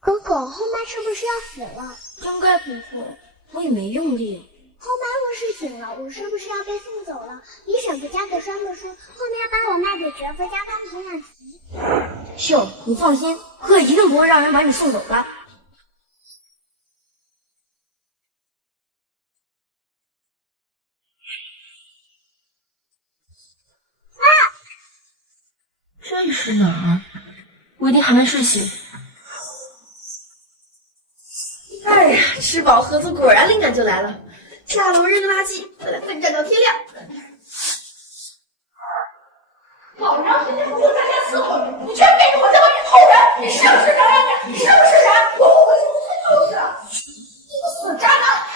哥哥，后妈是不是要死了？应该不会，我也没用力。后妈若是醒了，我是不是要被送走了？你婶妇家的栓木说，后面要把我卖给爵夫家当童养媳。秀，你放心，哥一定不会让人把你送走的。这是哪儿？我一定还没睡醒。哎呀，吃饱喝足，果然灵感就来了。下楼扔个垃圾，再来奋战到天亮。好长时间不用在家伺候你，你却背着我在外面偷人，你是不是人呀？你是不是人？我不回去，就是了。你个死渣男！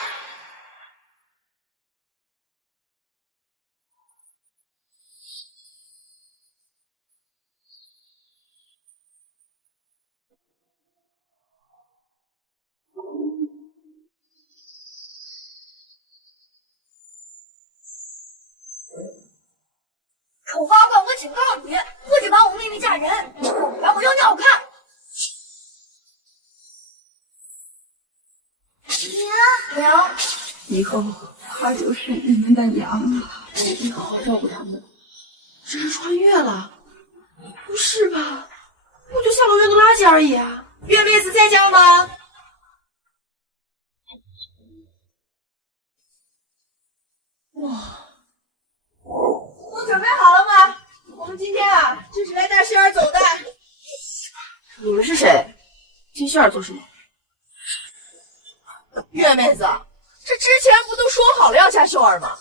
丑八怪，我警告你，不许把我妹妹嫁人，让我要尿看。娘，以后她就是你们的娘了，你好好照顾他们。这是穿越了？不是吧？我就下楼扔个垃圾而已啊！月妹子在家吗？哇！都准备好了吗？我们今天啊，就是来带希儿走的。你们是谁？接希儿做什么？月妹子，这之前不都说好了要嫁秀儿吗？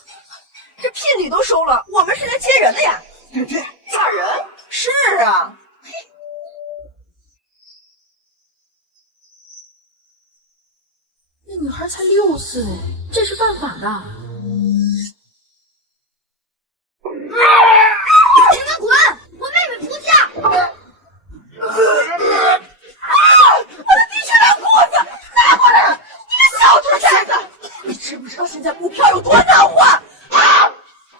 这聘礼都收了，我们是来接人的呀。嫁人？是啊。那女孩才6岁，这是犯法的。你们滚！我妹妹不嫁。我的的确让裤子拿过来！你个小兔崽子！你知不知道现在股票有多难换？啊！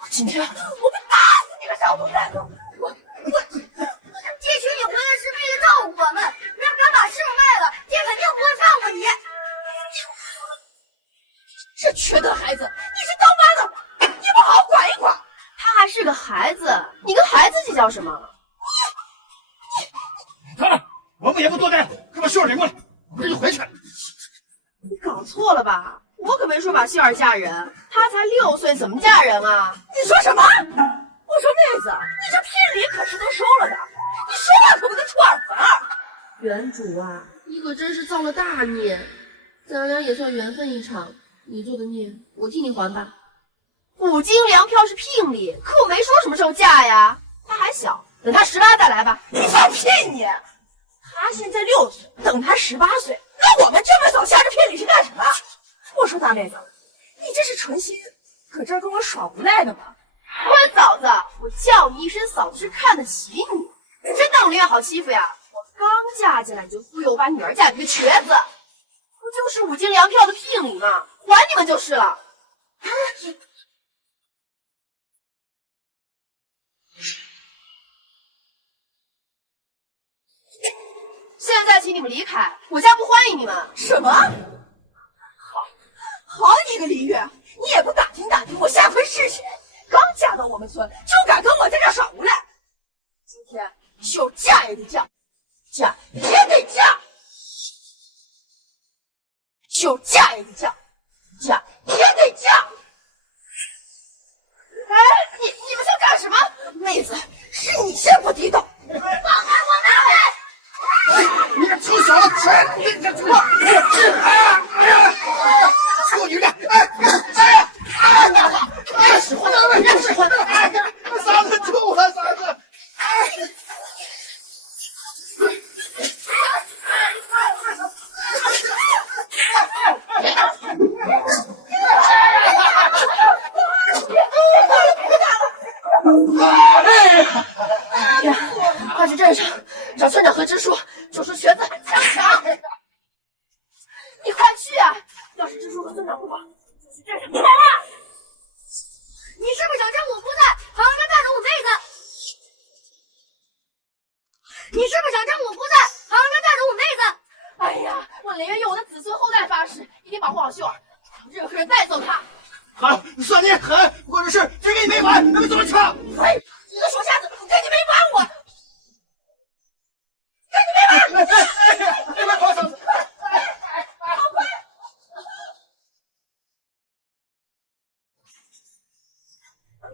今天我得打死你个小兔崽子！爹娶你回来是为了照顾我们，要不然把师傅卖了，爹肯定不会放过你。这缺德孩子，你是当妈的，你不好好管一管。他还是个孩子，你跟孩子计较什么？算了，我们也不多待，快把秀儿领过来，我们就回去。你搞错了吧？我可没说把希儿嫁人，她才6岁，怎么嫁人啊？你说什么？我说妹子，你这聘礼可是都收了的，你说话可不能出尔反尔。原主啊，你可真是造了大孽，咱俩也算缘分一场，你做的孽，我替你还吧。5斤粮票是聘礼，可我没说什么时候嫁呀。他还小，等他18再来吧。你放屁你！他现在6岁，等他18岁，那我们这么早下这聘礼是干什么？我说大妹子，你这是存心搁这儿跟我耍无赖呢吗？乖嫂子，我叫你一声嫂子是看得起你，真当我林月好欺负呀？我刚嫁进来你就忽悠我把女儿嫁给个瘸子，不就是5斤粮票的聘礼吗？还你们就是了。现在请你们离开，我家不欢迎你们。什么？好你个李月，你也不打听打听我下回是谁？刚嫁到我们村，就敢跟我在这耍无赖。今天秀嫁也得嫁，嫁也得嫁，秀嫁也得嫁，嫁也得嫁。哎，你们想干什么？妹子，是你先不低头。放开我妹妹！你个臭小子，谁？你这猪！就你这！认识混，认识混！嫂子救我，嫂子！快去镇上找村长和支书，就说瘸子强抢。你快去啊！要是支书和村长不管，就去镇上来了。你是不是想趁我不在，好好带着我妹子？你是不是想趁我不在，好好带着我妹子？哎好秀，让任何人带走他。好，算你狠，我这事只给你没完，那么怎么抢？哎，你个手瞎子，跟你没完我！跟你没完！你们好小子！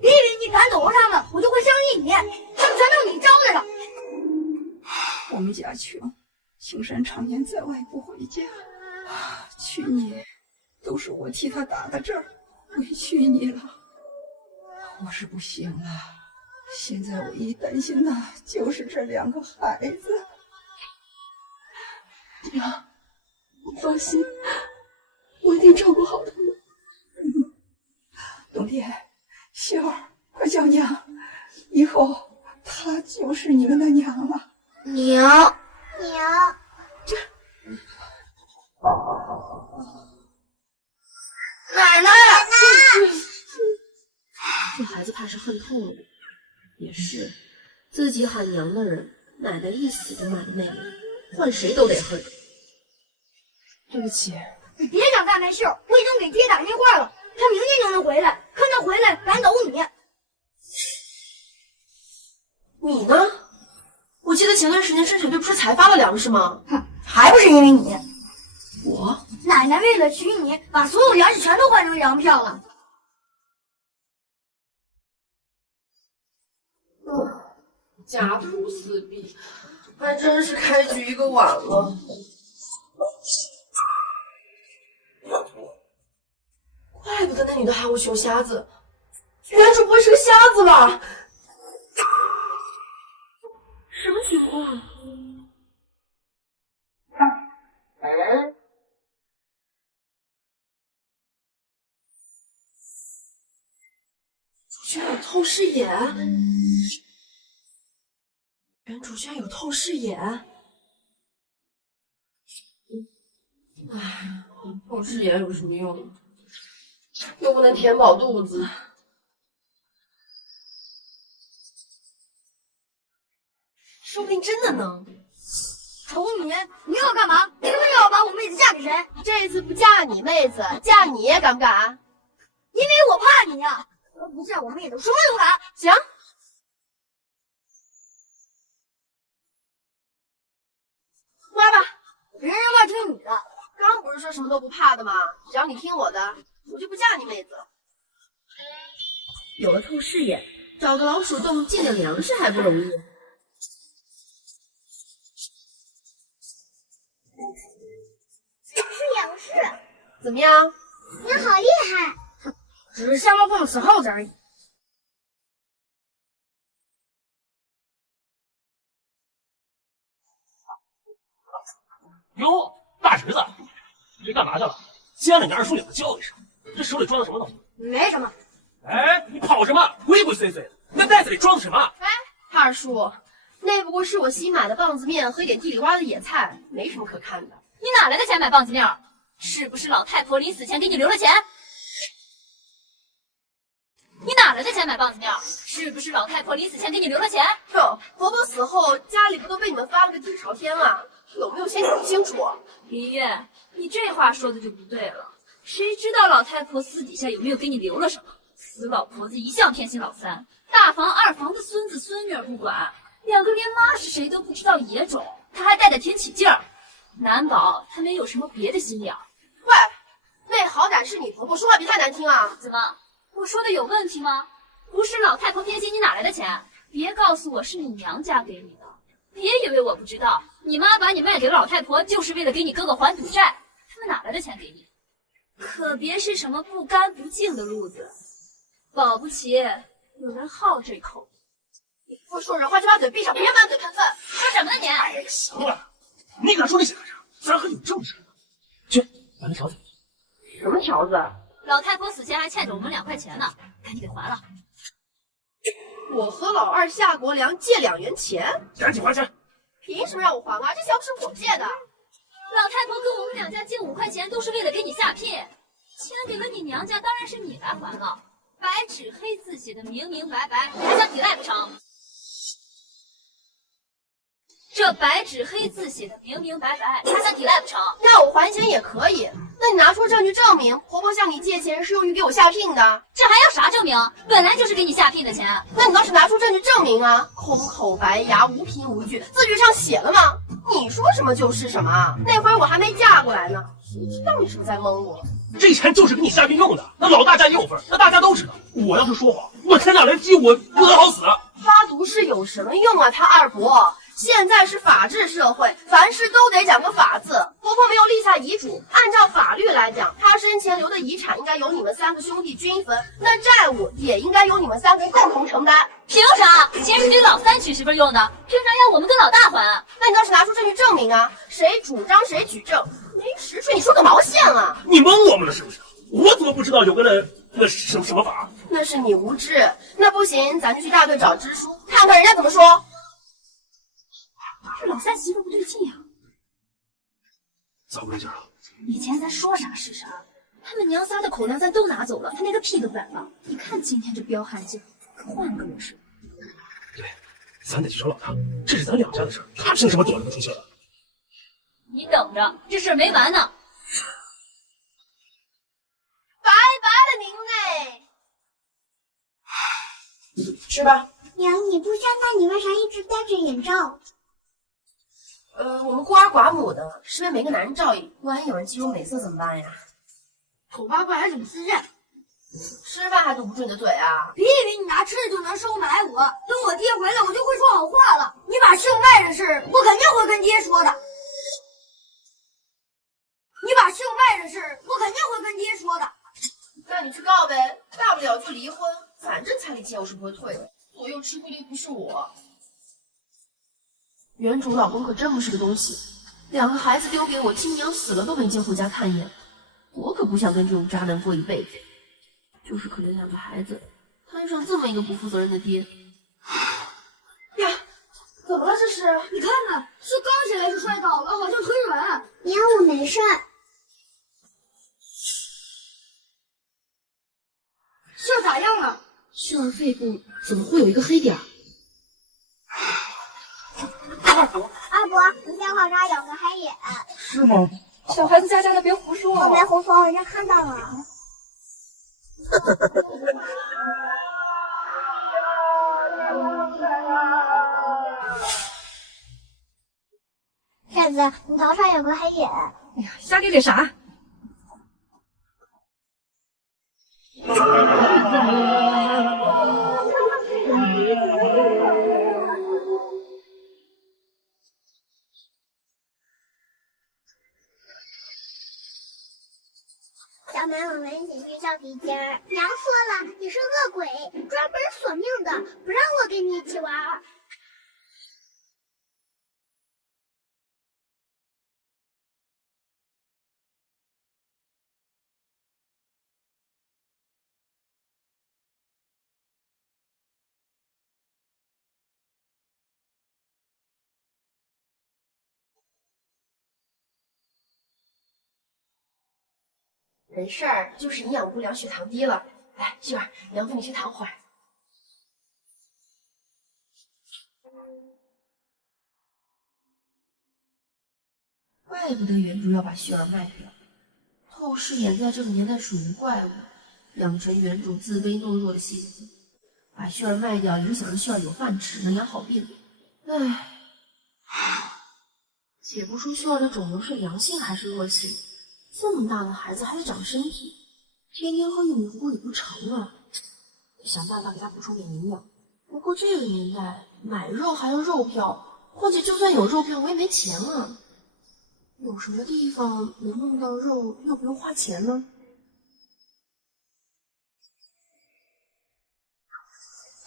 丽丽，你敢抖他们，我就会相信你，他们全都是你招的了。我们家穷，青山常年在外不回家，去年都是我替他打的针，委屈你了。我是不行了，现在唯一担心的就是这2个孩子。娘，你放心，我一定照顾好他们。冬天，秀儿，快叫娘，以后她就是你们的娘了。娘，奶奶，这孩子怕是恨透了我。也是，自己喊娘的人，奶奶一死就埋没了，换谁都得恨。对不起。你别想干没事，我已经给爹打电话了，他明天就能回来，看他回来赶走你。你呢？我记得前段时间深水队不是才发了粮食吗？哼，还不是因为你。我奶奶为了娶你，把所有粮食全都换成粮票了。家徒四壁，还真是开局一个晚了。怪不得那女的喊我熊瞎子，原主不会是个瞎子吧？什么情况？主居然有透视眼！原主居然有透视眼！唉，透视眼有什么用？又不能填饱肚子。说不定真的能。丑女，你要干嘛？是不是要把我妹子嫁给谁？这次不嫁你妹子，嫁你敢不敢？因为我怕你呀！不嫁我妹子，什么都敢。行。挖吧，人人话听你的。刚不是说什么都不怕的吗？只要你听我的，我就不嫁你妹子。有了透视眼，找个老鼠洞进点粮食还不容易。是勇士，怎么样？你好厉害！只是瞎猫碰死耗子而已。哟，大侄子，你这干嘛去了？见了你二叔也不叫一声，这手里装的什么东西？没什么。哎，你跑什么？鬼鬼祟祟的，那袋子里装的什么？哎，二叔，那不过是我新买的棒子面和一点地里挖的野菜，没什么可看的。你哪来的钱买棒子面？是不是老太婆临死前给你留了钱？你哪来的钱买棒子面？是不是老太婆临死前给你留了钱？哟，婆婆死后家里不都被你们发了个底朝天啊？有没有先搞清楚？林月，你这话说的就不对了。谁知道老太婆私底下有没有给你留了什么？死老婆子一向偏心老三，大房二房的孙子孙女不管，两个连妈是谁都不知道野种，她还带着挺起劲儿，难保她没有什么别的心眼儿。喂，那好歹是你婆婆，说话别太难听啊！怎么，我说的有问题吗？不是老太婆偏心，你哪来的钱？别告诉我是你娘家给你的，别以为我不知道，你妈把你卖给了老太婆，就是为了给你哥哥还赌债。他们哪来的钱给你？可别是什么不干不净的路子，保不齐有人好这口。你不说人话就把嘴闭上，别满嘴喷粪。说什么呢你？哎，行了，你敢说这些干啥？咱和你有正事呢。去，把那条子。什么条子？老太婆死前还欠着我们2块钱呢，赶紧给还了。我和老二夏国良借2元钱，赶紧还钱！凭什么让我还啊？这钱不是我借的。老太婆跟我们2家借5块钱，都是为了给你下聘，钱给了你娘家，当然是你来还了。白纸黑字写的明明白白，你还想抵赖不成？这白纸黑字写的明明白白，你还想抵赖不成？要我还钱也可以，那你拿出证据证明婆婆向你借钱是用于给我下聘的，这还要啥证明？本来就是给你下聘的钱。那你倒是拿出证据证明啊！空口白牙，无凭无据，字据上写了吗？你说什么就是什么。那会儿我还没嫁过来呢，谁知道你是不是在蒙我？这钱就是给你下聘用的，那老大家也有份，那大家都知道。我要是说谎，我天打雷击我不得好死。发毒誓有什么用啊，他二伯！现在是法治社会，凡事都得讲个法字。婆婆没有立下遗嘱，按照法律来讲，她生前留的遗产应该由你们3个兄弟均分，那债务也应该由你们3个人共同承担。凭啥？钱是给老三娶媳妇用的，凭啥要我们跟老大还啊？那你倒是拿出证据证明啊！谁主张谁举证，没实锤，你说个毛线啊！你蒙我们了是不是？我怎么不知道有个那什么法？那是你无知。那不行，咱就去大队找支书，看看人家怎么说。这老三媳妇不对劲呀！咋回事啊？以前咱说啥是啥，他们娘仨的口粮咱都拿走了，他连个屁都不敢放。你看今天这彪悍劲，可换个我似的。对，咱得去找老大，这是咱2家的事儿，他凭什么躲着不出去了？你等着，这事儿没完呢。拜拜了您嘞！吃吧。娘，你不香，那你为啥一直戴着眼罩？我们孤儿寡母的，是为每个男人照应，万一有人嫉妒美色怎么办呀？丑八怪还怎么自认？吃饭还堵不住你的嘴啊？别以为你拿吃的就能收买我，等我爹回来，我就会说好话了。你把姓麦的事，我肯定会跟爹说的。你把姓麦的事，我肯定会跟爹说的。那你去告呗，大不了就离婚，反正彩礼钱我是不会退的，左右吃亏的不是我。原主老公可真不是个东西，2个孩子丢给我，亲娘死了都没见回家看一眼。我可不想跟这种渣男过一辈子，就是可怜2个孩子，摊上这么一个不负责任的爹。呀，怎么了这是？你看看，是刚起来就摔倒了，好像腿软。娘，我没事。事儿咋样了？秀儿肺部怎么会有一个黑点儿？二伯，你小口上有个黑眼。是吗？小孩子家的别胡说。我没胡说，我这看到了。骗子，你头上有个黑眼。哎呀，瞎给脸啥？小梅，我们一起去橡皮筋儿。娘说了，你是恶鬼，专门索命的，不让我跟你一起玩。没事儿，就是营养不良，血糖低了。来，秀儿，娘扶你去躺会儿。怪不得原主要把秀儿卖掉，透视眼在这个年代属于怪物，养成原主自卑懦弱的性子，把秀儿卖掉，影响着秀儿有饭吃，能养好病。唉，且不说秀儿的肿瘤是良性还是恶性，这么大的孩子还得长身体，天天喝玉米糊也不成啊！想办法给他补充点营养。不过这个年代买肉还要肉票，况且就算有肉票，我也没钱啊。有什么地方能弄到肉又不用花钱呢？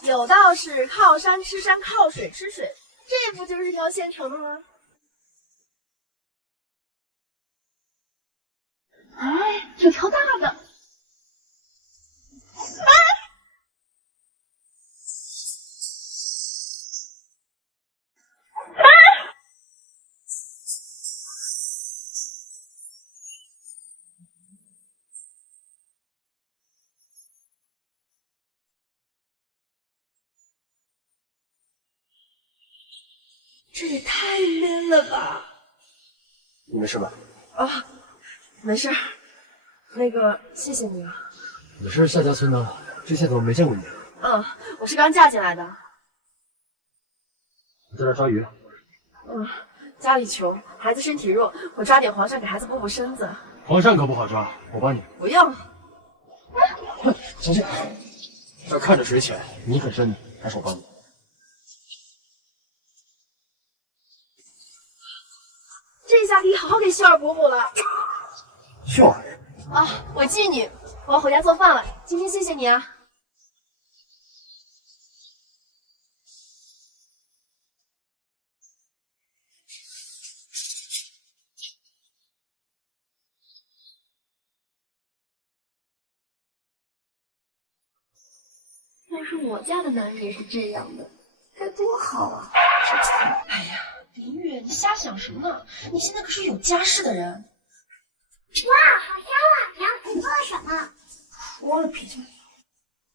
有道是靠山吃山，靠水吃水，这不就是条现成的吗？哎，有条大的。这也太 man 了吧！你没事吧？啊，没事，那个，谢谢你啊。你是夏家村的，之前怎么没见过你？嗯，我是刚嫁进来的。你在这抓鱼？嗯，家里穷，孩子身体弱，我抓点黄鳝给孩子补补身子。黄鳝可不好抓，我帮你。不用。哼，小心！这看着水浅，你很深，还是我帮你。这下可以好好给秀儿补补了。秀儿啊，我记你，我要回家做饭了。今天谢谢你啊。要是我家的男人也是这样的，该多好啊！哎呀，林月，你瞎想什么呢？你现在可是有家室的人。哇，好香啊！娘，你做了什么？说了脾气，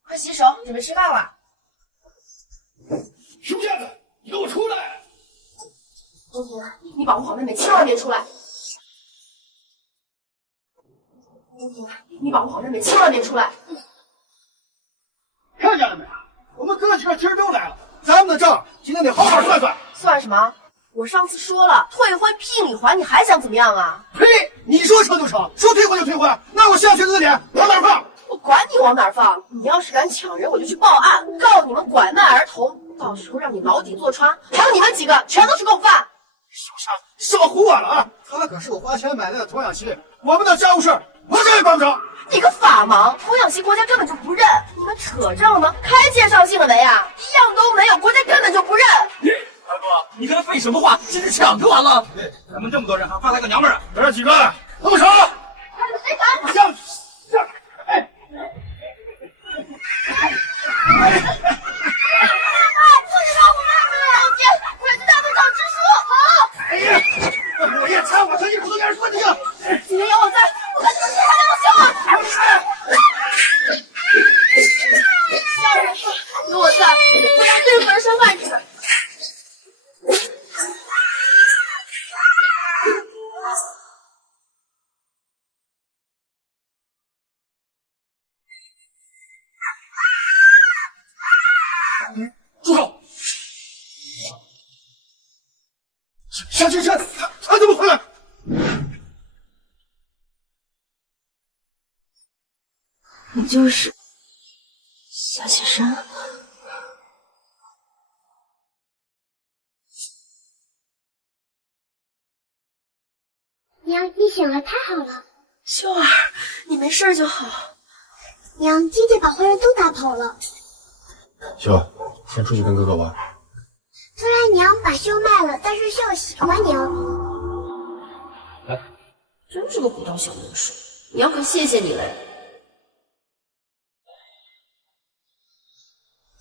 快洗手，准备吃饭了。熊瞎子，你给我出来！公子，你保护好妹妹，千万别出来。公子，你保护好妹妹，千万别出来。看见了没？我们哥几个今儿都来了，咱们的账今天得好好算算。算什么？我上次说了，退婚聘礼还，你还想怎么样啊？呸！你说成就成，说退婚就退婚，那我下学子的脸往哪儿放？我管你往哪儿放！你要是敢抢人，我就去报案，告你们拐卖儿童，到时候让你牢底坐穿，还有你们几个全都是共犯。小傻子，少唬我了啊！他可是我花钱买来的童养媳，我们的家务事我这也管不着。你个法盲，童养媳国家根本就不认，你们扯证吗？开介绍信了没啊？一样都没有，国家根本就不认。大哥，你跟他废什么话？先去抢就完了。咱们这么多人，还怕他个娘们儿？咱这几个动手！谁敢？下去！哎！不许让我妹妹了！姐，快去大队长支书！好。哎呀，我也掺和成一口都让人说你啊！今天有我在，我看你们谁还能笑啊！下人说有我在，不让任何人上外去。住手！夏青山，他怎么回来？你就是夏启山。娘，你醒了，太好了。秀儿，你没事就好。娘，今天把坏人都打跑了。秀儿，先出去跟哥哥玩。虽然娘把秀卖了，但是秀喜欢娘。哎，真是个不当小能手，娘可谢谢你了。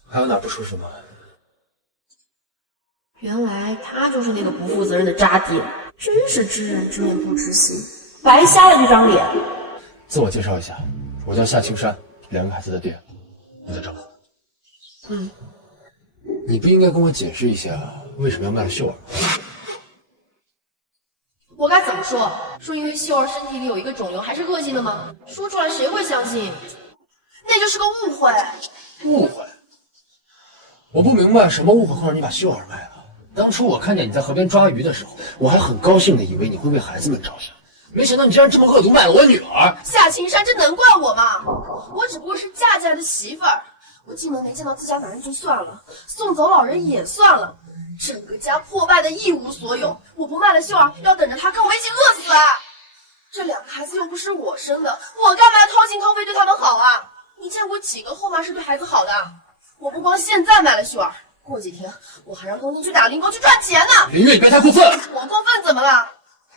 还有哪不舒服吗？原来他就是那个不负责任的渣爹，真是知人知面不知心，白瞎了这张脸。自我介绍一下，我叫夏青山，2个孩子的爹，你的丈夫。嗯，你不应该跟我解释一下为什么要卖了秀儿？我该怎么说？说因为秀儿身体里有一个肿瘤，还是恶性的吗？说出来谁会相信？那就是个误会。误会？我不明白什么误会会让你把秀儿卖了。当初我看见你在河边抓鱼的时候，我还很高兴的以为你会为孩子们着想，没想到你竟然这么恶毒，卖了我女儿。夏青山，这能怪我吗？我只不过是嫁进来的媳妇儿，我进门没见到自家男人就算了，送走老人也算了，整个家破败的一无所有。我不卖了秀儿，要等着他跟我一起饿死啊！这2个孩子又不是我生的，我干嘛要掏心掏肺对他们好啊？你见过几个后妈是对孩子好的？我不光现在卖了秀儿，过几天我还让东京去打零工去赚钱呢。林月，你别太过分！我过分怎么了？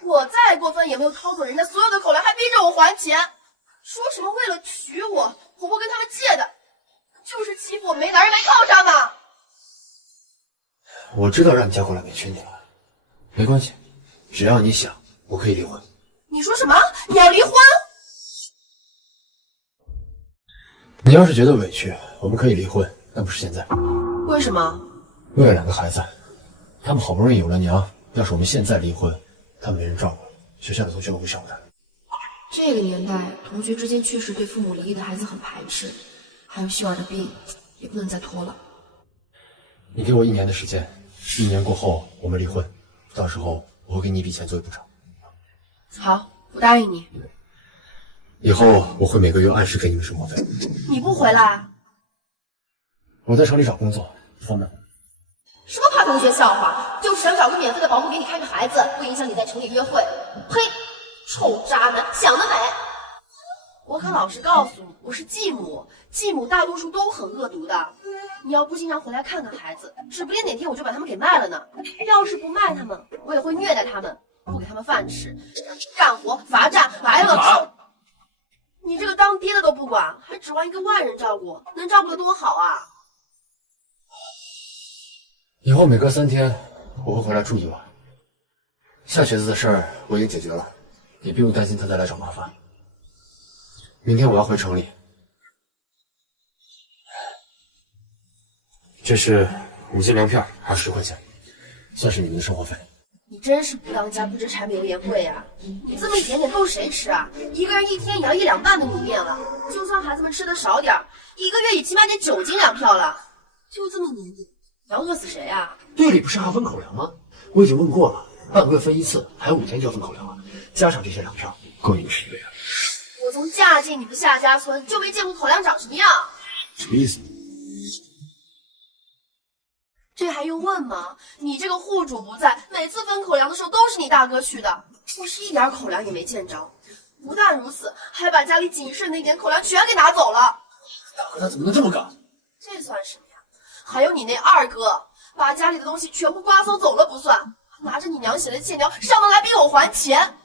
我再过分也没有掏走人家所有的口粮，还逼着我还钱，说什么为了娶我，婆婆跟他们借的，就是欺负我没男人没靠山嘛。我知道让你嫁过来委屈你了，没关系，只要你想，我可以离婚。你说什么？你要离婚？你要是觉得委屈，我们可以离婚，但不是现在。为什么？为了2个孩子，他们好不容易有了娘，要是我们现在离婚，他们没人照顾，学校的同学会笑话他。这个年代，同学之间确实对父母离异的孩子很排斥，还有秀儿的病，也不能再拖了。你给我1年的时间，1年过后我们离婚，到时候我会给你一笔钱作为补偿。好，我答应你。以后我会每个月按时给你们生活费。你不回来？我在城里找工作，不方便回来。什么怕同学笑话？就是想找个免费的保姆给你看着孩子，不影响你在城里约会。呸！臭渣男，想得美！我可老实告诉你，我是继母，继母大多数都很恶毒的。你要不经常回来看看孩子，指不定哪天我就把他们给卖了呢。要是不卖他们，我也会虐待他们，不给他们饭吃，干活罚站，来了臭！你这个当爹的都不管，还指望一个外人照顾，能照顾得多好啊！以后每隔3天我会回来住1晚。夏雪子的事儿我已经解决了，也不用担心她再来找麻烦。明天我要回城里。这是5斤粮片，20块钱，算是你们的生活费。你真是不当家不知柴米油盐贵呀！你这么一点点够谁吃啊？一个人一天也要1两半的米面了，就算孩子们吃的少点，一个月也起码得9斤粮票了。就这么年纪，你要饿死谁啊？队里不是还分口粮吗？我已经问过了，半个月分1次，还有5天就要分口粮了，加上这些粮票，够你们吃1个月。我从嫁进你们夏家村就没见过口粮长什么样。什么意思？这还用问吗？你这个户主不在，每次分口粮的时候都是你大哥去的，我是一点口粮也没见着。不但如此，还把家里仅剩的一点口粮全给拿走了。大哥他怎么能这么干？这算什么呀？还有你那二哥，把家里的东西全部刮走走了不算，拿着你娘写的欠条上门来逼我还钱。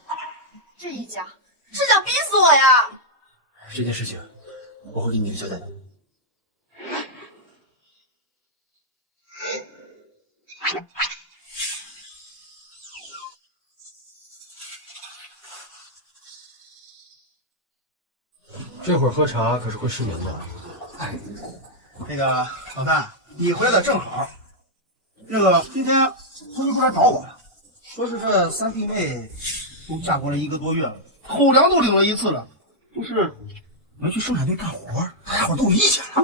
这一家是想逼死我呀！这件事情我会给你一个交代的。这会儿喝茶可是会失眠的。那个老三，你回来的正好。那个今天同学出来找我了，说是这3弟妹都嫁过来1个多月了，口粮都领了1次了，就是没去生产队干活，大家伙都有意见了。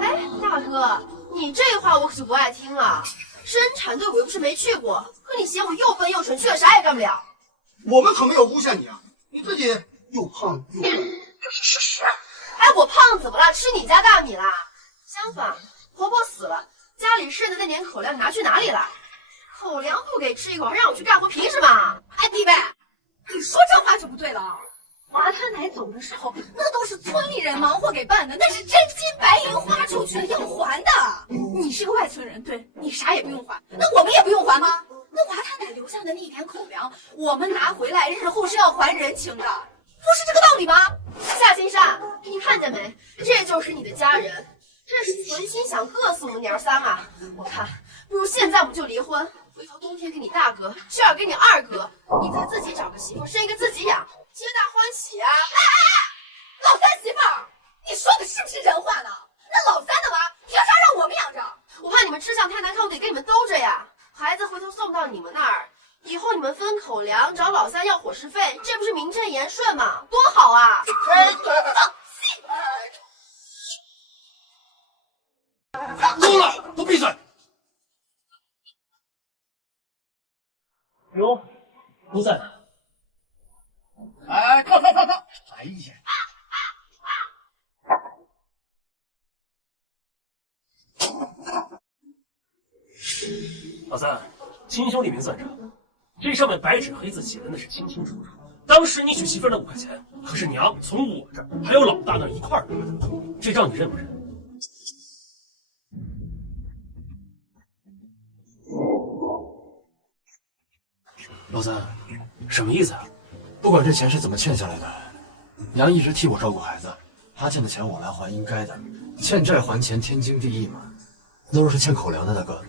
哎，大哥，你这话我可就不爱听了。生产队我又不是没去过，可你嫌我又笨又蠢，去了啥也干不了。我们可没有诬陷你啊，你自己又胖又笨，这是事实。哎，我胖怎么了？吃你家大米啦？相反，婆婆死了，家里剩的那点口粮你拿去哪里了？口粮不给吃一口，还让我去干活，凭什么？哎，弟妹，你说这话就不对了。华他奶走的时候，那都是村里人忙活给办的，那是真金白银花出去的，要还的。你是个外村人，对你啥也不用还，那我们也不用还吗？那华他奶留下的那一点口粮，我们拿回来，日后是要还人情的，不是这个道理吗？夏青山，你看见没？这就是你的家人，这是存心想饿死我们娘仨啊！我看不如现在我们就离婚，回头冬天给你大哥，秋儿给你二哥，你再自己找个媳妇生一个自己养，皆大欢喜啊！老三媳妇儿，你说的是不是人话呢？那老三的娃凭啥让我们养着？我怕你们吃相太难看，我得给你们兜着呀。孩子回头送到你们那儿，以后你们分口粮，找老三要伙食费，这不是名正言顺吗？多好啊！够了，都闭嘴！哟，都在呢。哎，靠！哎呀！老三，亲兄弟明算账，这上面白纸黑字写的那是清清楚楚。当时你娶媳妇那5块钱，可是娘从我这儿还有老大那儿一块儿拿的，这账你认不认？老三，什么意思啊？不管这钱是怎么欠下来的，娘一直替我照顾孩子，她欠的钱我来还，应该的。欠债还钱，天经地义嘛。那都是欠口粮的，大哥。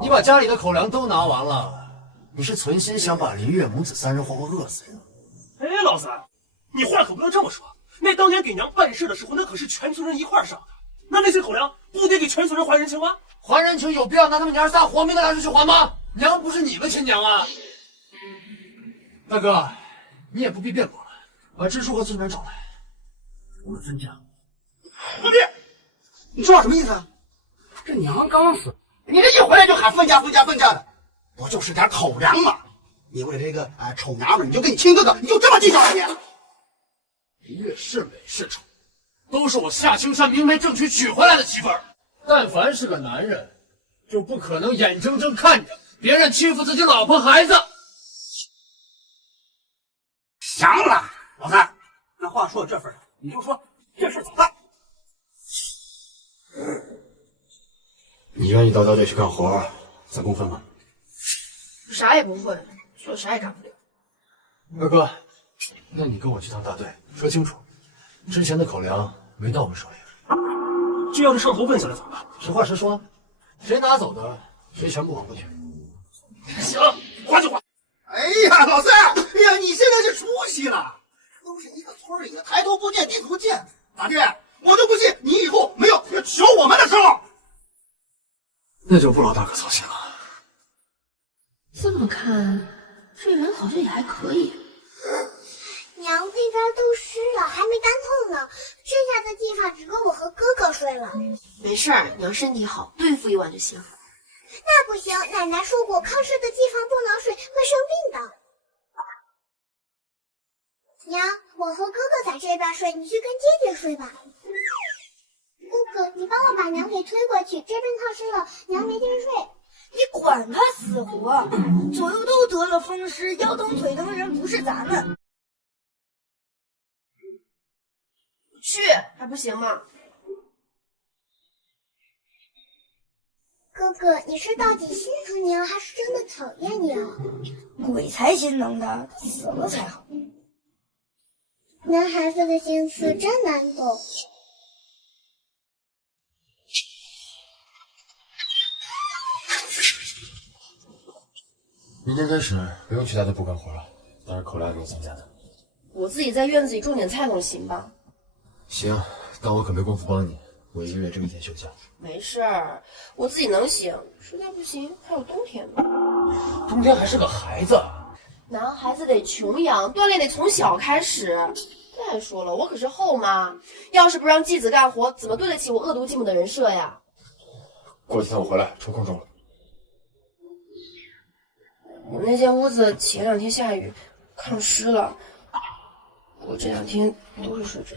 你把家里的口粮都拿完了，你是存心想把林月母子3人活活饿死呀？哎，老三，你话可不能这么说。那当年给娘办事的时候，那可是全村人一块儿上的。那些口粮不得给全村人还人情吗？还人情有必要拿他们娘仨活命的拿出去还吗？娘不是你们亲娘啊！大哥，你也不必辩驳了，把支书和村长找来，我们分家。老弟，你这话什么意思啊？这娘刚死，你这一回来就喊分家分家分家的，不就是点口粮吗？你为了这个丑娘们，你就跟你亲哥哥，你就这么计较啊你？越是美是丑，都是我夏青山明媒正娶娶回来的媳妇儿。但凡是个男人，就不可能眼睁睁看着别人欺负自己老婆孩子。行了，老三，那话说到这份上，你就说这事怎么办？你愿意到大队去干活，攒工分吗？啥也不会，说啥也干不了。二哥，那你跟我去趟大队，说清楚，之前的口粮没到我们手里。这要是上头问下来怎么办？实话实说，谁拿走的，谁全部还回去。行，还就还。哎呀，老三，哎呀，你现在是出息了，都是一个村里的，抬头不见低头见。咋地？我就不信你以后没有要求我们的时候。那就不劳大哥操心了。这么看，这人好像也还可以。娘，那边都湿了，还没干透呢，剩下的地方只够我和哥哥睡了。没事儿，娘身体好，对付一晚就行。那不行，奶奶说过，炕湿的地方不能睡，会生病的。娘，我和哥哥在这边睡，你去跟姐姐睡吧。哥哥，你帮我把娘给推过去，这边炕湿了，娘没地儿睡。你管他死活，左右都得了风湿，腰疼腿疼的人不是咱们。去还不行吗？哥哥，你是到底心疼娘，还是真的讨厌娘？鬼才心疼他，死了才好。男孩子的心思真难懂。明天开始不用去大队部干活了，但是口粮给我增加的。我自己在院子里种点菜总行吧？行，但我可没工夫帮你，我1个月挣1天休假。没事儿，我自己能行，实在不行还有冬天呢。冬天还是个孩子，男孩子得穷养，锻炼得从小开始。再说了，我可是后妈，要是不让继子干活，怎么对得起我恶毒继母的人设呀？过几天我回来抽空种了。我那间屋子前2天下雨，炕湿了，我这2天都是睡着。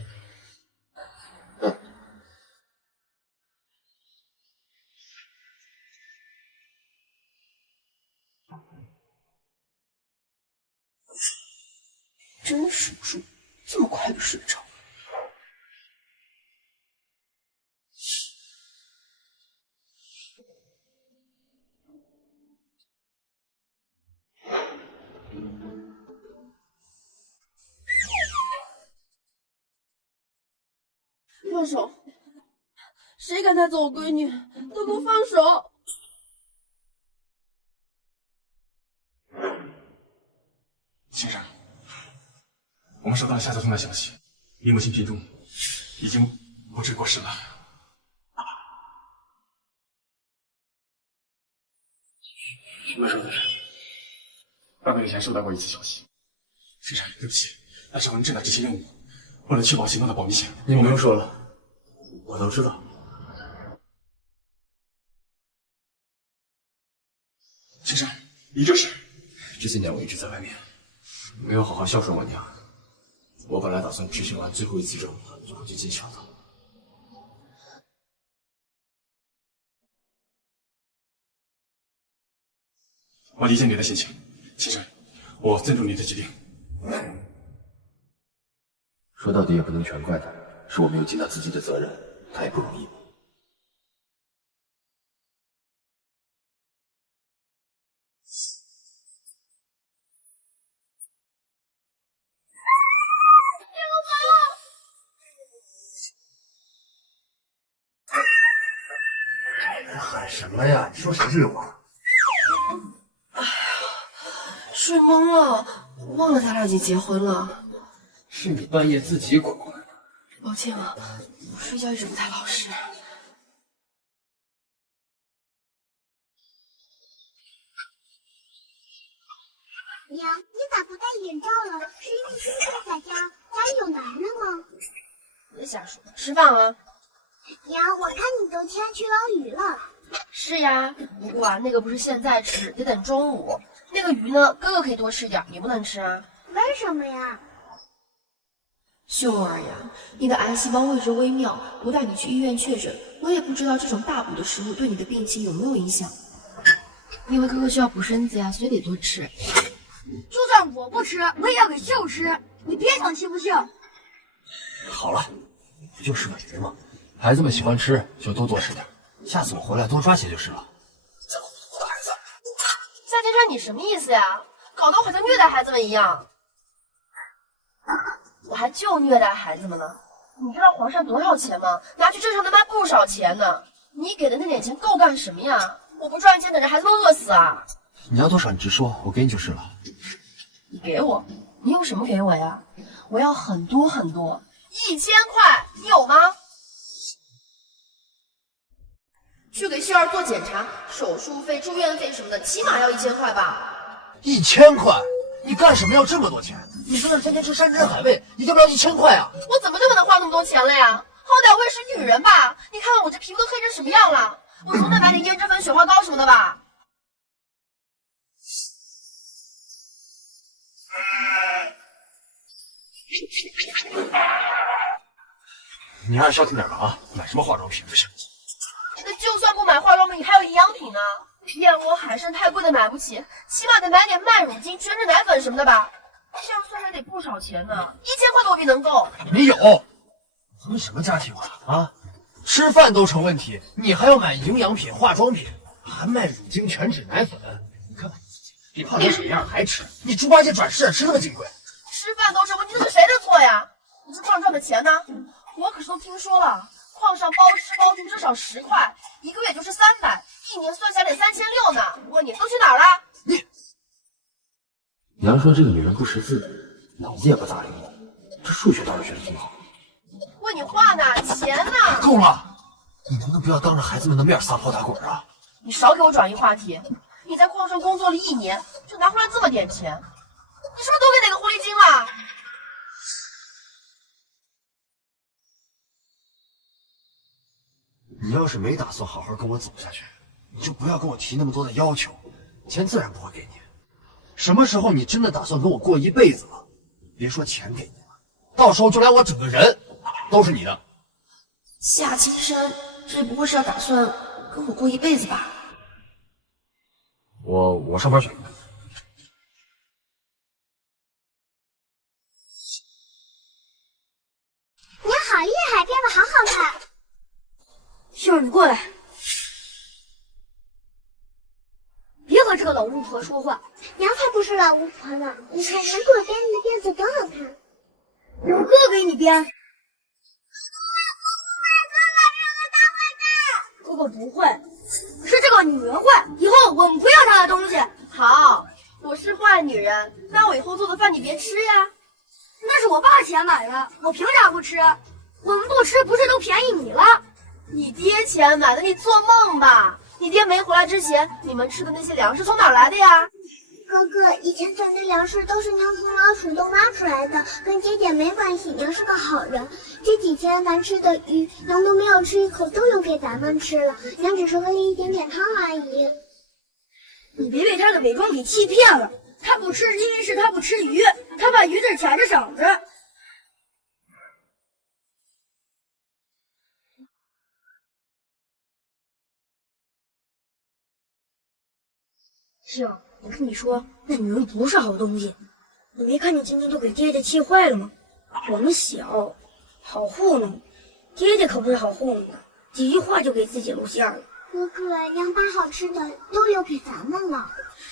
真数数，这么快就睡着。放手！谁敢带走我闺女？都给我放手！先生，我们收到了夏家村的消息，李母亲病重，已经不治过世了。什么时候的事？半个月前收到过一次消息。先生，对不起，那是我们正在执行任务，为了确保行动的保密性，你不用说了，我都知道。先生，你这是？这些年我一直在外面，没有好好孝顺我娘。我本来打算执行完最后一次任务就回去见小的。我理解你的心情，先生，我尊重你的决定。说到底也不能全怪他，是我没有尽到自己的责任，他也不容易。喊什么呀？你说谁是流氓？睡懵了，忘了咱俩已经结婚了。是你半夜自己滚过来的。抱歉啊，我睡觉一直不太老实。娘，你咋不戴眼罩了？是因为今天在家，别瞎说，吃饭啊！娘，我看你都天去捞鱼了。是呀，不过啊，那个不是现在吃，得等中午。那个鱼呢，哥哥可以多吃点，你不能吃啊。为什么呀？秀儿呀，你的癌细胞位置微妙，不带你去医院确诊，我也不知道这种大补的食物对你的病情有没有影响。因为哥哥需要补身子呀，所以得多吃。就算我不吃，我也要给秀吃。你别想欺负秀。好了，不就是个鱼吗？孩子们喜欢吃就多吃点，下次我回来多抓些就是了。再唬我的孩子。夏金山，你什么意思呀？搞得我好像虐待孩子们一样。我还就虐待孩子们呢。你知道皇上多少钱吗？拿去镇上能卖不少钱呢。你给的那点钱够干什么呀？我不赚钱等着孩子们饿死啊！你要多少你直说，我给你就是了。你给我？你有什么给我呀？我要很多很多，1000块，你有吗？去给秀儿做检查，手术费、住院费什么的，起码要1000块吧？1000块？你干什么要这么多钱？你说那天天吃山珍海味，你要不要1000块啊？我怎么就不能花那么多钱了呀？好歹我也是女人吧？你看看我这皮肤都黑成什么样了，我总得买点胭脂粉、雪花膏什么的吧？你还是消停点吧啊！买什么化妆品不行？那就算不买化妆品，还有营养品呢。燕窝、海参太贵的买不起，起码得买点麦乳精、全脂奶粉什么的吧。这样算来得不少钱呢，1000块都未必能够。你有？咱们什么家庭啊？吃饭都成问题，你还要买营养品、化妆品，还卖乳精、全脂奶粉。你看看自己，你胖成什么样还吃？你猪八戒转世吃那么金贵？吃饭都成问题，这是谁的错呀？你是矿赚的钱呢？我可是都听说了，矿上包吃包住至少10块，1个月就是300，一年算下来得3600呢。我问你，都去哪儿了？娘说这个女人不识字，脑子也不咋灵的，这数学倒是学得挺好。问你话呢，钱呢？够了！你能不能不要当着孩子们的面撒泼打滚啊？你少给我转移话题。你在矿上工作了1年，就拿回来这么点钱，你是不是都给哪个狐狸精了？你要是没打算好好跟我走下去，你就不要跟我提那么多的要求，钱自然不会给你。什么时候你真的打算跟我过一辈子了，别说钱给你了，到时候就连我整个人都是你的。夏青山，这不会是要打算跟我过一辈子吧？我上班去。你好厉害，变得好好看。秀儿，你过来，别和这个老巫婆说话。娘才不是老巫婆呢，你看娘给我编的辫子多好看。我哥给你编。哥哥不会，是这个女人坏，以后我们不要她的东西。好，我是坏女人，那我以后做的饭你别吃呀。那是我爸钱买的，我凭啥不吃？我们不吃不是都便宜你了？你爹钱买的，你做梦吧！你爹没回来之前，你们吃的那些粮食从哪儿来的呀？哥哥，以前咱的粮食都是娘从老鼠洞挖出来的，跟爹爹没关系，娘是个好人。这几天咱吃的鱼，娘都没有吃一口，都留给咱们吃了，娘只是喝了一点点汤而已。你别被他的伪装给欺骗了，他不吃因为是他不吃鱼，他把鱼字卡着嗓子。秀儿，我跟你说，那女人不是好东西。你没看见今天都给爹爹气坏了吗？我们小，好糊弄，爹爹可不是好糊弄的，几句话就给自己露馅了。哥哥，娘把好吃的都留给咱们了。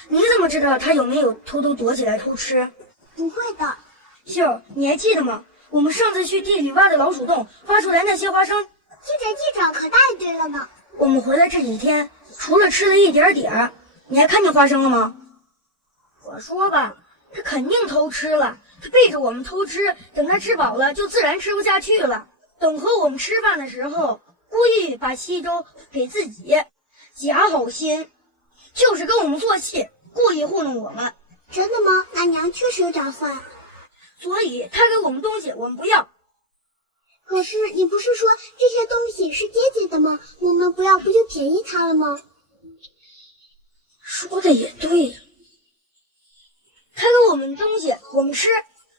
你怎么知道他有没有偷偷躲起来偷吃？不会的。秀儿，你还记得吗？我们上次去地里挖的老鼠洞挖出来那些花生，记着，可大一堆了呢。我们回来这几天，除了吃了一点点，你还看见花生了吗？我说吧，他肯定偷吃了，他背着我们偷吃，等他吃饱了就自然吃不下去了。等和我们吃饭的时候，故意把稀粥给自己，假好心，就是跟我们做戏，故意糊弄我们。真的吗？那娘确实有点坏。所以他给我们东西，我们不要。可是你不是说这些东西是爹爹的吗？我们不要不就便宜他了吗？说的也对呀，他给我们东西我们吃，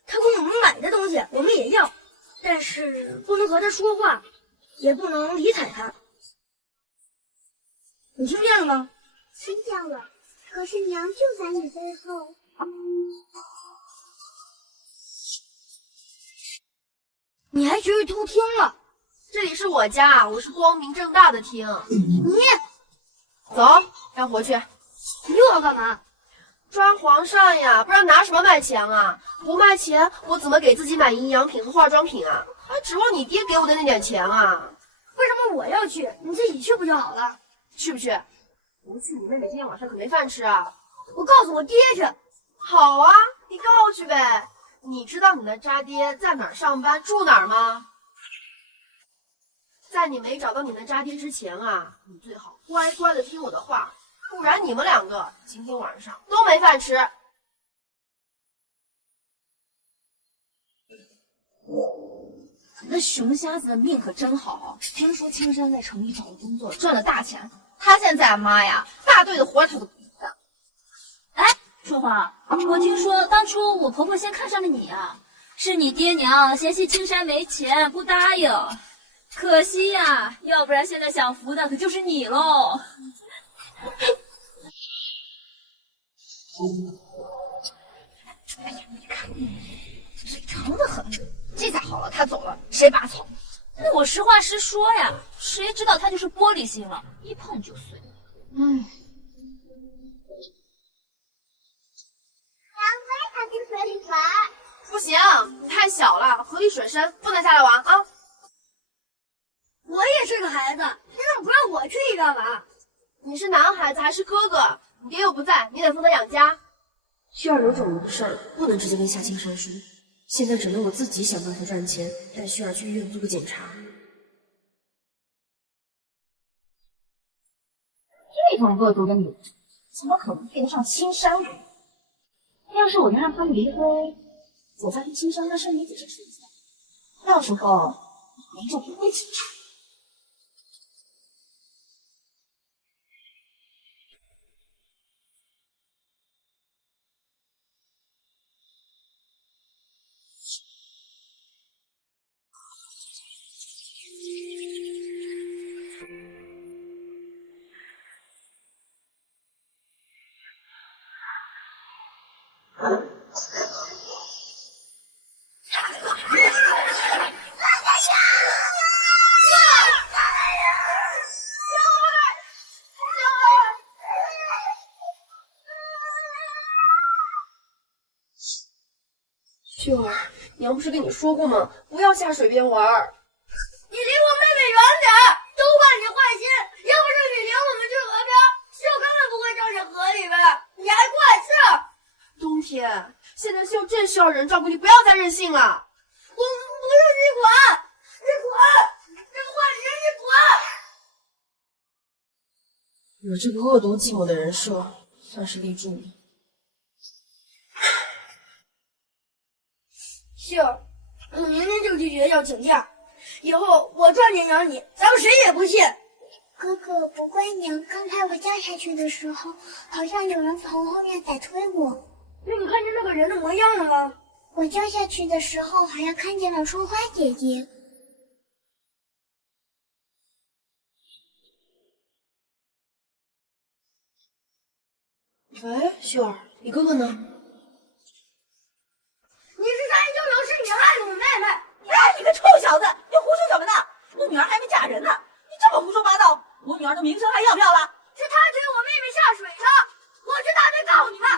他给我们买的东西我们也要，但是不能和他说话，也不能理睬他。你听见了吗？听见了，可是娘就在你背后。你还学会偷听了？这里是我家，我是光明正大的听。你走，要回去。你又要干嘛？抓皇上呀，不然拿什么卖钱啊？不卖钱，我怎么给自己买营养品和化妆品啊？还指望你爹给我的那点钱啊？为什么我要去？你自己去不就好了？去不去？不去，你妹妹今天晚上可没饭吃啊！我告诉我爹去。好啊，你告去呗。你知道你的渣爹在哪儿上班，住哪儿吗？在你没找到你的渣爹之前啊，你最好乖乖的听我的话，不然你们两个今天晚上都没饭吃。那熊瞎子的命可真好，听说青山在城里找了工作，赚了大钱。他现在妈呀，大队的活他都不干。哎，春花，我听说当初我婆婆先看上了你啊，是你爹娘嫌弃青山没钱不答应，可惜呀，要不然现在享福的可就是你喽。哎呀，你看，嘴长得很。这下好了，他走了，谁拔草？那我实话实说呀，谁知道他就是玻璃心了，一碰就碎。娘非他进水里玩。不行，你太小了，河里水深，不能下来玩啊！我也是个孩子，你怎么不让我去一干嘛？你是男孩子还是哥哥？你爹又不在，你得负责养家。旭儿有种的事儿不能直接跟夏青山说，现在只能我自己想办法赚钱，带旭儿去医院做个检查。这种恶毒的女人，怎么可能配得上青山呢？要是我能让他们离婚，我再跟青山跟山女解释清楚，到时候您就不会紧张。秀儿，娘不是跟你说过吗？不要下水边玩。你离我妹妹远点，都怪你坏心。要不是你领我们去河边，秀根本不会掉进河里边。你还怪事？冬天，现在秀正需要人照顾，你不要再任性了。我不是你管，你滚！这个坏人，你滚！我这个恶毒寂寞的人设算是立住了。秀儿，我明天就去学校请假，以后我赚钱养你，咱们谁也不信。哥哥，不怪娘，刚才我掉下去的时候，好像有人从后面在推我。那你看见那个人的模样了吗？我掉下去的时候，好像看见了春花姐姐。喂，秀儿，你哥哥呢？你是杀人凶手，是你害了我妹妹！哎，你个臭小子，你胡说什么呢？我女儿还没嫁人呢，你这么胡说八道，我女儿的名声还要不要了？是他推我妹妹下水的，我去大队告你们！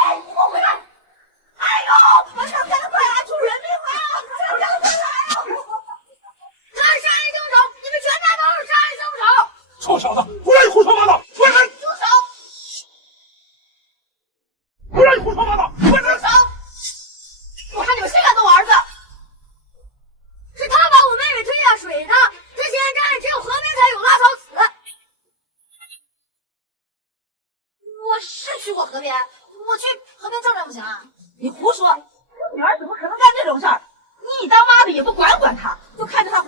哎，你给我回来！哎呦，马上赶快来，出人命了！快让快来啊！他是杀人凶手，你们全家都是杀人凶手！臭小子，不让你胡说八道，滚开！住手！不让你胡说八道，滚开！住手！我看你们谁敢动我儿子！是他把我妹妹推下水的，这现在这里只有河边才有拉草死。我是去过河边，我去河边转转不行啊？你胡说！我女儿怎么可能干这种事儿？你当妈的也不管管她，就看着她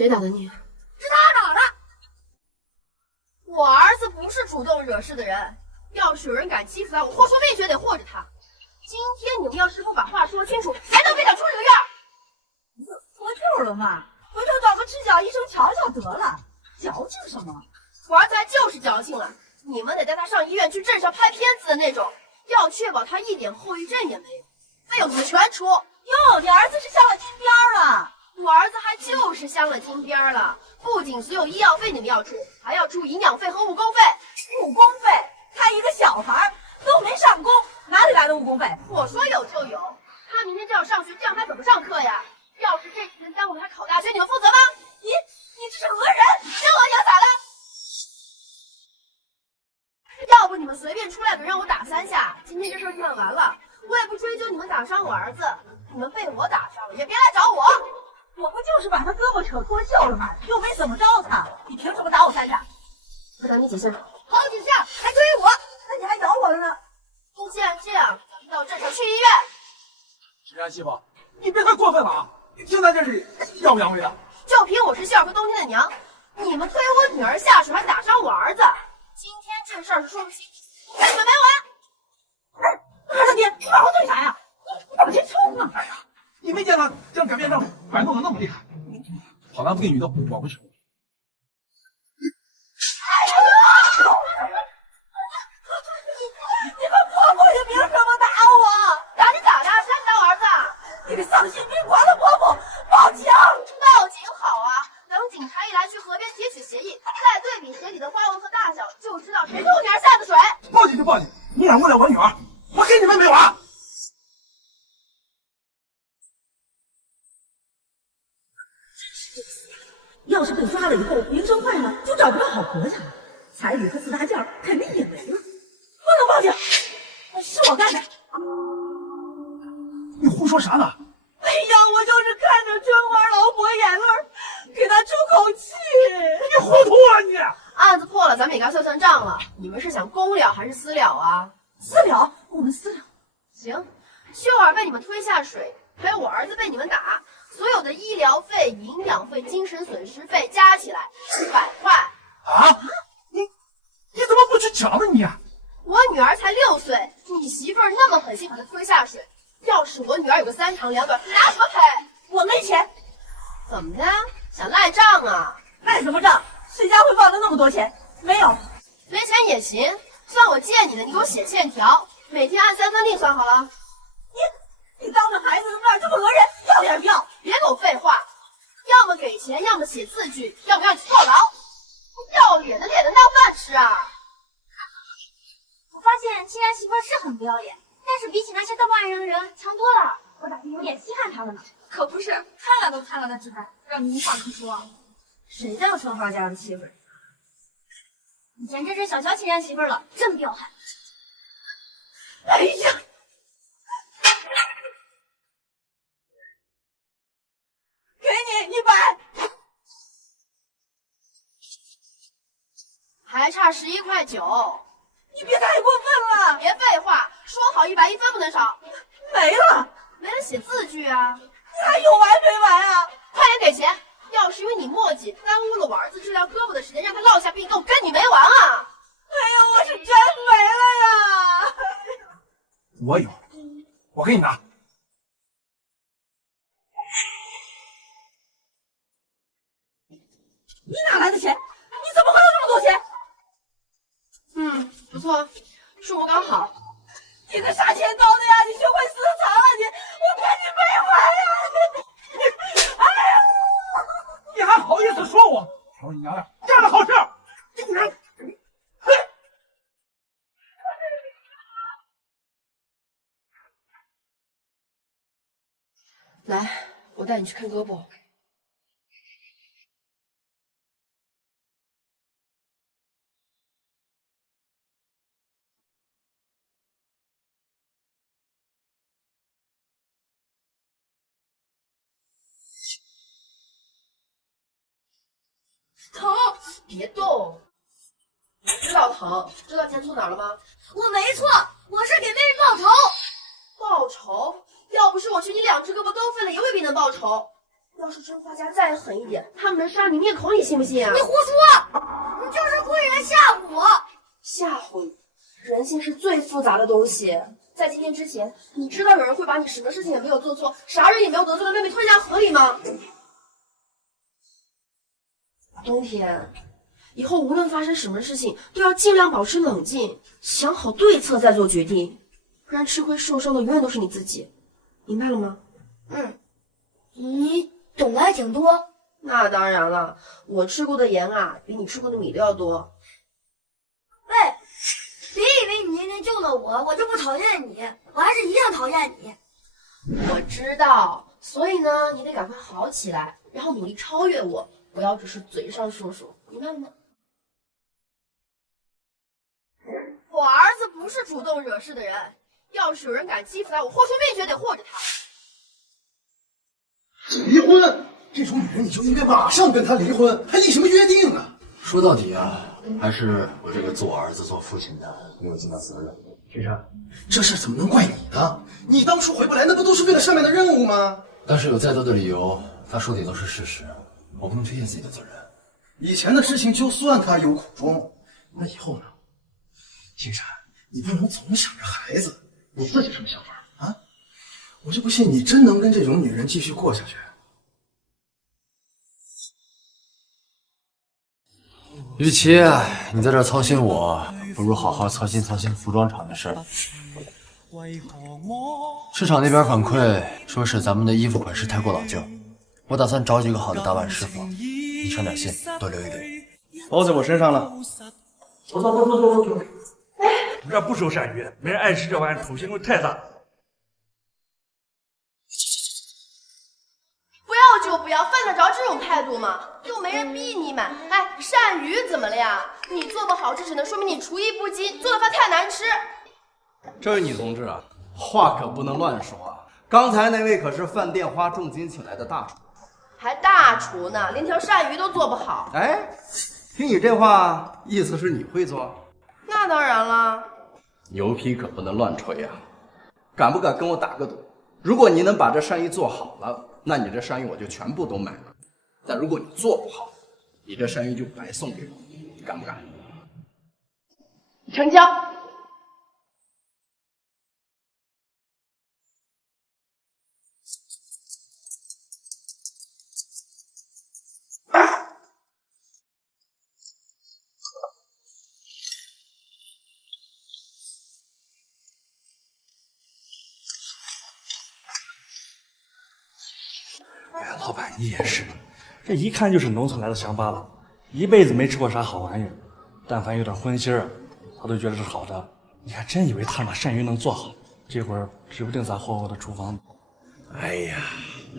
谁打的你？是他打的。我儿子不是主动惹事的人，要是有人敢欺负他，我豁出命绝得护着他。今天你们要是不把话说清楚，谁都别想出这个院。脱臼了嘛，回头找个支脚医生瞧瞧得了。矫情什么？我儿子还就是矫情了，你们得带他上医院去镇上拍片子的那种，要确保他一点后遗症也没有，费用你们全出。哟，你儿子是镶了金边了。我儿子还就是镶了金边了，不仅所有医药费你们要出，还要出营养费和误工费。误工费？他一个小孩都没上工，哪里来的误工费？我说有就有，他明天就要上学，这样他怎么上课呀？要是这几天耽误了他考大学，你们负责吗？你这是讹人！这讹你了咋了？要不你们随便出来个让我打3下，今天这事儿就算完了。我也不追究你们打伤我儿子，你们被我打伤了也别来找我。我不就是把他胳膊扯脱臼了吗？又没怎么着他，你凭什么打我3下？我打你几下？好几下，还追我，那你还咬我了呢。既然这样，咱们到镇上去医院。石山媳妇，你别太过分了啊！你听咱这是要不要回的？就凭我是希尔和冬天的娘，你们推我女儿下水，还打伤我儿子，今天这事儿是说不清，跟你们没完！二大爹，你往后退啥呀？你往前冲啊！哎呀，你没见他将擀面杖摆弄的那么厉害，好男不给女的我不去。你们婆婆也凭什么打我？打你咋的？谁打我儿子？你个丧心病狂的婆婆！报警！报警好啊！等警察一来，去河边提取协议，再对比水里的花纹和大小，就知道谁是我女儿下的水。报警就报警，你染污了我女儿，我跟你们没完！要是被抓了以后名声坏了，就找不到好婆家了，彩礼和4大件肯定也没了。不能报警，是我干的。你胡说啥呢？哎呀，我就是看着春花老婆眼泪，给她出口气。你糊涂啊你！案子破了，咱们也该算算账了。你们是想公了还是私了啊？私了，我们私了。行，秀儿被你们推下水，还有我儿子被你们打，所有的医疗费、营养费、精神损失费加起来100块。啊？你怎么不去讲呢你？我女儿才6岁，你媳妇儿那么狠心把她推下水，要是我女儿有个3长2短，你拿什么赔？我没钱。怎么的？想赖账啊？赖什么账？谁家会放着那么多钱？没有。没钱也行，算我借你的，你给我写欠条，每天按3分利算好了。你当着孩子的面这么讹人，要脸不要？别给我废话，要么给钱，要么写字据，要么让你去坐牢。要脸的脸能当饭吃啊！我发现亲家媳妇是很不要脸，但是比起那些道貌岸然的人强多了。我咋就有点稀罕她了呢？可不是，看了都看了的直白，让你无话可说。谁叫春花家的媳妇儿？你简直是小瞧亲家媳妇了，真彪悍！哎呀！给你100，还差11块9。你别太过分了！别废话，说好100，1分不能少。没了，没人写字据啊！你还有完没完啊？快点给钱！要是因为你墨迹耽误了我儿子治疗胳膊的时间，让他落下病根，跟你没完啊！哎呀，我是真没了呀！我有，我给你拿。你哪来的钱？你怎么会有这么多钱？不错，数目刚好。你这啥钱刀的呀？你学会私藏了你？我跟你没完呀！哎呀！你还好意思说我？瞧你娘的，干的好事！竟然，哼！来，我带你去看胳膊。疼，别动。知道疼，知道钱错哪儿了吗？我没错，我是给妹妹报仇。报仇？要不是我去，你2只胳膊都废了，也未必能报仇。要是真花家再狠一点，他们能杀你灭口，你信不信啊？你胡说！你就是故意来吓唬我！吓唬你？人心是最复杂的东西。在今天之前，你知道有人会把你什么事情也没有做错，啥人也没有得罪的妹妹推下河里吗？冬天，以后无论发生什么事情，都要尽量保持冷静，想好对策再做决定，不然吃亏受伤的永远都是你自己，明白了吗？你懂得还挺多。那当然了，我吃过的盐啊，比你吃过的米都要多。喂，别以为你今天救了我，我就不讨厌你，我还是一样讨厌你。我知道，所以呢，你得赶快好起来，然后努力超越我，不要只是嘴上说说，明白了吗？我儿子不是主动惹事的人，要是有人敢欺负他，我豁出命绝得护着他。离婚，这种女人你就应该马上跟她离婚，还立什么约定啊？说到底啊，还是我这个做儿子、做父亲的没有尽到责任。雪山，这事怎么能怪你呢？你当初回不来，那不都是为了上面的任务吗？但是有再多的理由，他说的也都是事实，我不能推卸自己的责任。以前的事情就算他有苦衷，那以后呢？青山，你不能总想着孩子，你自己什么想法啊？我就不信你真能跟这种女人继续过下去。与其你在这儿操心我，不如好好操心操心服装厂的事儿。市场那边反馈说是咱们的衣服款式太过老旧，我打算找几个好的打版师傅，你上点心，多留一留。包在我身上了。走。我们这不收鳝鱼，没人爱吃这玩意儿，土腥味太大。不要就不要，犯得着这种态度吗？又没人逼你买。哎，鳝鱼怎么了呀？你做不好，这只能说明你厨艺不精，做的饭太难吃。这位女同志啊，话可不能乱说啊！刚才那位可是饭店花重金请来的大厨，还大厨呢，连条鳝鱼都做不好。哎，听你这话，意思是你会做？那当然了。牛皮可不能乱吹啊！敢不敢跟我打个赌？如果你能把这鳝鱼做好了，那你这鳝鱼我就全部都买了。但如果你做不好，你这鳝鱼就白送给我，你敢不敢？成交。哎，老板你也是，这一看就是农村来的乡巴佬，一辈子没吃过啥好玩意儿，但凡有点荤腥儿，他都觉得是好的。你还真以为他把鳝鱼能做好？这会儿指不定咋霍霍的厨房。哎呀，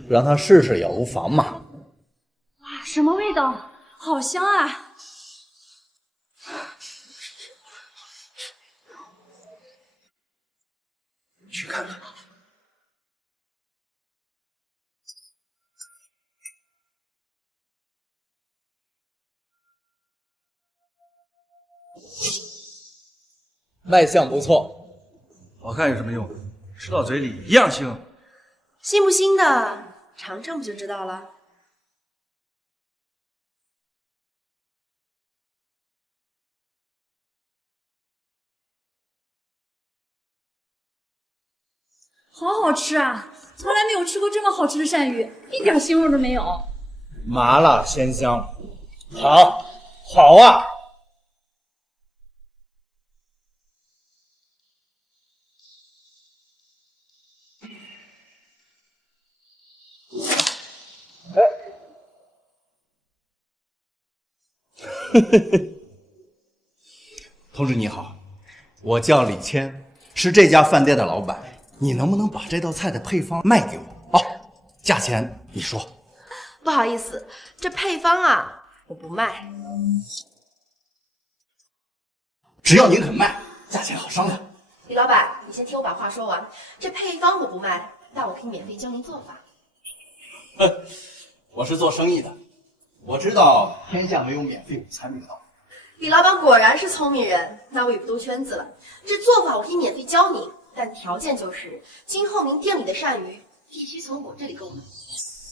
让他试试也无妨嘛。哇，什么味道？好香啊！去看看。卖相不错，好看有什么用？吃到嘴里一样腥。腥不腥的，尝尝不就知道了。好好吃啊！从来没有吃过这么好吃的鳝鱼，一点腥味都没有。麻辣鲜香，好，好啊！同志你好，我叫李谦，是这家饭店的老板。你能不能把这道菜的配方卖给我？哦，价钱你说。不好意思，这配方啊，我不卖。只要您肯卖，价钱好商量。李老板，你先听我把话说完。这配方我不卖，但我可以免费教您做法。我是做生意的，我知道天下没有免费午餐这个道理。李老板果然是聪明人，那我也不兜圈子了。这做法我可以免费教您，但条件就是今后您店里的鳝鱼必须从我这里购买。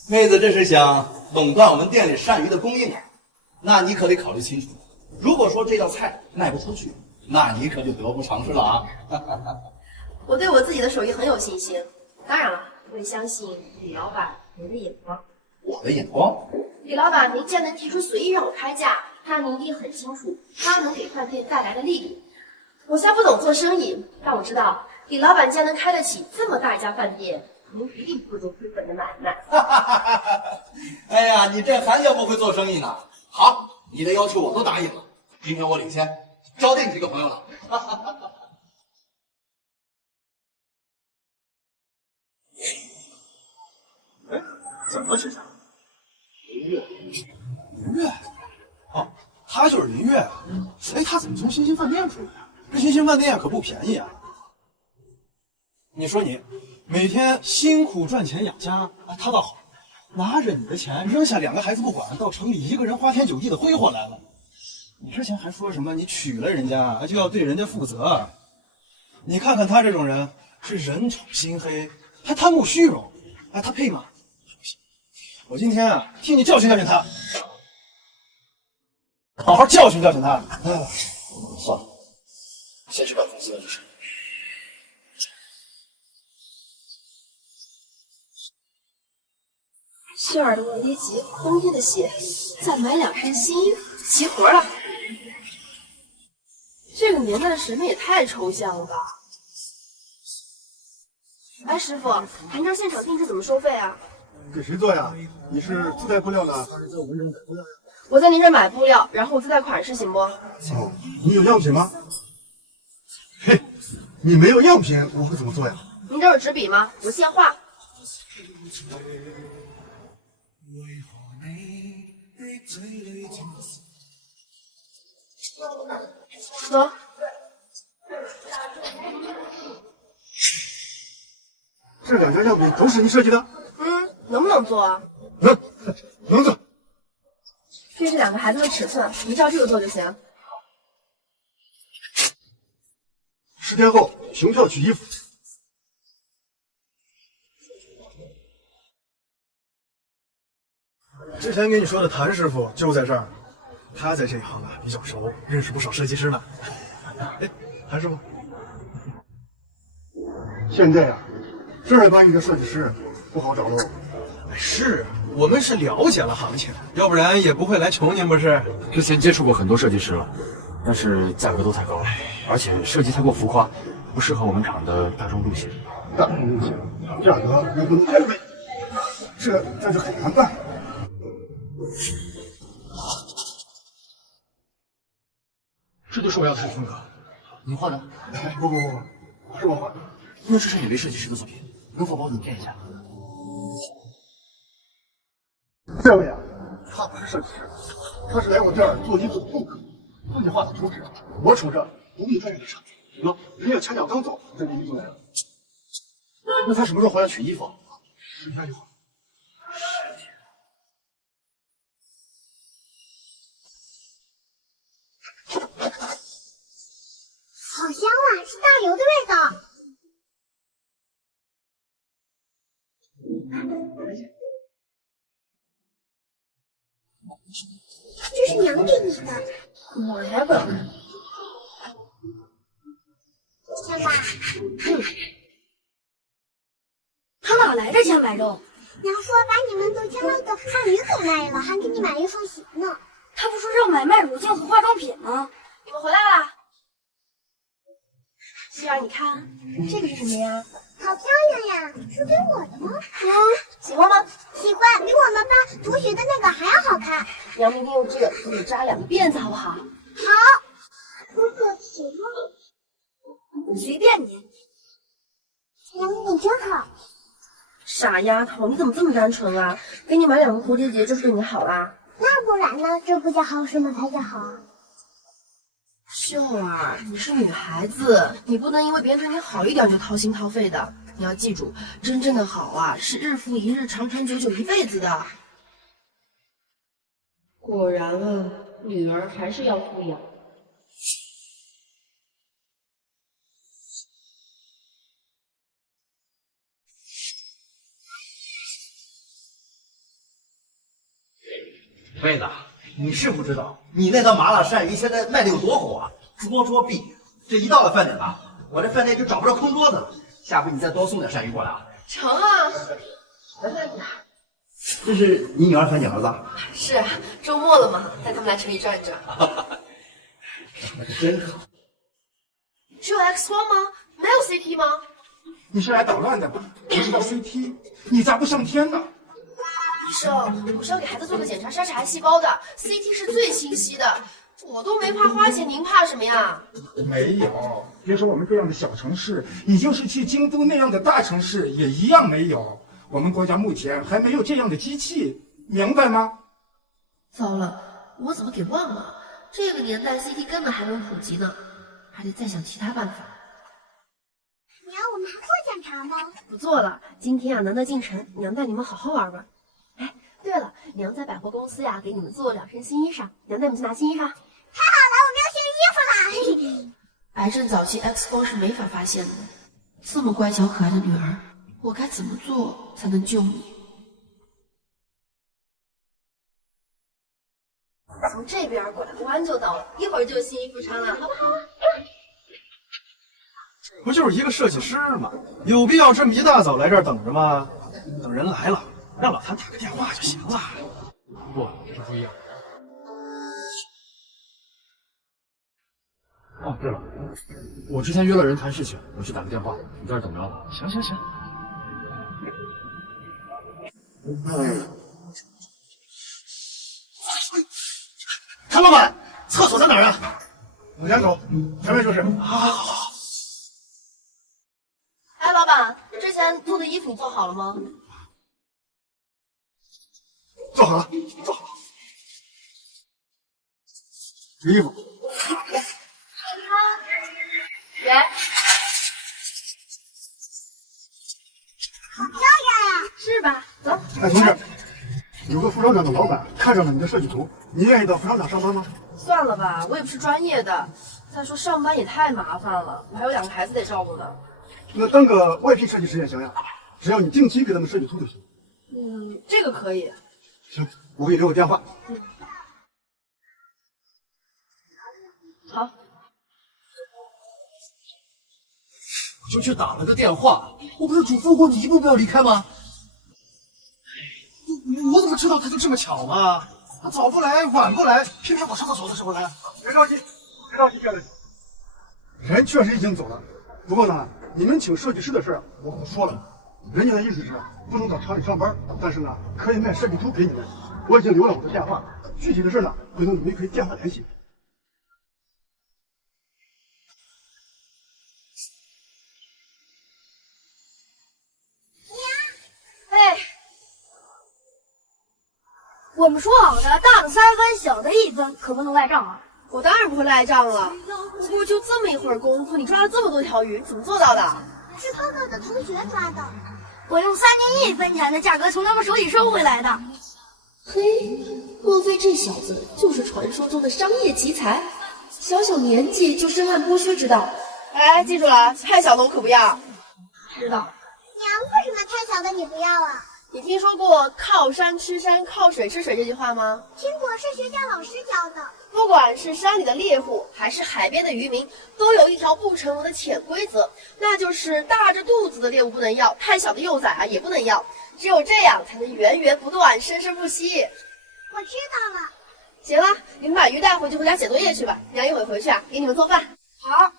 妹子这是想垄断我们店里鳝鱼的供应啊？那你可得考虑清楚。如果说这道菜卖不出去，那你可就得不偿失了啊！我对我自己的手艺很有信心，当然了，我也相信李老板您的眼光。我的眼光？李老板，您既然能提出随意让我开价，那您一定很清楚它能给饭店带来的利益。我虽然不懂做生意，但我知道李老板既然能开得起这么大一家饭店，您一定不会做亏本的买卖。哎呀，你这还叫不会做生意呢？好，你的要求我都答应了。今天我领先，招待你这个朋友了。哎，怎么了，先生？林月，林月，哦，他就是林月啊。哎，他怎么从星星饭店出来呀？这星星饭店可不便宜啊。你说你每天辛苦赚钱养家，他倒好，拿着你的钱扔下2个孩子不管，到城里一个人花天酒地的挥霍来了。你之前还说什么你娶了人家就要对人家负责，你看看他这种人是人丑心黑，还贪慕虚荣，哎，他配吗？我今天啊替你教训教训他，好好教训教训他。哎，算了，先去办公司的事。秀儿的蝴蝶结，冬天的鞋，再买2身新衣服，齐活了。这个年代的审美也太抽象了吧！哎，师傅，您这现场定制怎么收费啊？给谁做呀？你是自带布料呢，还是在我们这儿买布料呀？我在您这儿买布料，然后我自带款式，行不？哦，你有样品吗？嘿，你没有样品，我会怎么做呀？您这有纸笔吗？我现画。走。这2件样品都是你设计的？能不能做啊？能做。这是2个孩子的尺寸，你照这个做就行。10天后凭票取衣服。之前跟你说的谭师傅就在这儿，他在这一行啊比较熟，认识不少设计师呢。哎，谭师傅，现在啊，正儿八经的设计师不好找喽。是我们是了解了行情，要不然也不会来求您，不是？之前接触过很多设计师了，但是价格都太高了，而且设计太过浮夸，不适合我们厂的大众路线。大众路线，价格又不能太贵，这就很难办。这就是我要的风格，您画的？不，不是我画的。那这是哪位设计师的作品？能否帮我引荐一下？这位啊，他不是设计师，他是来我这儿做衣服的顾客，自己画的图纸，我瞅着不必专业的设计。喏，人家前脚刚走，这就衣服来了。那他什么时候回来取衣服？10天以后。10天。好香啊，是大刘的味道。这是娘给你的。我才不。香吧？他哪来的钱买肉？娘说把你们豆浆那个汉语给卖了，还给你买了一双鞋呢。他不说让买卖乳镜和化妆品吗？你们回来啦！希儿，你看这个是什么呀？好漂亮呀，是给我的吗？喜欢吗？喜欢，比我们班同学的那个还要好看。娘明天用这个给你扎2个辫子，好不好？好。哥哥行吗？随便你。娘，你真好。傻丫头，你怎么这么单纯啊？给你买2个蝴蝶结就是对你好啦？那不然呢？这不叫好，什么才叫好啊？秀儿，你是女孩子，你不能因为别人对你好一点就掏心掏肺的。你要记住，真正的好啊，是日复一日、长长久久、一辈子的。果然啊，女儿还是要富养。妹子，你是不知道，你那道麻辣鳝鱼现在卖的有多火啊，桌桌必点。这一到了饭点吧，我这饭店就找不着空桌子了。下回你再多送点鳝鱼过来啊。成啊！这是你女儿和你儿子？是啊，周末了嘛，带他们来城里转一转。那可真好。只有 X 光吗？没有 CT 吗？你是来捣乱的吧？我知道 CT， 你咋不上天呢？医生，我是要给孩子做个检查筛查癌细胞的 ，CT 是最清晰的。我都没怕花钱，您怕什么呀？没有，别说我们这样的小城市，你就是去京都那样的大城市，也一样没有。我们国家目前还没有这样的机器，明白吗？糟了，我怎么给忘了？这个年代 CT 根本还没有普及呢，还得再想其他办法。娘，我们还做检查吗？不做了，今天啊难得进城，娘带你们好好玩玩。哎，对了，娘在百货公司呀给你们做了2身新衣裳，娘带你们去拿新衣裳。太好了，我们要新衣服啦！癌症早期 X 光是没法发现的，这么乖巧可爱的女儿，我该怎么做才能救你？从这边拐个弯就到了，一会儿就有新衣服穿了，好不好？不就是一个设计师吗？有必要这么一大早来这儿等着吗？等人来了，让老谭打个电话就行了。不，这不一样。哦，对了，我之前约了人谈事情，我去打个电话，你在这等着。行。谭老板，厕所在哪儿啊？往前走，前面就是。好。哎，老板，之前做的衣服你做好了吗？做好了。这衣服。喂。好漂亮呀！是吧？走。哎，同志，有个服装厂的老板看上了你的设计图，你愿意到服装厂上班吗？算了吧，我也不是专业的。再说上班也太麻烦了，我还有2个孩子得照顾呢。那当个外聘设计师也行呀，只要你定期给他们设计图就行。这个可以。行，我给你留个电话。好。我就去打了个电话，我不是嘱咐过你一步不要离开吗？我怎么知道他就这么巧嘛？他早不来，晚不来，偏偏我上厕所的时候来。别着急，别着急，人确实已经走了。不过呢，你们请设计师的事我跟他说了，人家的意思是不能到厂里上班，但是呢，可以卖设计图给你们。我已经留了我的电话，具体的事呢，回头你们可以电话联系。我们说好的，大的3分，小的1分，可不能赖账啊！我当然不会赖账了。不过就这么一会儿功夫，你抓了这么多条鱼，怎么做到的？是哥哥的同学抓的。我用3斤1分钱的价格从他们手里收回来的。嘿，莫非这小子就是传说中的商业奇才？小小年纪就深谙剥削之道。哎，记住了，太小的我可不要。知道。娘，为什么太小的你不要啊？你听说过靠山吃山，靠水吃水这句话吗？听过，是学校老师教的。不管是山里的猎户，还是海边的渔民，都有一条不成文的潜规则，那就是大着肚子的猎物不能要，太小的幼崽也不能要，只有这样才能源源不断，生生不息。我知道了。行了，你们把鱼带回去，回家写作业去吧。娘一会儿回去给你们做饭。好。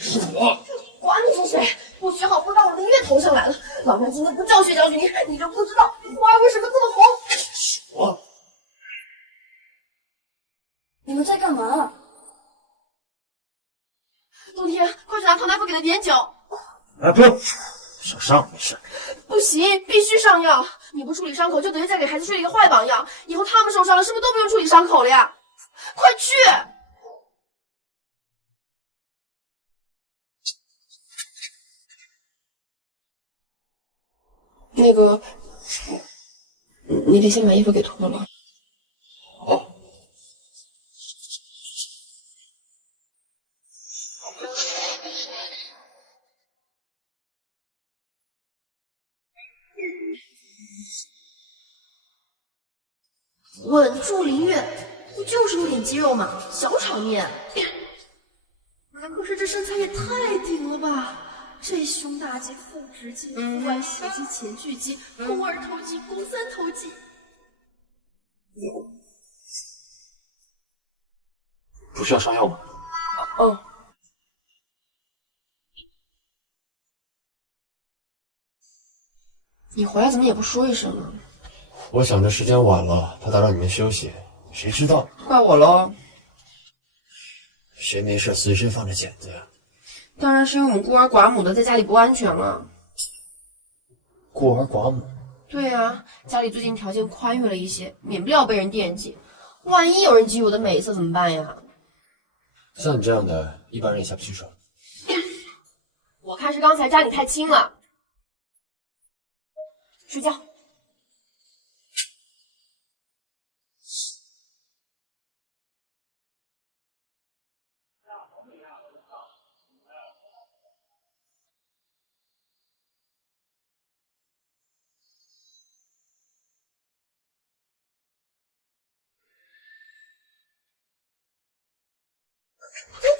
是我。管你是谁，我学好不到我的月头上来了。老娘今天不教训你，你就不知道花为什么这么红。我。冬天，快去拿唐大夫给他点酒。哎，不用，小伤没事。不行，必须上药。你不处理伤口，就等于在给孩子树立一个坏榜样。以后他们受伤了，是不是都不用处理伤口了呀？快去！那个，你得先把衣服给脱了。好。稳住林月，不就是露点肌肉吗？小场面。可是这身材也太顶了吧！这胸大肌、腹直肌、腹外斜肌、前锯肌、肱二头肌、肱三头肌。不需要上药吗？哦。你回来怎么也不说一声呢？我想着时间晚了，怕打扰你们休息，谁知道怪我喽。谁没事随身放着剪子呀？当然是因为我们孤儿寡母的在家里不安全了。孤儿寡母？对啊，家里最近条件宽裕了一些，免不了被人惦记。万一有人觊觎我的美色怎么办呀？像你这样的一般人也下不去手。我看是刚才扎你太轻了。睡觉。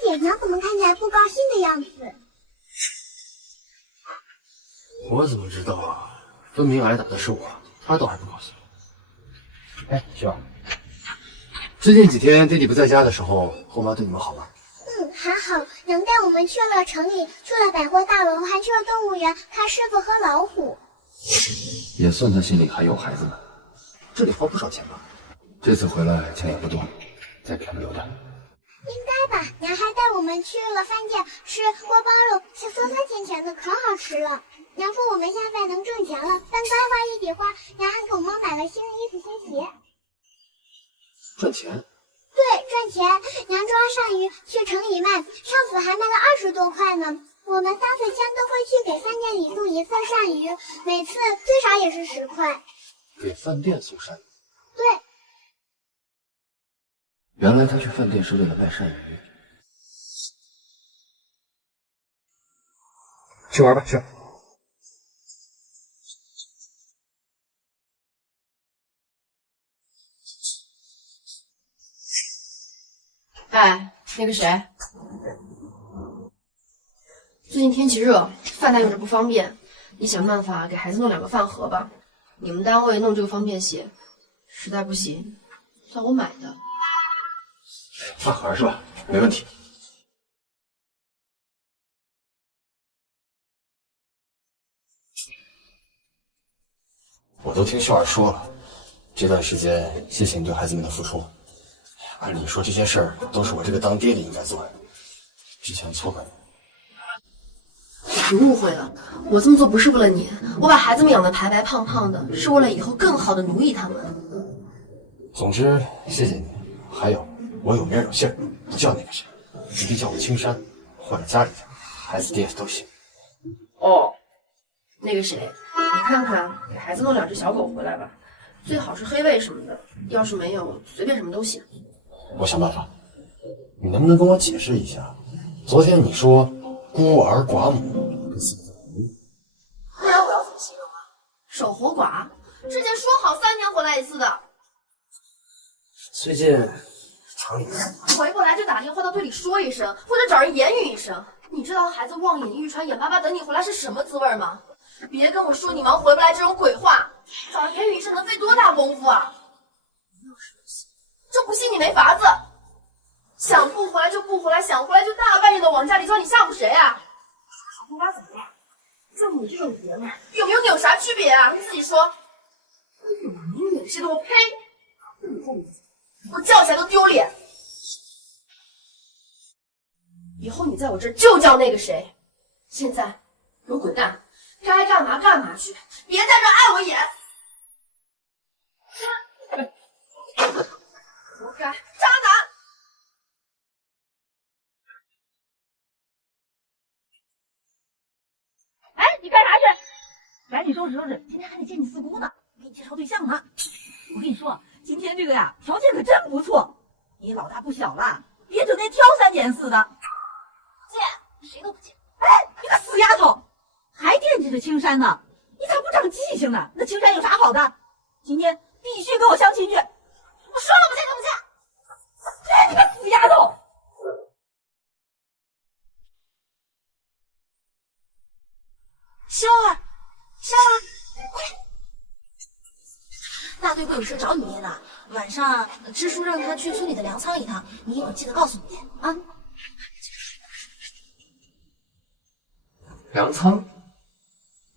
姐，娘怎么看起来不高兴的样子？我怎么知道啊？分明挨打的是我，他倒还不高兴。哎，秀儿，最近几天爹地不在家的时候，后妈对你们好吗？还好，娘带我们去了城里，去了百货大楼，还去了动物园看狮子和老虎。也算他心里还有孩子呢。这得花不少钱吧？这次回来钱也不多，再给他们留着。应该吧，娘还带我们去了饭店吃锅包肉，是酸酸甜甜的，可好吃了。娘说我们现在能挣钱了，但该花一笔花，娘还给我们买了新衣服、新鞋。赚钱？对，赚钱。娘抓鳝鱼去城里卖，上次还卖了20多块呢。我们3、4天都会去给饭店里送一次鳝鱼，每次最少也是10块。给饭店送鳝鱼？对。原来他去饭店是为了卖鳝鱼。去玩吧，去。哎，那个谁，最近天气热，饭菜用着不方便，你想办法给孩子弄2个饭盒吧。你们单位弄这个方便些，实在不行，算我买的。饭盒是吧？没问题。我都听秀儿说了，这段时间谢谢你对孩子们的付出。按理说这些事儿都是我这个当爹的应该做的，之前错怪你误会了，我这么做不是为了你，我把孩子们养得白白胖胖的，是为了以后更好的奴役他们。总之，谢谢你。还有，我有名有姓，不叫那个谁，直接叫我青山，或者家里的孩子爹都行。哦，那个谁，你看看给孩子弄2只小狗回来吧，最好是黑背什么的，要是没有，随便什么都行。我想办法。你能不能跟我解释一下？昨天你说孤儿寡母，不然我要怎么形容啊？守活寡，之前说好3年回来一次的。最近厂里回不来就打电话到队里说一声，或者找人言语一声。你知道孩子望眼欲穿、眼巴巴等你回来是什么滋味吗？别跟我说你忙回不来这种鬼话，找人言语一声能费多大功夫啊！要是不信，这不信你没法子。想不回来就不回来，想回来就大半夜的往家里钻，你吓唬谁啊？耍手瓜怎么样？就你这种爷们儿，有没有你有啥区别啊？你自己说。有名有姓的，我呸！我叫起来都丢脸。以后你在我这儿就叫那个谁。现在给我滚蛋，该干嘛干嘛去，别在这儿碍我眼。活该，渣男！哎，你干啥去？赶紧收拾收拾，今天还得见你四姑呢，给你介绍对象呢。我跟你说，今天这个呀，条件可真不错。你老大不小了，别整天挑三拣四的。见，谁都不见。哎，你个死丫头，还惦记着青山呢？你咋不长记性呢？那青山有啥好的？今天必须跟我相亲去。我说了不见就不见。哎，你个死丫头！潇儿，潇儿，快！大队会有事找你爹呢，晚上支书让他去村里的粮仓一趟，你一会儿记得告诉你爹啊。粮仓？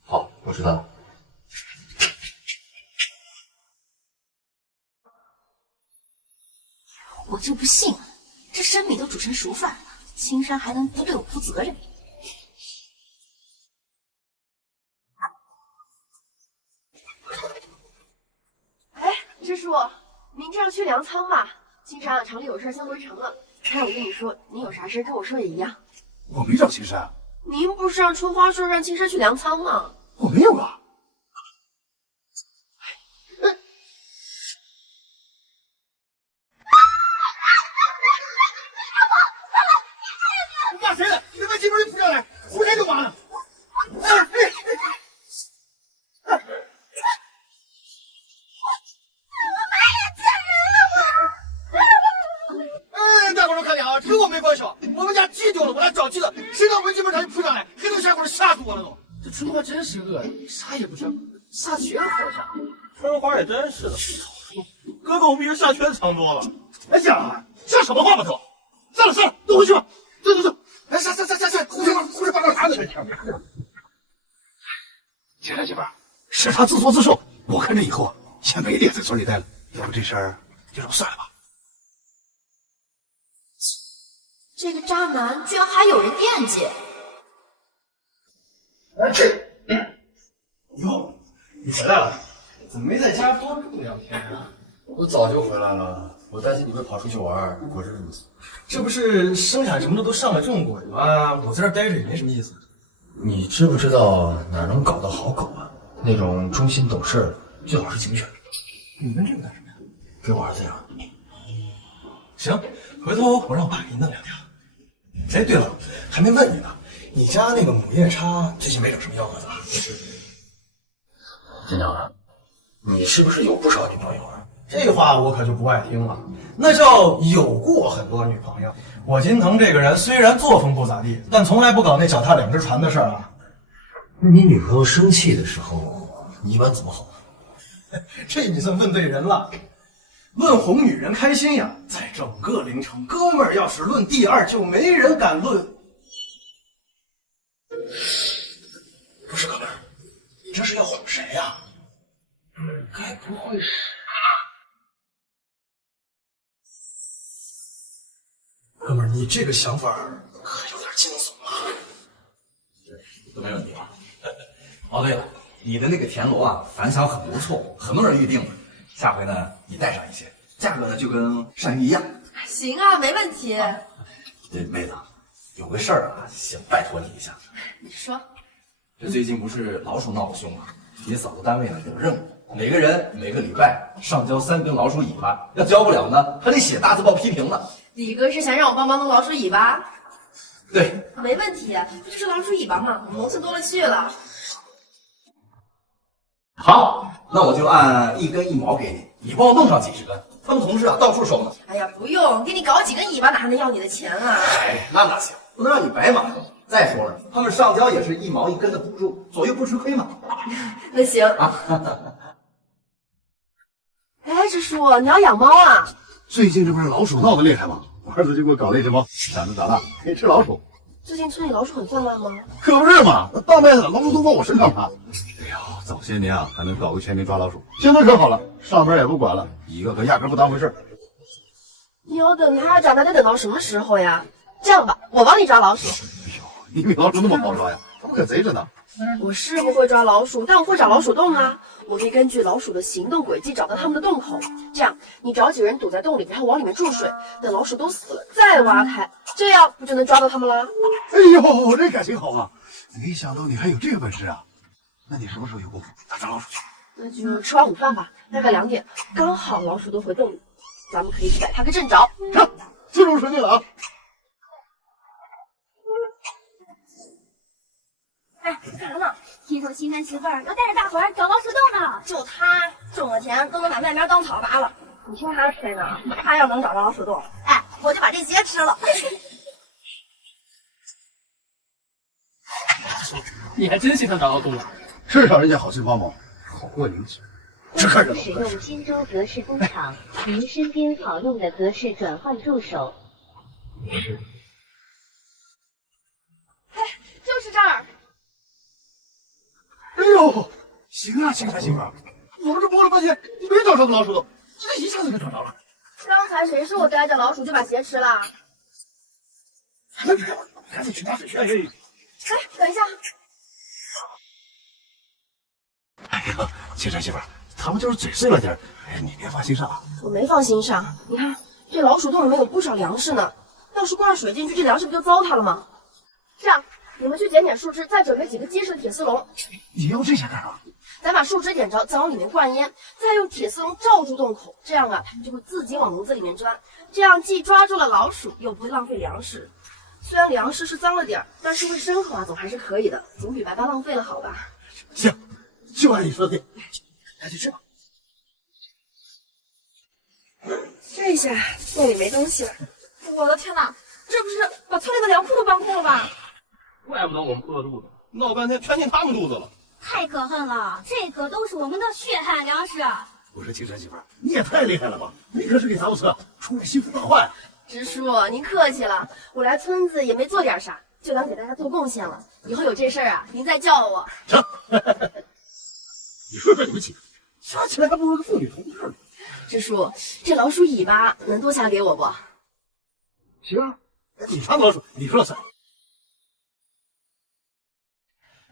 好，我知道了。我就不信，这生米都煮成熟饭了，青山还能不对我负责任？哎，支书，您这要去粮仓吧？青山厂里有事先回城了。刚才我跟你说，您有啥事跟我说也一样。我没找青山。您不是让春花说让青山去粮仓吗？我没有啊。骂谁呢？你把鸡巴扑上来，胡谁干嘛呢？大伙儿看见啊，跟我没关系。我们家鸡丢了，我来找鸡的，谁到文鸡巴上就扑上来，黑头瞎伙吓死我了都。这春花真是恶人，啥也不知道，撒绝了好像。春花也真是的，哥哥我比人下圈强多了。哎呀，像什么话嘛都！算了算了，都回去吧。走。哎，下，胡说八道啥呢？青山媳妇儿，是他自作自受。我看这以后也没脸在村里待了，要不这事儿就这么算了吧。这个渣男居然还有人惦记！哟，你回来了？怎么没在家多住2天啊？我早就回来了，我担心你会跑出去玩，果真如此。这不是生产什么的都上了正轨吗？我在这待着也没什么意思。你知不知道哪能搞到好狗啊？那种忠心懂事，最好是警犬。你问这个干什么呀？给我儿子养。行，回头我让我爸给你弄2条。哎，对了，还没问你呢，你家那个母夜叉最近没整什么幺蛾子吧？金鸟啊，你是不是有不少女朋友啊？这话我可就不爱听了，那叫有过很多女朋友。我金腾这个人虽然作风不咋地，但从来不搞那脚踏2只船的事儿啊。你女朋友生气的时候，你一般怎么哄？这你算问对人了。论哄女人开心呀，在整个临城，哥们儿要是论第2，就没人敢论。不是哥们儿，你这是要哄谁呀？该不会是……哥们儿，你这个想法可有点惊悚啊！都没问题吧？哦，对了，你的那个田螺啊，反响很不错，很多人预定了。下回呢，你带上一些，价格呢就跟鳝鱼一样。行啊，没问题。对，妹子，有个事儿啊，想拜托你一下。你说。这最近不是老鼠闹得凶吗？你嫂子单位呢有任务，每个人每个礼拜上交3根老鼠尾巴，要交不了呢，还得写大字报批评呢。李哥是想让我帮忙弄老鼠尾巴？对，没问题，不就是老鼠尾巴嘛，农村多了去了。好，那我就按1根1毛给你，你帮我弄上几10根。他们同事啊到处收呢。哎呀，不用，给你搞几根尾巴哪还能要你的钱啊？哎，那哪行，不能让你白忙活。再说了，他们上交也是1毛1根的补助，左右不吃亏嘛。那行啊。哎，支书，你要养猫啊？最近这不是老鼠闹得厉害吗？我儿子就给我搞了一只猫，胆子长大，可以吃老鼠。最近村里老鼠很泛滥吗？可不是嘛，大麦子老鼠都往我身上爬。哎呀，早些年啊还能搞个全民抓老鼠，现在可好了，上边也不管了，一个个压根不当回事。你要等它长大，得等到什么时候呀？这样吧，我帮你抓老鼠。你比老鼠那么好抓呀？他们可贼着呢。我是不会抓老鼠，但我会找老鼠洞啊。我可以根据老鼠的行动轨迹找到它们的洞口。这样，你找几个人躲在洞里，然后往里面注水，等老鼠都死了再挖开，这样不就能抓到它们了？哎呦，这感情好啊！没想到你还有这个本事啊！那你什么时候有功夫打抓老鼠去？那就吃完午饭吧，大概2点，刚好老鼠都回洞里，咱们可以去摆他个阵找。成，记住顺利了啊！哎，干什么呢？听说新干媳妇儿要带着大伙儿找老鼠洞呢。就他挣了钱都能把外面当草拔了。你听他吹呢，他要能找着老鼠洞，哎，我就把这鞋吃了。你还真心想找到洞了？至少人家好心帮忙，好过瘾些。这看着使用新州格式工厂，您身边好用的格式转换助手。哎，就是这儿。哎呦，行啊，青山媳妇儿，我们这摸了半天，你没找着老鼠洞，这一下子就找着了。刚才谁说我逮着老鼠就把鞋吃了？赶紧去拿水去。哎，等一下。哎呀，青山媳妇儿，他们就是嘴碎了点，哎，你别放心上啊。我没放心上，你看这老鼠洞里面有不少粮食呢，要是灌水进去，这粮食不就糟蹋了吗？这样，你们去捡点树枝，再准备几个结实的铁丝笼。你要这些干啥？咱把树枝点着，再往里面灌烟，再用铁丝笼罩住洞口，这样啊，它们就会自己往炉子里面钻。这样既抓住了老鼠，又不会浪费粮食。虽然粮食是脏了点，但是喂牲口啊，总还是可以的，总比白白浪费了好吧？行，就按你说的定，赶紧去吧。这下洞里没东西了。我的天哪，这不是把村里的粮库都搬空了吧？怪不得我们饿肚子，闹半天全进他们肚子了。太可恨了，这可都是我们的血汗粮食。我说青山媳妇儿，你也太厉害了吧！你可是给咱们村出了心腹大患啊！支书，您客气了，我来村子也没做点啥，就当给大家做贡献了。以后有这事儿啊，您再叫我。成。你说这你们几个，加起来还不如个妇女同志呢。支书，这老鼠尾巴能多下给我不？行啊，你藏老鼠，你说了算。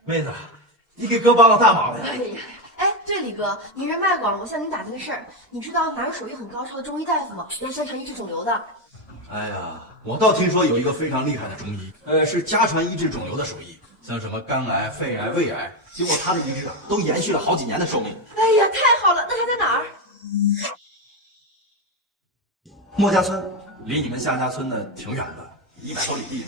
妹子，你给哥帮个大忙呗。哎，对，李哥，您人脉广，我向您打听个事儿，你知道哪有手艺很高超的中医大夫吗？要擅长医治肿瘤的。哎呀，我倒听说有一个非常厉害的中医，是家传医治肿瘤的手艺，像什么肝癌、肺癌、胃癌，结果他的医治啊，都延续了好几年的寿命。哎呀，太好了，那他在哪儿？莫家村离你们夏家村呢挺远的，100多里地。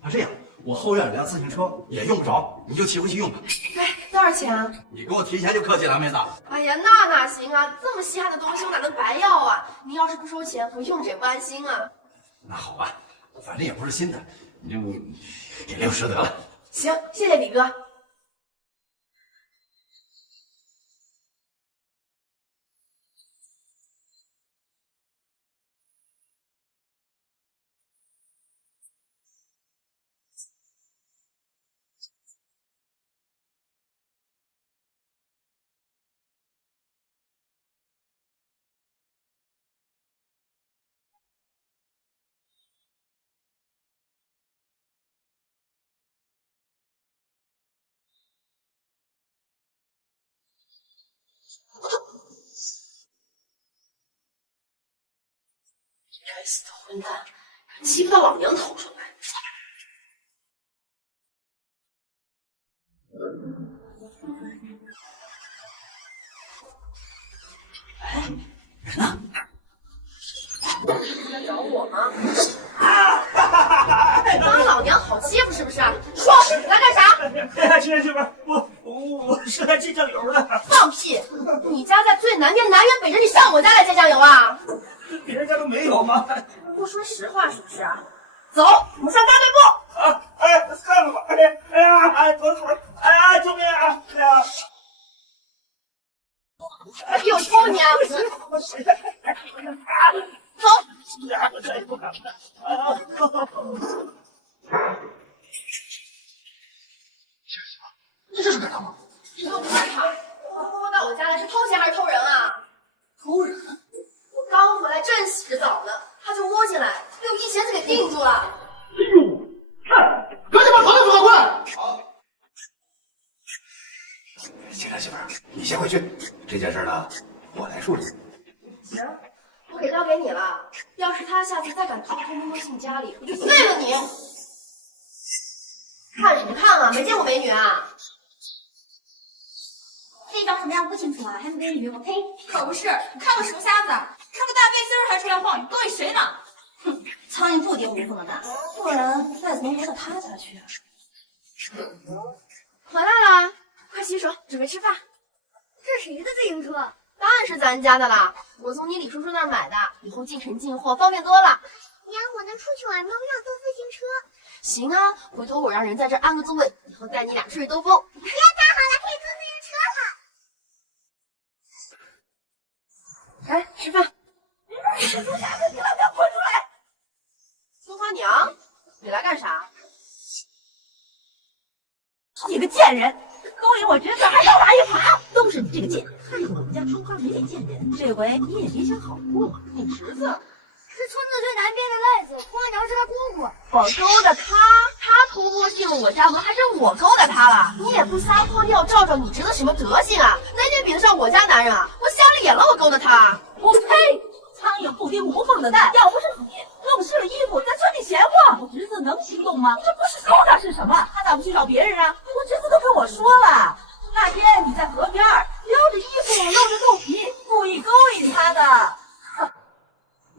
啊，这样，我后院有辆自行车，也用不着，你就骑回去用吧。哎，多少钱啊？你给我提钱就客气了，妹子。哎呀，那哪行啊，这么稀罕的东西我哪能白要啊？您要是不收钱，我用着也不安心啊。那好吧，反正也不是新的，你就给60得了。行，谢谢李哥。该死的混蛋，欺负到老娘头上来！哎，人呢？你在找我吗？当老娘好欺负是不是？说来干啥？青山媳妇儿，我是来借酱油的。放屁！你家在最南边南辕北辙，你上我家来借酱油啊？别人家都没有吗？不说实话是不是？走，我们上大队部。啊！哎，算了吧！哎呀！哎，头！哎呀！救命啊！哎呀！有抽你啊！走。我再也不敢了。你这是干什么？你又不是他，摸到我家来是偷钱还是偷人啊？偷人？我刚回来正洗着澡呢，他就摸进来，被我一钳子给定住了。媳妇儿，你先回去，这件事呢，我来处理。行，我给交给你了。要是他下次再敢偷偷摸摸进家里，我就废了你！看什么看啊？没见过美女啊？自己长什么样不清楚啊？还美女？我呸！可不是，你看我什么瞎子？穿个大背心儿还出来晃悠，勾引谁呢？哼，苍蝇不叮无缝的蛋，不然赖子能挪到他家去啊？回来了，快洗手，准备吃饭。这谁的自行车？当然是咱家的啦，我从你李叔叔那儿买的，以后进城进货方便多了。娘，我能出去玩吗？我想坐自行车。行啊，回头我让人在这儿安个座位，以后带你俩出去兜风。呀，太好了，可以坐自行车了。来吃饭。你这猪崽子，你老娘滚出来！松花娘，你来干啥？你个贱人，勾引我侄子还倒打一耙，都是你这个贱，害得我们家春花没脸见人。这回你也别想好过。你侄子是村子最南边的赖子，花娘是他姑姑。我勾搭他，他偷摸进了我家门，还是我勾搭他了？你也不撒泡尿照照你侄子什么德行啊？哪点比得上我家男人啊？我瞎了眼了，我勾搭他？我呸！苍蝇不叮无缝的蛋，要不是你弄湿了衣服在村里闲晃，我侄子能行动吗？这不是勾搭是什么？他咋不去找别人啊？我侄子都跟我说了，那天你在河边撩着衣服露着肚皮，故意勾引他的。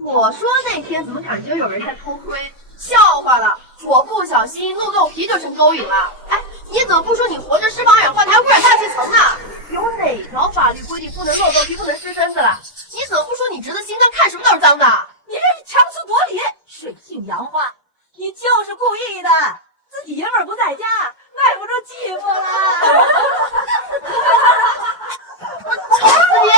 我说那天怎么感觉有人在偷窥？笑话了，我不小心露肚皮就成勾引了。哎，你怎么不说你活着施防氧化，还污染大气层呢？有哪条法律规定不能露肚皮，不能湿身子了？你怎么不说你侄子心脏看什么都是脏的？你这是强词夺理，水性杨花，你就是故意的，自己爷们儿不在家，耐不住寂寞了。我抽死你！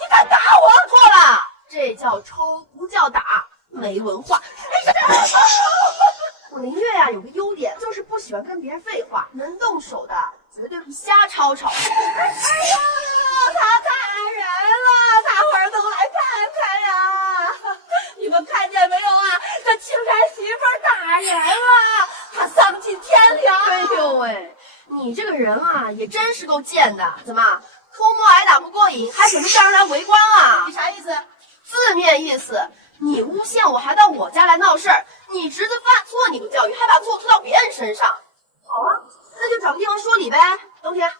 你敢打我？错了，这叫抽，不叫打，没文化。我林月呀有个优点，就是不喜欢跟别人废话，能动手的绝对不瞎吵吵。哎呀，他打人了，大伙儿都来看看呀！你们看见没有啊？这青山媳妇打人了，他丧尽天良。哎呦喂，你这个人啊，也真是够贱的。怎么偷摸挨打不过瘾，还准备叫人来围观啊？你啥意思？字面意思，你诬陷我，还到我家来闹事儿。你侄子犯错你不教育，还把错推到别人身上。好啊，那就找个地方说理呗。冬天，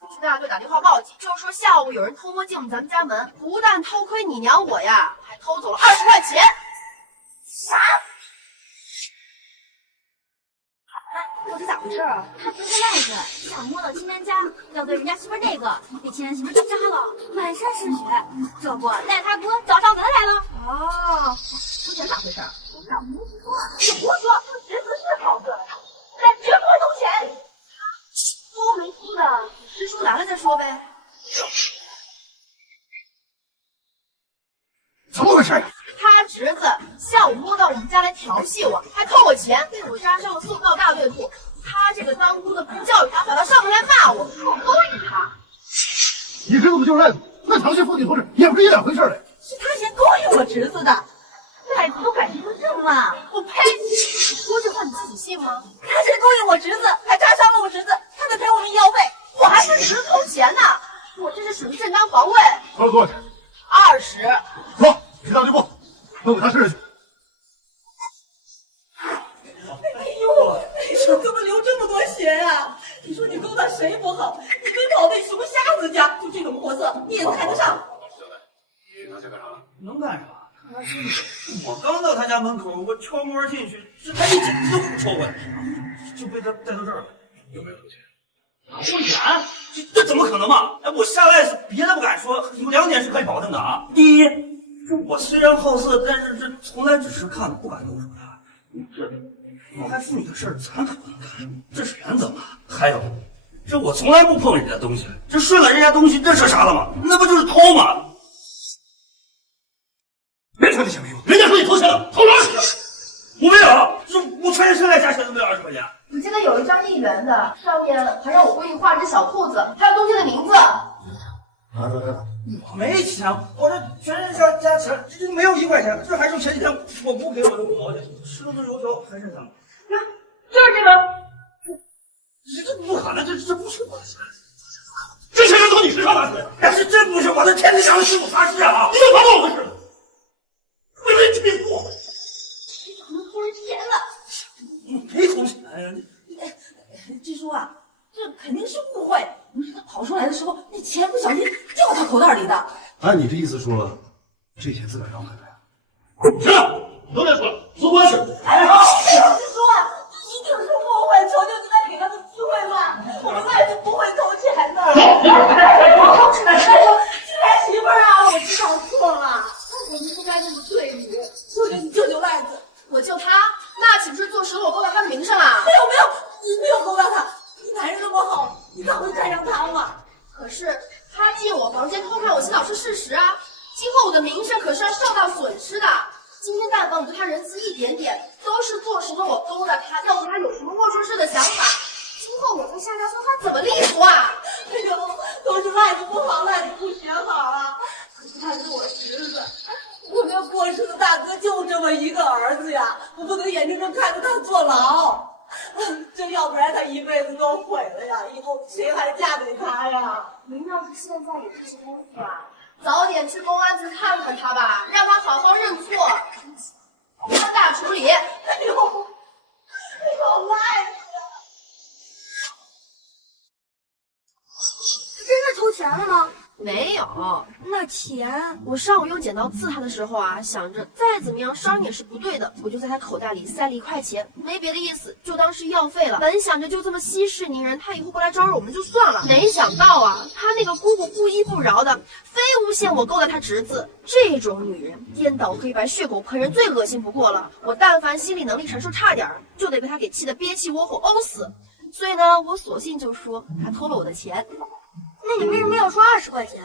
我去大队打电话报警，就说下午有人偷摸进了咱们家门，不但偷窥你娘我呀，还偷走了20块钱。啥？到底咋回事啊？他侄子赖子想摸到青山家，要对人家媳妇那个，被青山媳妇抓了，满身是血。这不赖他哥找上门来了。哦，之前咋回事？我咋没听说？你胡说，侄子是好个，但绝不会偷钱。说没听的，师叔来了再说呗。怎么回事呀？他侄子下午摸到我们家来调戏我，还偷我钱，被我抓上了送到大队部。他这个当姑的不教育他，反倒上门来骂我，说我勾引他。你侄子不就是赖子？那调戏妇女同志也不是一两回事嘞。是他先勾引我侄子的，赖子都改结婚证了。我呸！说这话你自己信吗？他先勾引我侄子，还扎伤了我侄子，他得赔我们医药费。我还说你侄子偷钱呢，我这是属于正当防卫。掏了多少钱？20。走，去大队部，问问他试试去。哎呦，你怎么流这么多血呀？你说你勾搭谁不好？你非跑那熊瞎子家，就这种货色，你也看得上？你拿这干啥？能干啥？他是我刚到他家门口，我悄摸进去，这他一进就胡戳我，就被他带到这儿了。有没有偷钱？偷钱？这怎么可能嘛？哎，我下来是别的不敢说，有2点是可以保证的啊。第一，这我虽然好色，但是这从来只是看，不敢动手的。这谋害妇女的事儿，咱可不能干，这是原则嘛。还有，这我从来不碰人家东西，这顺了人家东西，这是啥了吗？那不就是偷吗？别说这些没用，人家说你偷钱了，偷了20块，我没有，这我穿着身来加钱都没有20块钱。我记得有一张1元的，上面还让我故意画只小兔子，还有东西的名字。拿出来！我没钱，我这全是加钱，这没有1块钱，这还是前几天我姑给我的5毛钱，吃了顿油条还剩3毛。就是这个。这不可能，这不是这些人都你身上拿出来，要是真不是我的天子上师傅发誓啊！你又发怎么回事？为人欺负我！怎么偷人钱了？没偷钱呀！支书啊，这肯定是误会。他跑出来的时候，那钱不小心掉他口袋里的。按你这意思说，这钱自个儿要回来啊？是，都别说了，做官是。哎，支书啊，这一定是误会，求求你再给他个机会吧，我们外头不会偷钱的。是他媳妇儿啊，我知道错了，我们不该那么对你，求求你救救赖子。我救他，那岂不是坐实了我勾搭他的名声啊？没有，你没有勾搭他，你男人那么好，你咋会看上他嘛？可是他进我房间偷看我洗澡是事实啊，今后我的名声可是要受到损失的。今天但凡我对他仁慈一点点，都是做实了我勾搭他，要不他有什么龌龊事的想法，今后我在夏家村他怎么立足啊？哎呦，都是赖子不好，赖子不学好啊！可是他是我侄子，我那过世的大哥就这么一个儿子呀，我不能眼睁睁看着他坐牢。这要不然他一辈子都毁了呀，以后谁还嫁给他呀？您要是现在有这些功夫啊，早点去公安局看看他吧，让他好好认错，宽大处理。哎呦，赖子！他真的偷钱了吗？没有，那钱我上午用剪刀刺他的时候啊，想着再怎么样伤也是不对的，我就在他口袋里塞了1块钱，没别的意思，就当是医药费了。本想着就这么息事宁人，他以后不来招惹我们就算了，没想到啊，他那个姑姑不依不饶的，非诬陷我勾搭他侄子。这种女人颠倒黑白，血口喷人，最恶心不过了。我但凡心理能力承受差点儿，就得被他给气得憋气窝火呕死。所以呢，我索性就说他偷了我的钱。那你为什么要说20块钱？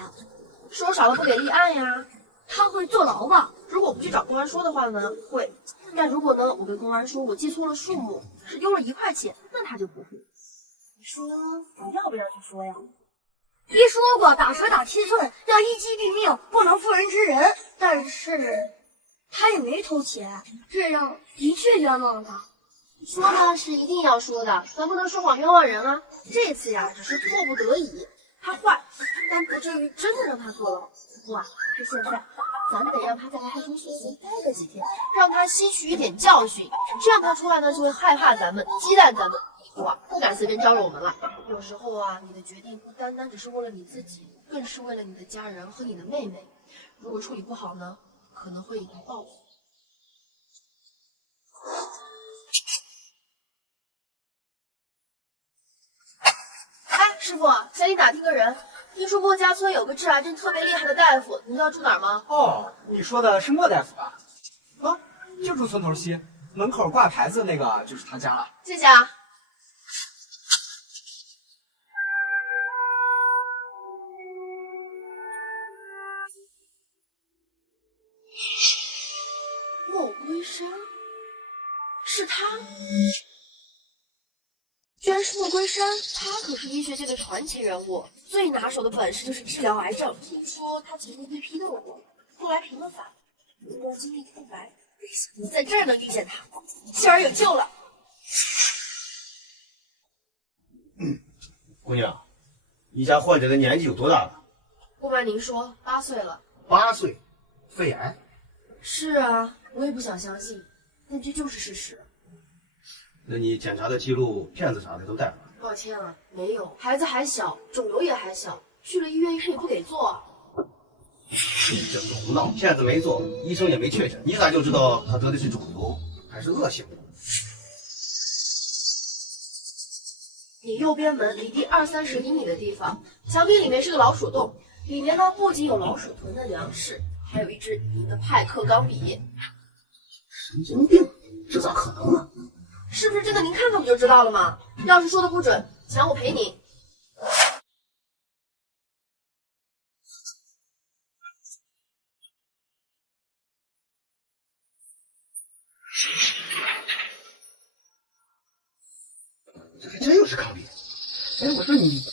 说少了不给立案呀。他会坐牢吧？如果不去找公安说的话呢，会。但如果呢，我跟公安说我记错了数目，是丢了1块钱，那他就不会。你说我要不要去说呀？爹说过，打蛇打7寸，要一击毙命，不能妇人之仁。但是他也没偷钱，这样的确冤枉了他。说呢是一定要说的，咱不能说谎冤枉人啊。这次呀，只是迫不得已。他坏，但不至于真的让他坐牢。不啊，是现在，咱得让他在派出所先待个几天，让他吸取一点教训，这样他出来呢就会害怕咱们，忌惮咱们，以后啊不敢随便招惹我们了。有时候啊，你的决定不单单只是为了你自己，更是为了你的家人和你的妹妹。如果处理不好呢，可能会引来报复。师傅，想你打听个人，听说莫家村有个治癌症特别厉害的大夫，你知道住哪儿吗？哦，你说的是莫大夫吧？啊，就住村头西，门口挂牌子那个就是他家了。谢谢啊。莫归山，是他。居然是莫归山，他可是医学界的传奇人物，最拿手的本事就是治疗癌症。听说他曾经被批斗过，后来平了反，一段经历空白，没想到在这儿能遇见他，幸而有救了。姑娘，你家患者的年纪有多大了？不瞒您说，8岁了。8岁，肺癌。是啊，我也不想相信，但这就是事实。那你检查的记录、片子啥的都带了？抱歉啊，没有。孩子还小，肿瘤也还小，去了医院，医生也不给做。你这是胡闹，片子没做，医生也没确诊，你咋就知道他得的是肿瘤还是恶性的？你右边门离地20-30厘米的地方，墙壁里面是个老鼠洞，里面呢不仅有老鼠囤的粮食，还有一支你的派克钢笔。神经病，这咋可能呢？是不是真的？您看看不就知道了吗？要是说的不准，钱我赔你。这还真有是钢笔。哎，我说你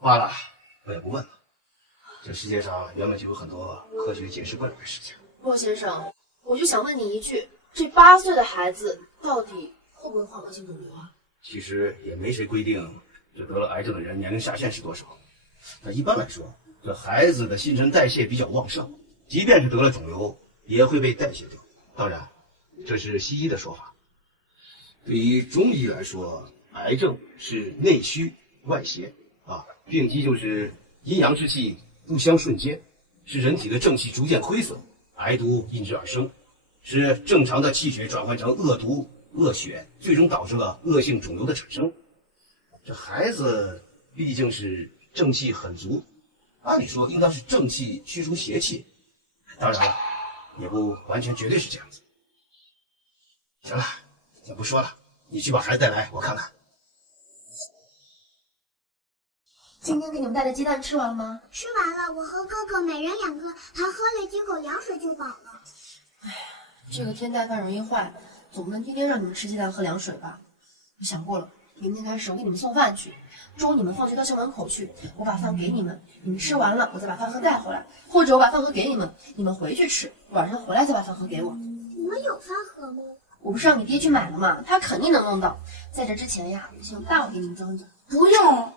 罢了，我也不问了。这世界上原本就有很多科学解释不了的事情。莫先生，我就想问你一句，这8岁的孩子到底会不会患恶性肿瘤啊？其实也没谁规定这得了癌症的人年龄下限是多少。但一般来说，这孩子的新陈代谢比较旺盛，即便是得了肿瘤，也会被代谢掉。当然，这是西医的说法。对于中医来说，癌症是内虚外邪啊，病机就是阴阳之气不相顺接，是人体的正气逐渐亏损，癌毒因之而生，使正常的气血转换成恶毒恶血，最终导致了恶性肿瘤的产生。这孩子毕竟是正气很足，按理说应当是正气驱除邪气，当然了，也不完全绝对是这样子。行了，先不说了，你去把孩子带来，我看看。今天给你们带的鸡蛋吃完了吗？吃完了，我和哥哥每人2个，还喝了几口凉水就饱了。哎呀，这个天带饭容易坏，总不能天天让你们吃鸡蛋喝凉水吧？我想过了，明天开始我给你们送饭去，中午你们放学到校门口去，我把饭给你们，你们吃完了我再把饭盒带回来，或者我把饭盒给你们，你们回去吃，晚上回来再把饭盒给我。你们有饭盒吗？我不是让你爹去买了吗？他肯定能弄到。在这之前呀，我先用大碗给你们装着。不用，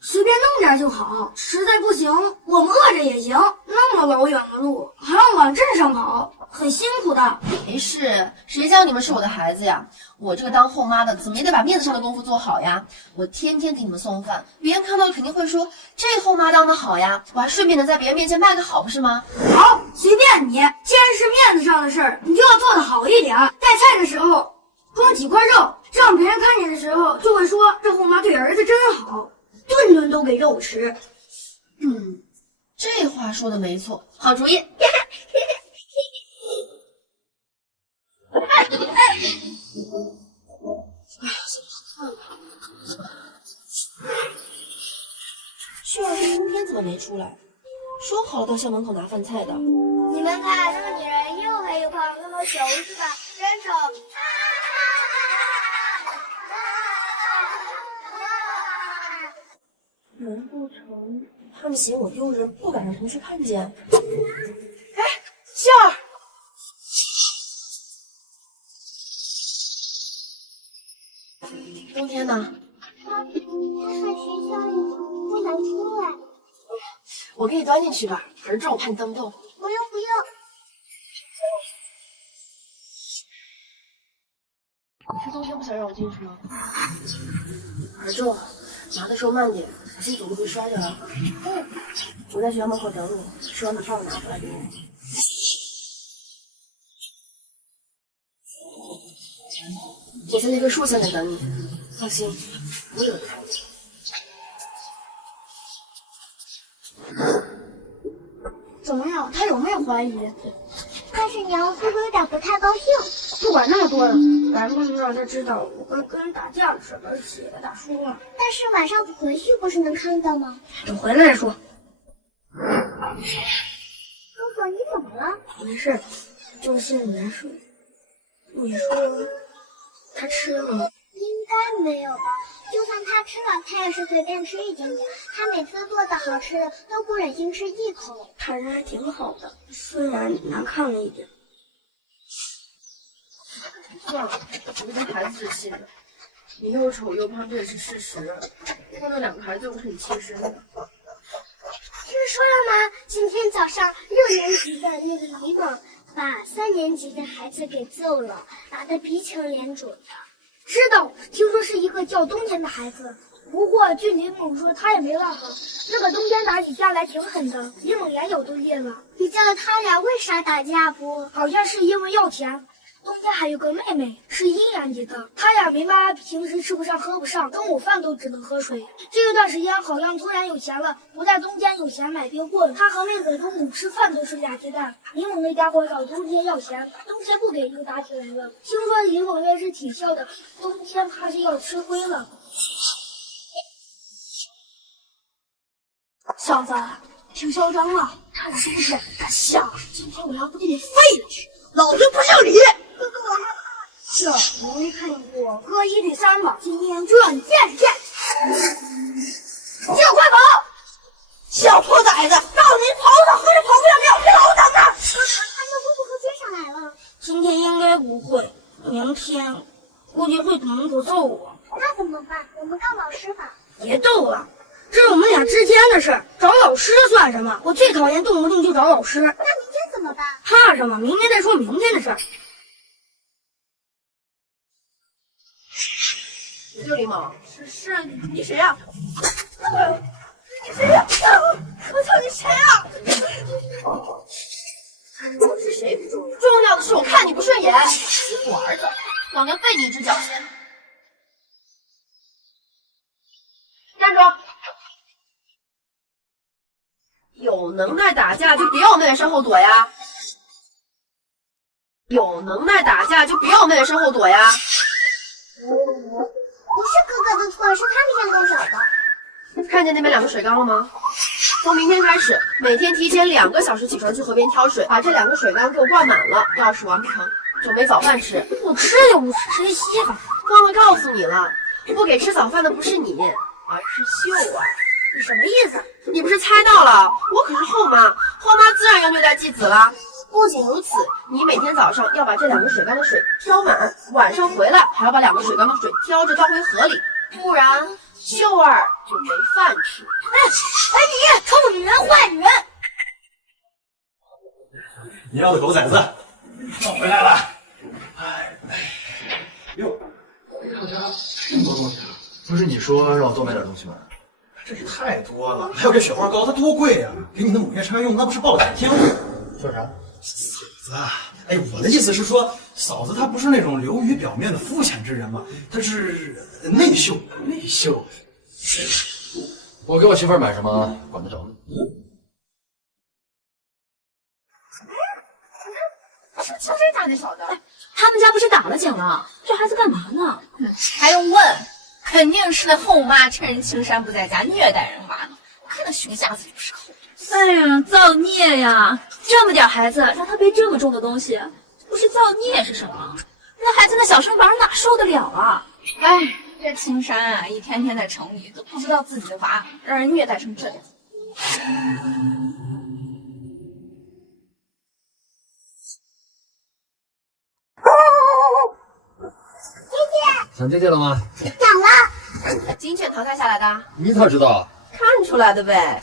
随便弄点就好。实在不行，我们饿着也行。那么老远的路，还要往镇上跑，很辛苦的。没事，谁叫你们是我的孩子呀？我这个当后妈的，怎么也得把面子上的功夫做好呀。我天天给你们送饭，别人看到肯定会说这后妈当的好呀。我还顺便能在别人面前卖个好，不是吗？好，随便你。既然是面子上的事儿，你就要做得好一点。带菜的时候装几块肉，这样别人看见的时候就会说这后妈对儿子真好，顿顿都给肉吃。这话说的没错，好主意。哎呀，秀儿今天怎么没出来？说好了到校门口拿饭菜的。你们看，这个女人又黑又胖又和熊似的，真丑。难不成他们嫌我丢人，不敢让同学看见？哎，秀儿，冬天呢？他在学校里不能出来。我给你端进去吧，儿重我怕你蹬不动。不用不用。你是冬天不想让我进去吗？儿重，拿的时候慢点，小心走路会摔着啊。我在学校门口等你，吃完马上我拿回来给你。我在那棵树下面等你，放心，不会有人看见。怎么样？他有没有怀疑？但是娘似乎有点不太高兴。不管那么多了，咱不能让他知道我们跟人打架的事，而且打输了。但是晚上回去不是能看到吗？等回来再说。哥哥，你怎么了？没事，就是心里难受。你说他吃了吗？应该没有吧。就算他吃了，他也是随便吃一点点。他每次做的好吃的都不忍心吃一口。他人还挺好的，虽然难看了一点。算了，我就跟孩子置气的。你又丑又胖，这也是事实。碰到2个孩子又不是你亲生的。听说了吗？今天早上6年级的那个李猛把3年级的孩子给揍了，打得鼻青脸肿的。知道，听说是一个叫冬天的孩子。不过据李猛说，他也没办法，那个冬天打起架来挺狠的，李猛眼角都裂了。你知道他俩为啥打架不？好像是因为要钱。冬天还有个妹妹是1年级的，他俩没妈平时吃不上喝不上，中午饭都只能喝水。这一段时间好像突然有钱了，不在冬天有钱买冰棍。他和妹子中午吃饭都是俩鸡蛋。李猛那家伙找冬天要钱，冬天不给就打起来了。听说李猛也是挺孝的，冬天怕是要吃亏了。小子，挺嚣张了，差点是不是？敢下！今天我要不给你废了去，老子不姓李！哥哥，我害怕。是，我没看过哥1比3吧？今天就让你见识见识！快跑！小兔崽子，让你跑的和这跑不了2匹老等呢！哥哥，他们会不会追上来了？今天应该不会，明天估计会等着揍我。那怎么办？我们告老师吧。别逗了，这是我们俩之间的事儿，找老师算什么？我最讨厌动不动就找老师。那明天怎么办？怕什么？明天再说明天的事儿。刘林某，是啊，你谁呀？你谁呀？我操，你谁呀？我是谁不重要，重要的是我看你不顺眼，欺负我儿子，老娘废你一只脚先。站住！有能耐打架就别往妹妹身后躲呀！有能耐打架就别往妹妹身后躲呀！不是哥哥的错，是他们先动手的。看见那边2个水缸了吗？从明天开始，每天提前2个小时起床去河边挑水，把这2个水缸给我灌满了。要是完不成，就没早饭吃。我吃就不吃，谁稀罕？忘了告诉你了，不给吃早饭的不是你，而是秀儿。你什么意思？你不是猜到了？我可是后妈，后妈自然要虐待继子了。不仅如此，你每天早上要把这2个水缸的水挑满，晚上回来还要把2个水缸的水挑着倒回河里，不然秀儿就没饭吃。你臭女人，坏女人！你要的狗崽子，我回来了。哟，这家这么多东西啊！不是你说让我多买点东西吗？这也太多了，还有这雪花膏，它多贵呀！给你那母夜叉用，那不是暴殄天物？说啥？嫂子，哎，我的意思是说，嫂子她不是那种流于表面的肤浅之人嘛，她是内秀。内秀。我给我媳妇儿买什么，管得着吗？是青山家那小子，他们家不是打了奖了？这孩子干嘛呢？还用问？肯定是那后妈趁人青山不在家虐待人娃呢。看那熊瞎子就是个后妈。哎呀，造孽呀！这么点孩子让他背这么重的东西，不是造孽是什么？那孩子那小身板哪受得了啊？哎，这青山啊，一天天在城里都不知道自己的娃让人虐待成这样。想爹爹了吗？长了。金券淘汰下来的，你咋知道？看出来的呗。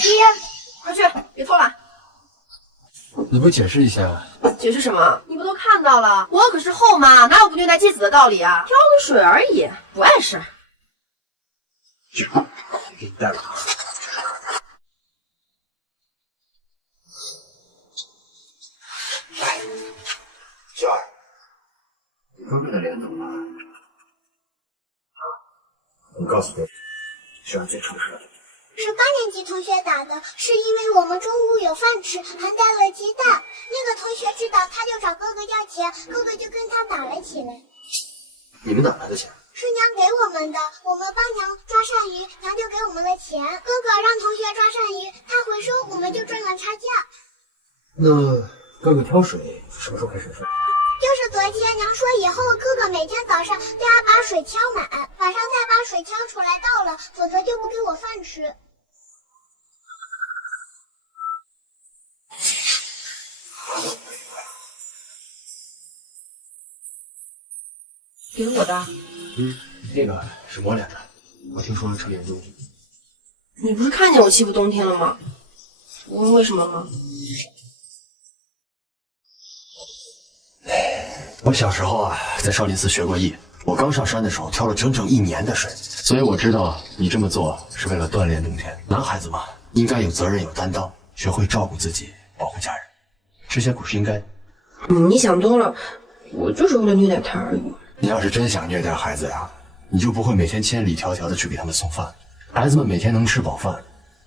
爹，快去，别偷了。你不解释一下？解释什么？你不都看到了？我可是后妈，哪有不虐待继子的道理啊？挑个水而已，不碍事。行，给你带了。秀儿，你哥哥的脸怎么了？你告诉我，秀儿最诚实了。是高年级同学打的，是因为我们中午有饭吃，还带了鸡蛋。那个同学知道，他就找哥哥要钱，哥哥就跟他打了起来。你们哪来的钱？是娘给我们的，我们帮娘抓鳝鱼，娘就给我们了钱。哥哥让同学抓鳝鱼，他回收，我们就赚了差价。那哥哥挑水什么时候开始算？就是昨天，娘说以后哥哥每天早上都要把水挑满，晚上再把水挑出来倒了，否则就不给我饭吃。给我的。这个是抹脸的，我听说特别严重。你不是看见我欺负冬天了吗？我问为什么吗？我小时候啊，在少林寺学过艺。我刚上山的时候挑了整整1年的水，所以我知道你这么做是为了锻炼冬天。男孩子嘛，应该有责任有担当，学会照顾自己，保护家人，吃些苦是应该的。你想多了，我就是为了虐待他而已。你要是真想虐待孩子呀，你就不会每天千里迢迢的去给他们送饭。孩子们每天能吃饱饭，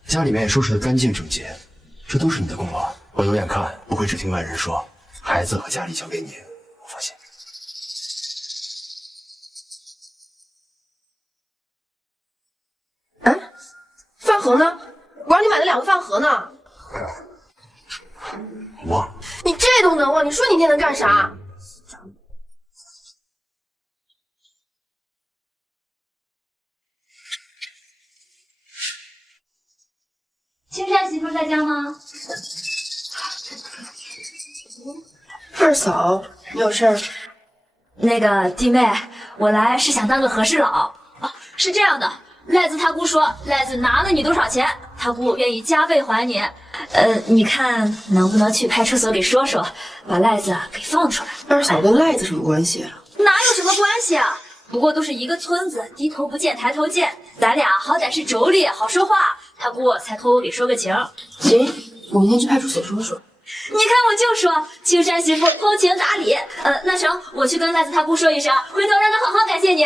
家里面也收拾得干净整洁，这都是你的功劳。我有眼看，不会只听外人说。孩子和家里交给你，我放心。饭盒呢？我让你买了2个饭盒呢。忘了。你这都能忘？你说你那天能干啥？青山媳妇在家吗？二嫂，你有事儿？那个弟妹，我来是想当个和事佬。啊，是这样的，赖子他姑说，赖子拿了你多少钱，他姑愿意加倍还你。你看能不能去派出所给说说，把赖子给放出来？二嫂跟赖子什么关系啊？哪有什么关系啊？不过都是一个村子，低头不见抬头见，咱俩好歹是妯娌，好说话，他姑才托我给说个情。行，我明天去派出所说说。你看我就说青山媳妇通情达理。那成，我去跟赖子他姑说一声，回头让他好好感谢你。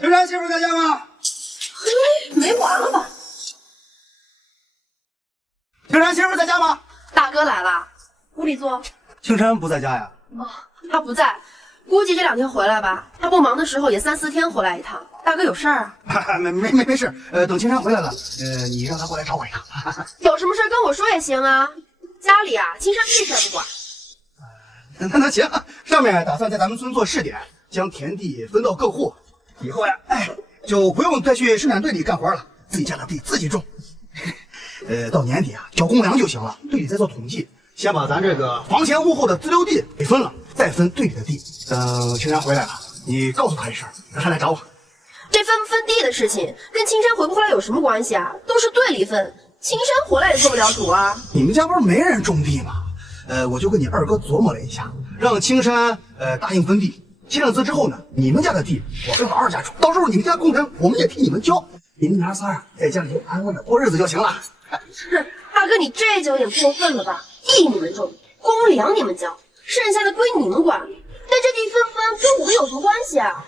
青山媳妇在家吗？嘿，没完了吧？青山媳妇在家吗？大哥来了，屋里坐。青山不在家呀？哦，他不在，估计这2天回来吧。他不忙的时候也3、4天回来一趟。大哥有事儿啊？没事。等青山回来了，你让他过来找我一趟。有什么事跟我说也行啊。家里啊，青山屁事也不管。那行，上面打算在咱们村做试点，将田地分到各户，以后呀，就不用再去生产队里干活了，自己家的地自己种。到年底啊，交公粮就行了。队里再做统计，先把咱这个房前屋后的自留地给分了，再分队里的地。等青山回来了，你告诉他一声，让他来找我。这分不分地的事情跟青山回不回来有什么关系啊？都是队里分，青山回来也做不了主啊。你们家不是没人种地吗？我就跟你二哥琢磨了一下，让青山答应分地。签了字之后呢，你们家的地我跟老二家种，到时候你们家工程我们也替你们交，你们娘仨在家里安稳的过日子就行了。大哥，你这就有点过分了吧？地你们种，公粮你们交，剩下的归你们管。但这地分跟我们有什么关系啊？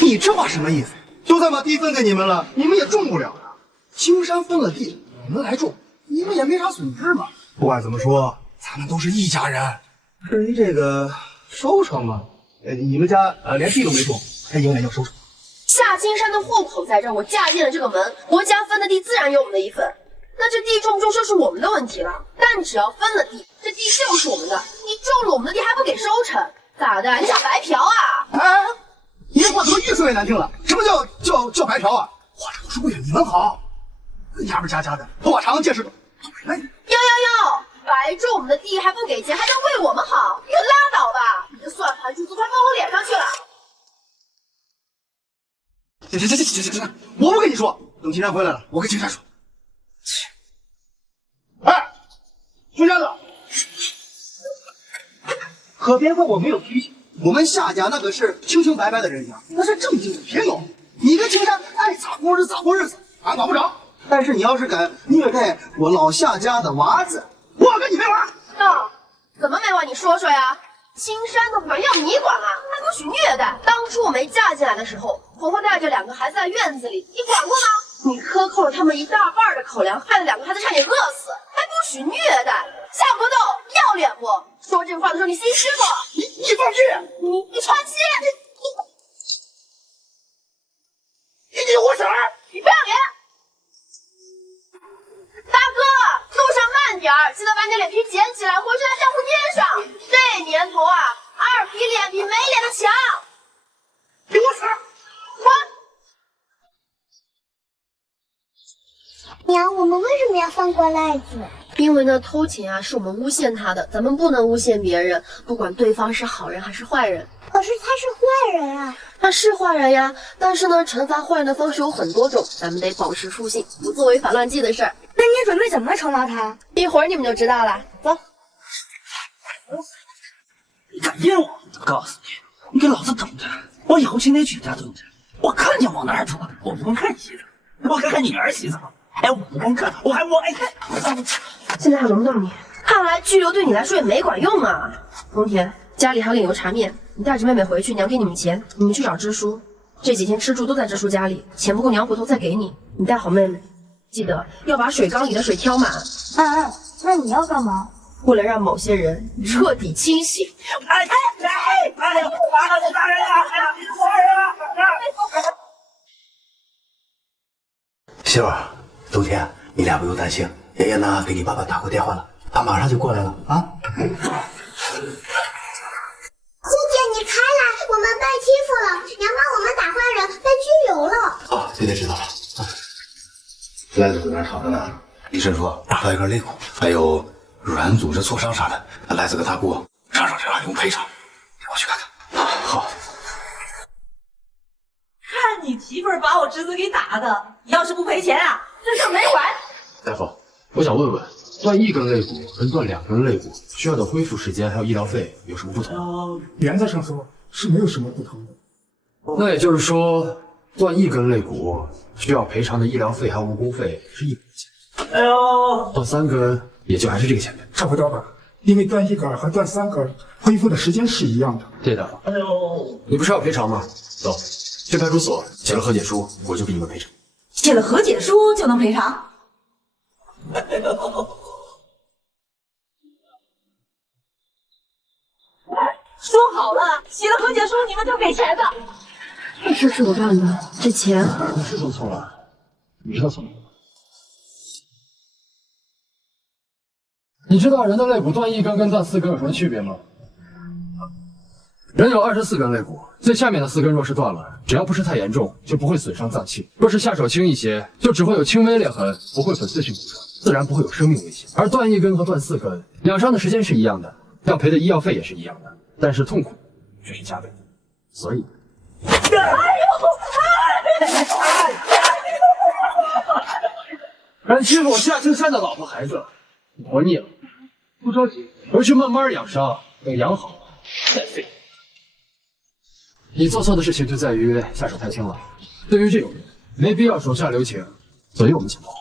你这话什么意思？就算把地分给你们了，你们也种不了啊。青山分了地，你们来种，你们也没啥损失嘛。不管怎么说，咱们都是一家人。至于这个收成嘛，你们家连地都没种，还有脸要收成？夏青山的户口在这儿，我嫁进了这个门，国家分的地自然有我们的一份。那这地种不种就是我们的问题了。但只要分了地，这地就是我们的。你种了我们的地还不给收成，咋的？你想白嫖啊？你这话怎么越说越难听了？什么叫白嫖啊？我这都是为了你们好。牙不加的，头发长见识短。哟，白种我们的地还不给钱，还能为我们好？你可拉倒吧！你这算盘珠子快放我脸上去了。行，我不跟你说，等青山回来了，我跟青山说。青山子，可别怪我没有提醒，我们夏家那可是清清白白的人家，那是正经的贫农。你跟青山爱咋过日子咋过日子，俺管不着。但是你要是敢虐待我老夏家的娃子，我跟你没完。怎么没完？你说说呀。青山的管要你管啊，还不许虐待。当初我没嫁进来的时候，婆婆带着2个孩子在院子里，你管过吗？你克扣了他们1大半的口粮，害得2个孩子差点饿死，还不许虐待。下不斗，要脸不？说这话的时候你心虚不？你放屁！你喘气！你活小孩！你不要脸！大哥，路上慢点儿，记得把你的脸皮捡起来，回去在江湖边上。这年头啊，2皮脸比没脸的强。给我死！娘，我们为什么要放过赖子？因为呢，偷钱啊是我们诬陷他的，咱们不能诬陷别人，不管对方是好人还是坏人。可是他是坏人啊！他是坏人呀，但是呢，惩罚坏人的方式有很多种，咱们得保持初心，不做违法乱纪的事儿。那你准备怎么惩罚他？一会儿你们就知道了。走。你敢阴我，我告诉你，你给老子等着！我以后天天去你家蹲着，我看见往哪儿走，我不光看你洗澡，我还看你儿洗澡。哎，我不光看，我还我哎！现在还轮不到你，看来拘留对你来说也没管用啊。丰田，家里还有点油茶面，你带着妹妹回去，娘给你们钱，你们去找支书。这几天吃住都在支书家里，钱不够娘回头再给你。你带好妹妹，记得要把水缸里的水挑满。那你要干嘛？为了让某些人彻底清醒。哎，大人呀！你是坏人啊！媳妇儿，冬天你俩不用担心，爷爷呢给你爸爸打过电话了，他马上就过来了啊。姑姐，你开来，我们被欺负了，娘把我们打坏人，被拘留了。哦，现在知道了。赖子在那躺着呢，医生说打到一根肋骨，还有软组织挫伤啥的。赖子跟他姑上这2用赔偿，我去看看。好。看你媳妇儿把我侄子给打的，要是不赔钱啊，这事儿没完。大夫，我想问问，断1根肋骨跟断2根肋骨需要的恢复时间还有医疗费有什么不同？原则上说是没有什么不同的。那也就是说，断1根肋骨需要赔偿的医疗费还有误工费是一笔钱。哎呦，断3根也就还是这个钱呗，差不多吧。因为断1根和断3根恢复的时间是一样的。对的。哎呦，你不是要赔偿吗？走，去派出所写了和解书，我就给你们赔偿。写了和解书就能赔偿？说好了，写了和解书你们就给钱的。这事是我干的，这钱你是说错了，你知道错了。你知道人的肋骨断1根跟断4根有什么区别吗？人有24根肋骨，最下面的4根若是断了，只要不是太严重，就不会损伤脏器；若是下手轻一些，就只会有轻微裂痕，不会粉碎性骨折，自然不会有生命危险。而断1根和断4根，养伤的时间是一样的，要赔的医药费也是一样的，但是痛苦却是加倍的。所以，敢欺负我夏青山的老婆孩子，你活腻了，不着急，回去慢慢养伤，等养好了再废。你做错的事情就在于下手太轻了，对于这种人，没必要手下留情，所以我们想到了。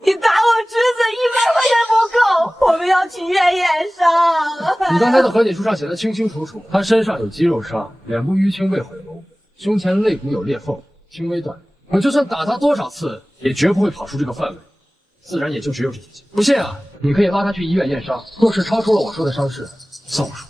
你打我侄子100块钱不够，我们要去医院验伤。你刚才的和解书上写的清清楚楚，他身上有肌肉伤，脸部淤青未毁容，胸前肋骨有裂缝，轻微断。我就算打他多少次，也绝不会跑出这个范围，自然也就只有这些钱。不信啊，你可以拉他去医院验伤，若是超出了我说的伤势，算我输。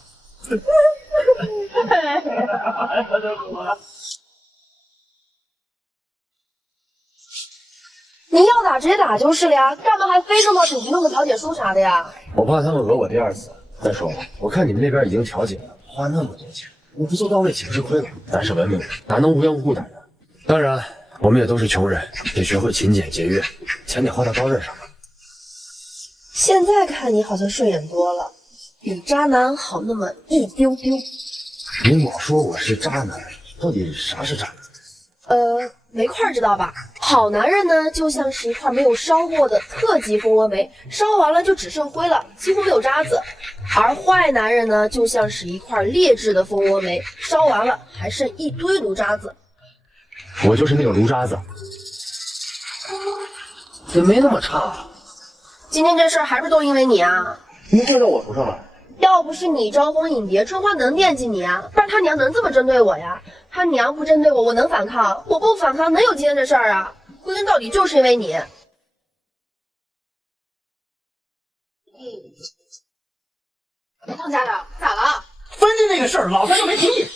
你要打直接打就是了呀，干嘛还非这么紧急弄个调解书啥的呀？我怕他们讹我第2次。再说了，我看你们那边已经调解了，花那么多钱，我不做到位岂不是亏了？咱是文明人，哪能无缘无故打人？当然，我们也都是穷人，得学会勤俭节约，钱得花到刀刃上。现在看你好像顺眼多了，比渣男好那么一丢丢。你老说我是渣男，到底啥是渣男？煤块知道吧？好男人呢，就像是一块没有烧过的特级蜂窝煤，烧完了就只剩灰了，几乎没有渣子；而坏男人呢，就像是一块劣质的蜂窝煤，烧完了还剩一堆炉渣子。我就是那个炉渣子，也没那么差。今天这事儿还不是都因为你啊？你怪到我头上了。要不是你招蜂引蝶，春花能惦记你啊？不然他娘能这么针对我呀？他娘不针对我，我能反抗？我不反抗，能有今天这事儿啊？归根到底就是因为你。当家的咋了？分家那个事儿，老三就没同意。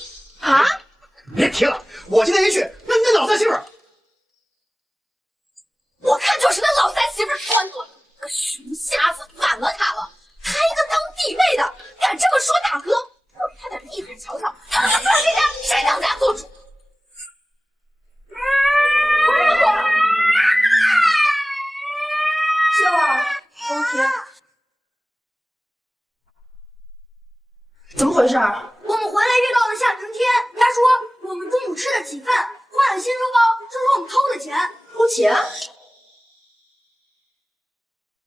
啊？别提了，我今天一去，那老三媳妇儿，我看就是那老三媳妇端坐个熊瞎子，反了他了。他一个当弟妹的，敢这么说大哥，我给他点厉害瞧瞧，他们这家谁当家做主？秀儿，冬天，怎么回事？我们回来遇到了夏晴天，他说我们中午吃得起饭，换了新书包，这是我们偷的钱。偷钱？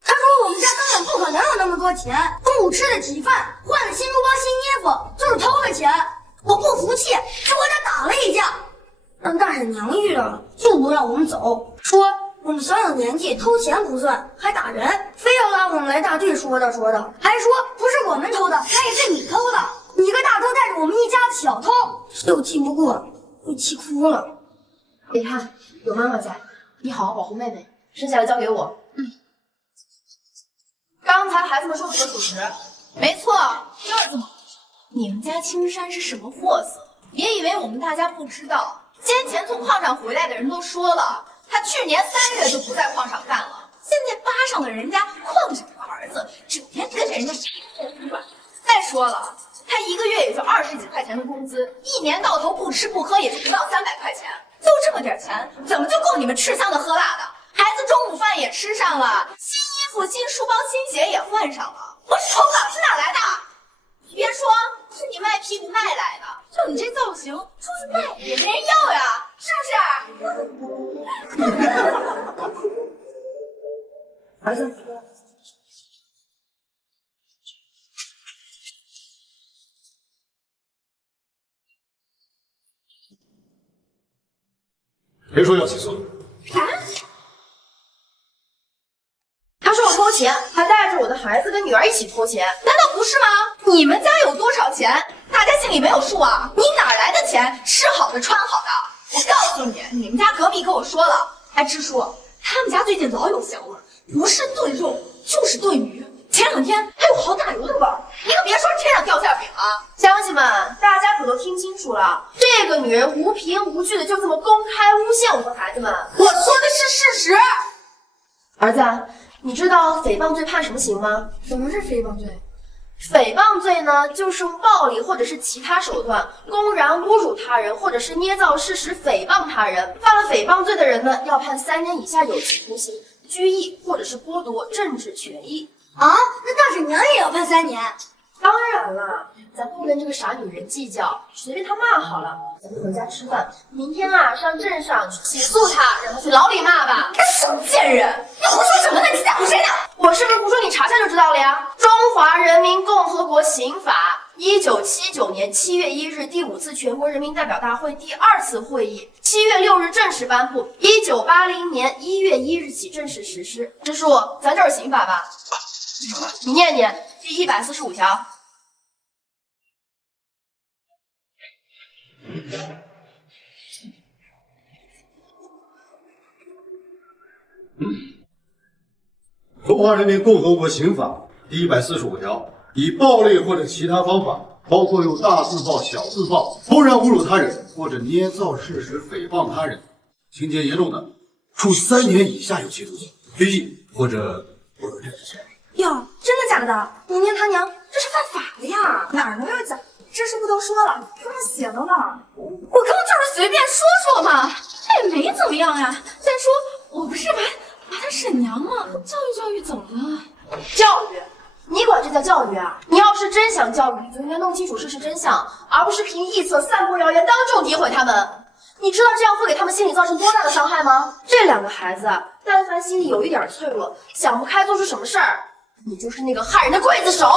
他说我们家根本不可能有那么多钱，中午吃得起饭，换了新书包、新衣服，就是偷的钱。我不服气，就和他打了一架，让大婶娘遇到了，就不让我们走，说我们小小年纪偷钱不算，还打人，非要拉我们来大队说道，还说不是我们偷的，那也是你偷的，你个大偷带着我们一家子小偷，又气不过，被气哭了。别看有妈妈在，你好好保护妹妹，剩下的交给我。刚才孩子们说的可属实？没错，就是这么回事。你们家青山是什么货色？别以为我们大家不知道，先前从矿场回来的人都说了，他去年3月就不在矿场干了。现在扒上了人家矿长的儿子，整天跟着人家屁股转。再说了，他1个月也就20几块钱的工资，1年到头不吃不喝也就不到300块钱，就这么点钱，怎么就够你们吃香的喝辣的？孩子中午饭也吃上了，新衣服、新书包、新鞋也换上了。我丑哪是哪来的？你别说，是你卖屁股卖来的。就你这造型，出去卖也没人要呀，是不是？儿子，谁说要起诉？他说我偷钱，还带着我的孩子跟女儿一起偷钱，难道不是吗？你们家有多少钱，大家心里没有数啊？你哪来的钱吃好的穿好的？我告诉你，你们家隔壁跟我说了，哎，支书，他们家最近老有香味儿，不是炖肉就是炖鱼，前2天还有熬大油的味儿。你可别说天上掉馅饼啊！乡亲们，大家可都听清楚了，这个女人无凭无据的就这么公开诬陷我和孩子们，我说的是事实。儿子，你知道诽谤罪判什么刑吗？什么是诽谤罪？诽谤罪呢，就是用暴力或者是其他手段公然侮辱他人，或者是捏造事实诽谤他人。犯了诽谤罪的人呢，要判3年以下有期徒刑、拘役或者是剥夺政治权益。啊，那大婶娘也要判3年？当然了，咱不跟这个傻女人计较，随便她骂好了。咱们回家吃饭，明天啊上镇上去起诉她，让她去牢里骂吧。小贱人，你胡说什么呢？你在唬谁呢？我是不是胡说？你查查就知道了呀。中华人民共和国刑法1979年7月1日第5次全国人民代表大会第2次会议7月6日正式颁布，1980年1月1日起正式实施。支书，咱这是刑法吧？你念念第145条。中华人民共和国刑法第145条，以暴力或者其他方法，包括用大字报、小字报公然侮辱他人，或者捏造事实诽谤他人，情节严重的，处3年以下有期徒刑、拘役或者剥夺政治权利。哟，真的假的？你念他娘，这是犯法的呀！哪儿能有假？这书不都说了，书上写的呢。我刚就是随便说说嘛，他也没怎么样呀。再说我不是把他婶娘吗？教育教育怎么了？教育？你管这叫教育啊？你要是真想教育，就应该弄清楚事实真相，而不是凭臆测、散播谣言，当众诋毁他们。你知道这样会给他们心理造成多大的伤害吗？这2个孩子，但凡心里有一点脆弱，想不开做出什么事儿，你就是那个害人的刽子手。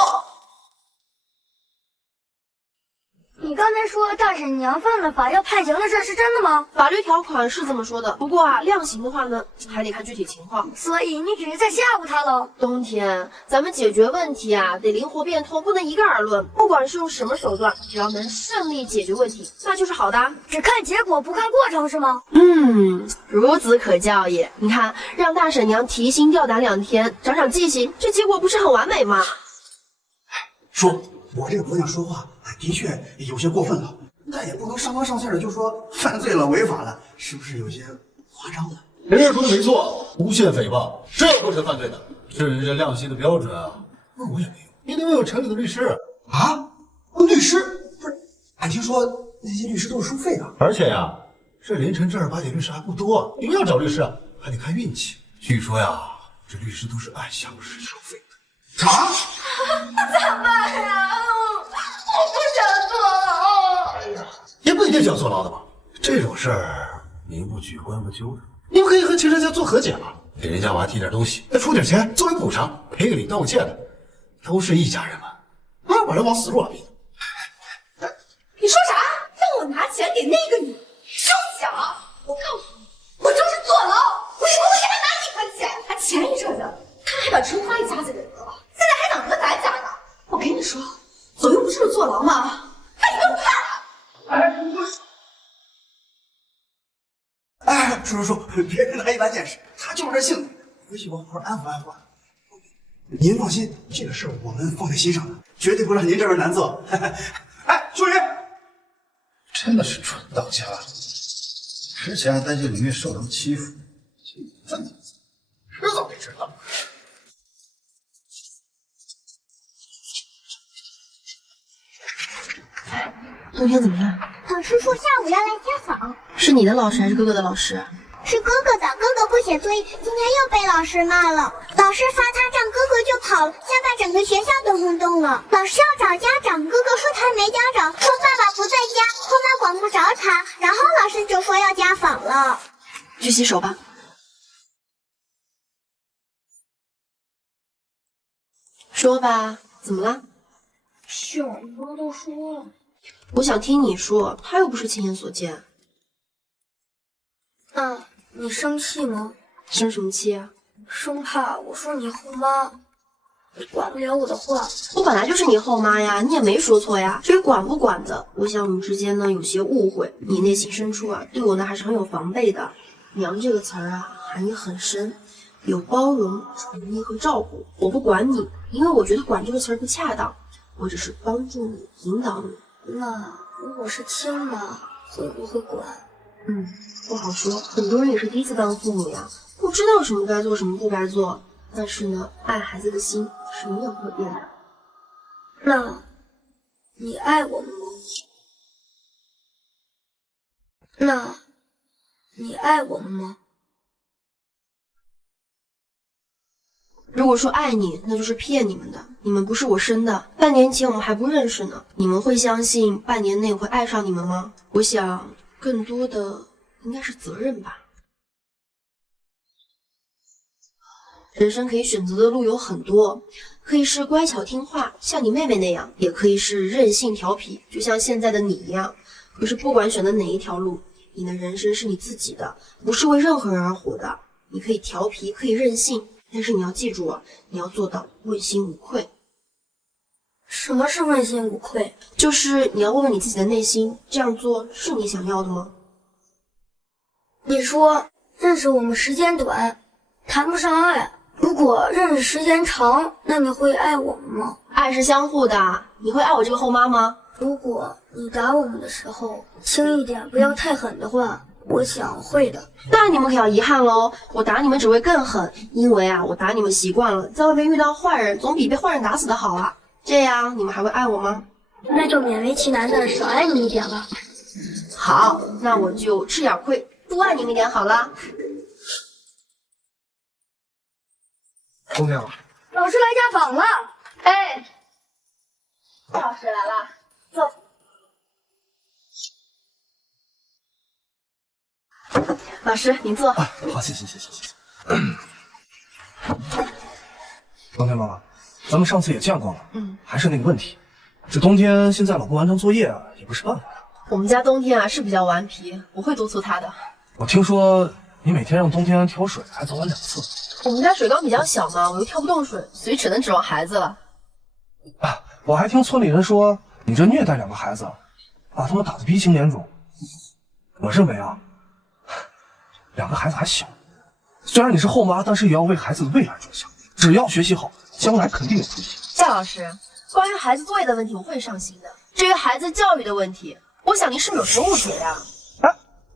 你刚才说大婶娘犯了法要判刑的事是真的吗？法律条款是这么说的，不过啊，量刑的话呢，还得看具体情况。所以你只是在吓唬他喽？冬天，咱们解决问题啊，得灵活变通，不能一概而论。不管是用什么手段，只要能顺利解决问题，那就是好的。只看结果不看过程是吗？孺子可教也。你看，让大婶娘提心吊胆2天，长长记性，这结果不是很完美吗？叔，我这个姑娘说话的确有些过分了，但也不能上纲上线的就说犯罪了、违法了，是不是有些夸张了？人家说的没错，诬陷诽谤这构成犯罪的，是人家量刑的标准啊。问我也没用，你得问有城里的律师啊。律师不是？俺听说那些律师都是收费的，而且呀，这凌晨正儿八经律师还不多，你们要找律师啊，还得看运气。据说呀，这律师都是按小时收费的。啥？咋办呀？我不想坐牢。哎呀，也不一定想坐牢的吧？这种事儿民不举，官不究的。你们可以和秦山家做和解嘛，给人家娃提点东西，再出点钱作为补偿，赔个礼道个歉的，都是一家人嘛，把人往死路上逼。你说啥？让我拿钱给那个女收缴？我告诉你，我就是坐牢，我也不会给他拿1分钱。他前一阵子他还把春花一家子惹了，现在还想讹咱家呢。我跟你说，左右不就是坐牢吗？那你更怕他。哎，叔，别跟他一般见识，他就是这性子。回去我好好安抚安抚。您放心，这个事儿我们放在心上的，绝对不让您这边难做。哎，秋雨，真的是蠢到家了。之前还担心李玉受人欺负，这么迟早得知道。冬天怎么样？老师说下午要来家访。是你的老师还是哥哥的老师？是哥哥的，哥哥不写作业，今天又被老师骂了。老师罚他站，哥哥就跑了，先把整个学校都轰动了。老师要找家长，哥哥说他没家长，说爸爸不在家，后妈管不着他，然后老师就说要家访了。去洗手吧。说吧，怎么了？秀儿，你妈都说了。我想听你说，他又不是亲眼所见。那你生气吗？生什么气啊？生怕我说你后妈管不了我的话。我本来就是你后妈呀，你也没说错呀。至于管不管的，我想我们之间呢有些误会，你内心深处啊对我呢还是很有防备的。娘这个词儿啊含义很深，有包容、宠溺和照顾。我不管你，因为我觉得管这个词儿不恰当，我只是帮助你、引导你。那如果是亲妈，会不会管？不好说，很多人也是第一次当父母呀，不知道什么该做，什么不该做。但是呢，爱孩子的心是永远不会变的。那你爱我们吗？那你爱我们吗？如果说爱你，那就是骗你们的。你们不是我生的，半年前我们还不认识呢。你们会相信半年内我会爱上你们吗？我想更多的应该是责任吧。人生可以选择的路有很多，可以是乖巧听话，像你妹妹那样，也可以是任性调皮，就像现在的你一样。可是不管选择哪一条路，你的人生是你自己的，不是为任何人而活的。你可以调皮，可以任性，但是你要记住啊，你要做到问心无愧。什么是问心无愧？就是你要问问你自己的内心，这样做是你想要的吗？你说认识我们时间短，谈不上爱。如果认识时间长，那你会爱我们吗？爱是相互的，你会爱我这个后妈吗？如果你打我们的时候轻一点，不要太狠的话，我想会的。那你们可要遗憾喽，我打你们只会更狠，因为啊，我打你们习惯了，在外面遇到坏人，总比被坏人打死的好啊。这样你们还会爱我吗？那就勉为其难的少爱你一点吧。好，那我就吃点亏，多爱你们一点好了。冬天啊，老师来家访了。哎，赵老师来了，坐。老师，您坐。好，谢谢。冬天妈妈，咱们上次也见过了，还是那个问题，这冬天现在老不完成作业啊，也不是办法呀。我们家冬天啊是比较顽皮，我会督促他的。我听说你每天让冬天挑水，还早晚2次。我们家水缸比较小嘛，我又挑不动水，所以只能指望孩子了。我还听村里人说你这虐待2个孩子，把他们打得鼻青脸肿。我认为啊，2个孩子还小，虽然你是后妈，但是也要为孩子的未来着想。只要学习好，将来肯定有出息。夏老师，关于孩子作业的问题，我会上心的。至于孩子教育的问题，我想您是不是有什么误解呀？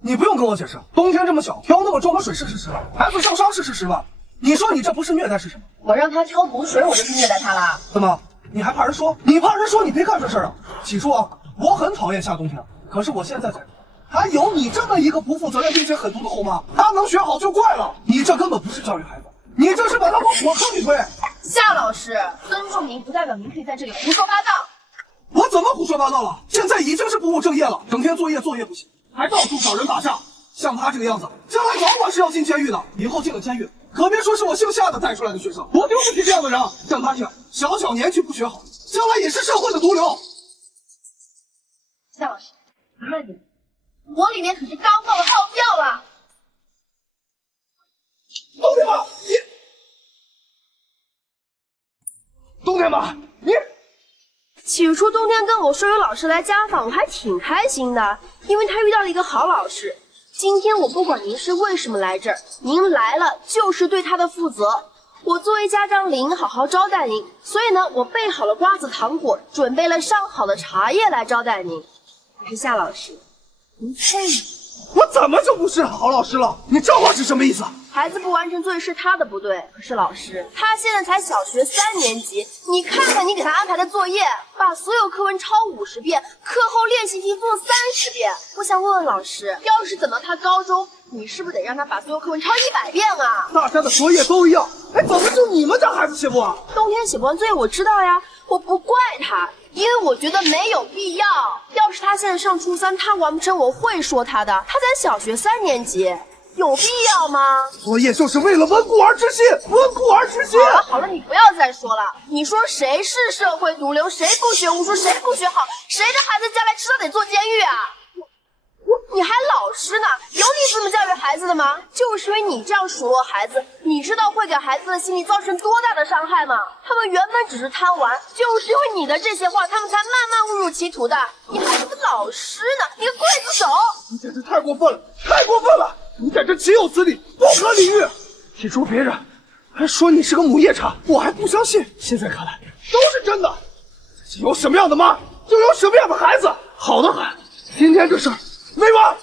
你不用跟我解释，冬天这么小，挑那么重的水是事实吧？孩子受伤是事实吧？你说你这不是虐待是什么？我让他挑补水，我就是虐待他了。怎么？你还怕人说？你怕人说你别干这事儿啊？起初啊，我很讨厌夏冬天，可是我现在才，还有你这么一个不负责任并且狠毒的后妈，她能学好就怪了。你这根本不是教育孩子，你这是把他往火坑里推。夏老师，尊重您不代表您可以在这里胡说八道。我怎么胡说八道了？现在已经是不务正业了，整天作业不行，还到处找人打架。像他这个样子，将来早晚是要进监狱的。以后进了监狱，可别说是我姓夏的带出来的学生，我丢不起这样的人。像他这样小年纪不学好，将来也是社会的毒瘤。夏老师，慢点，我里面可是刚放了号料了。冬天妈，冬天妈，你。起初冬天跟我说有老师来家访，我还挺开心的，因为他遇到了一个好老师。今天我不管您是为什么来这儿，您来了就是对他的负责。我作为家长理应好好招待您，所以呢，我备好了瓜子糖果，准备了上好的茶叶来招待您。可是夏老师，您配吗？我怎么就不是好老师了？你这话是什么意思？孩子不完成作业是他的不对，可是老师，他现在才小学3年级，你看看你给他安排的作业，把所有课文抄50遍，课后练习题做30遍。我想问问老师，要是等到他高中，你是不是得让他把所有课文抄100遍啊？大家的作业都一样，哎，怎么就你们家孩子写不完？冬天写不完作业我知道呀，我不怪他，因为我觉得没有必要。要是他现在上初3，他完不成我会说他的。他才小学3年级，有必要吗？作业就是为了温故而知新，温故而知新。好了好了，你不要再说了。你说谁是社会毒瘤？谁不学无术？谁不学好？谁的孩子将来迟早得坐监狱啊？你还老师呢？有你这么教育孩子的吗？就是因为你这样数落孩子，你知道会给孩子的心理造成多大的伤害吗？他们原本只是贪玩，就是因为你的这些话，他们才慢慢误入歧途的。你还是个老师呢，你个刽子手！你简直太过分了，太过分了！你简直岂有此理，不可理喻！起初别人还说你是个母夜叉，我还不相信，现在看来都是真的。有什么样的妈，就有什么样的孩子，好得很。今天这事儿没完！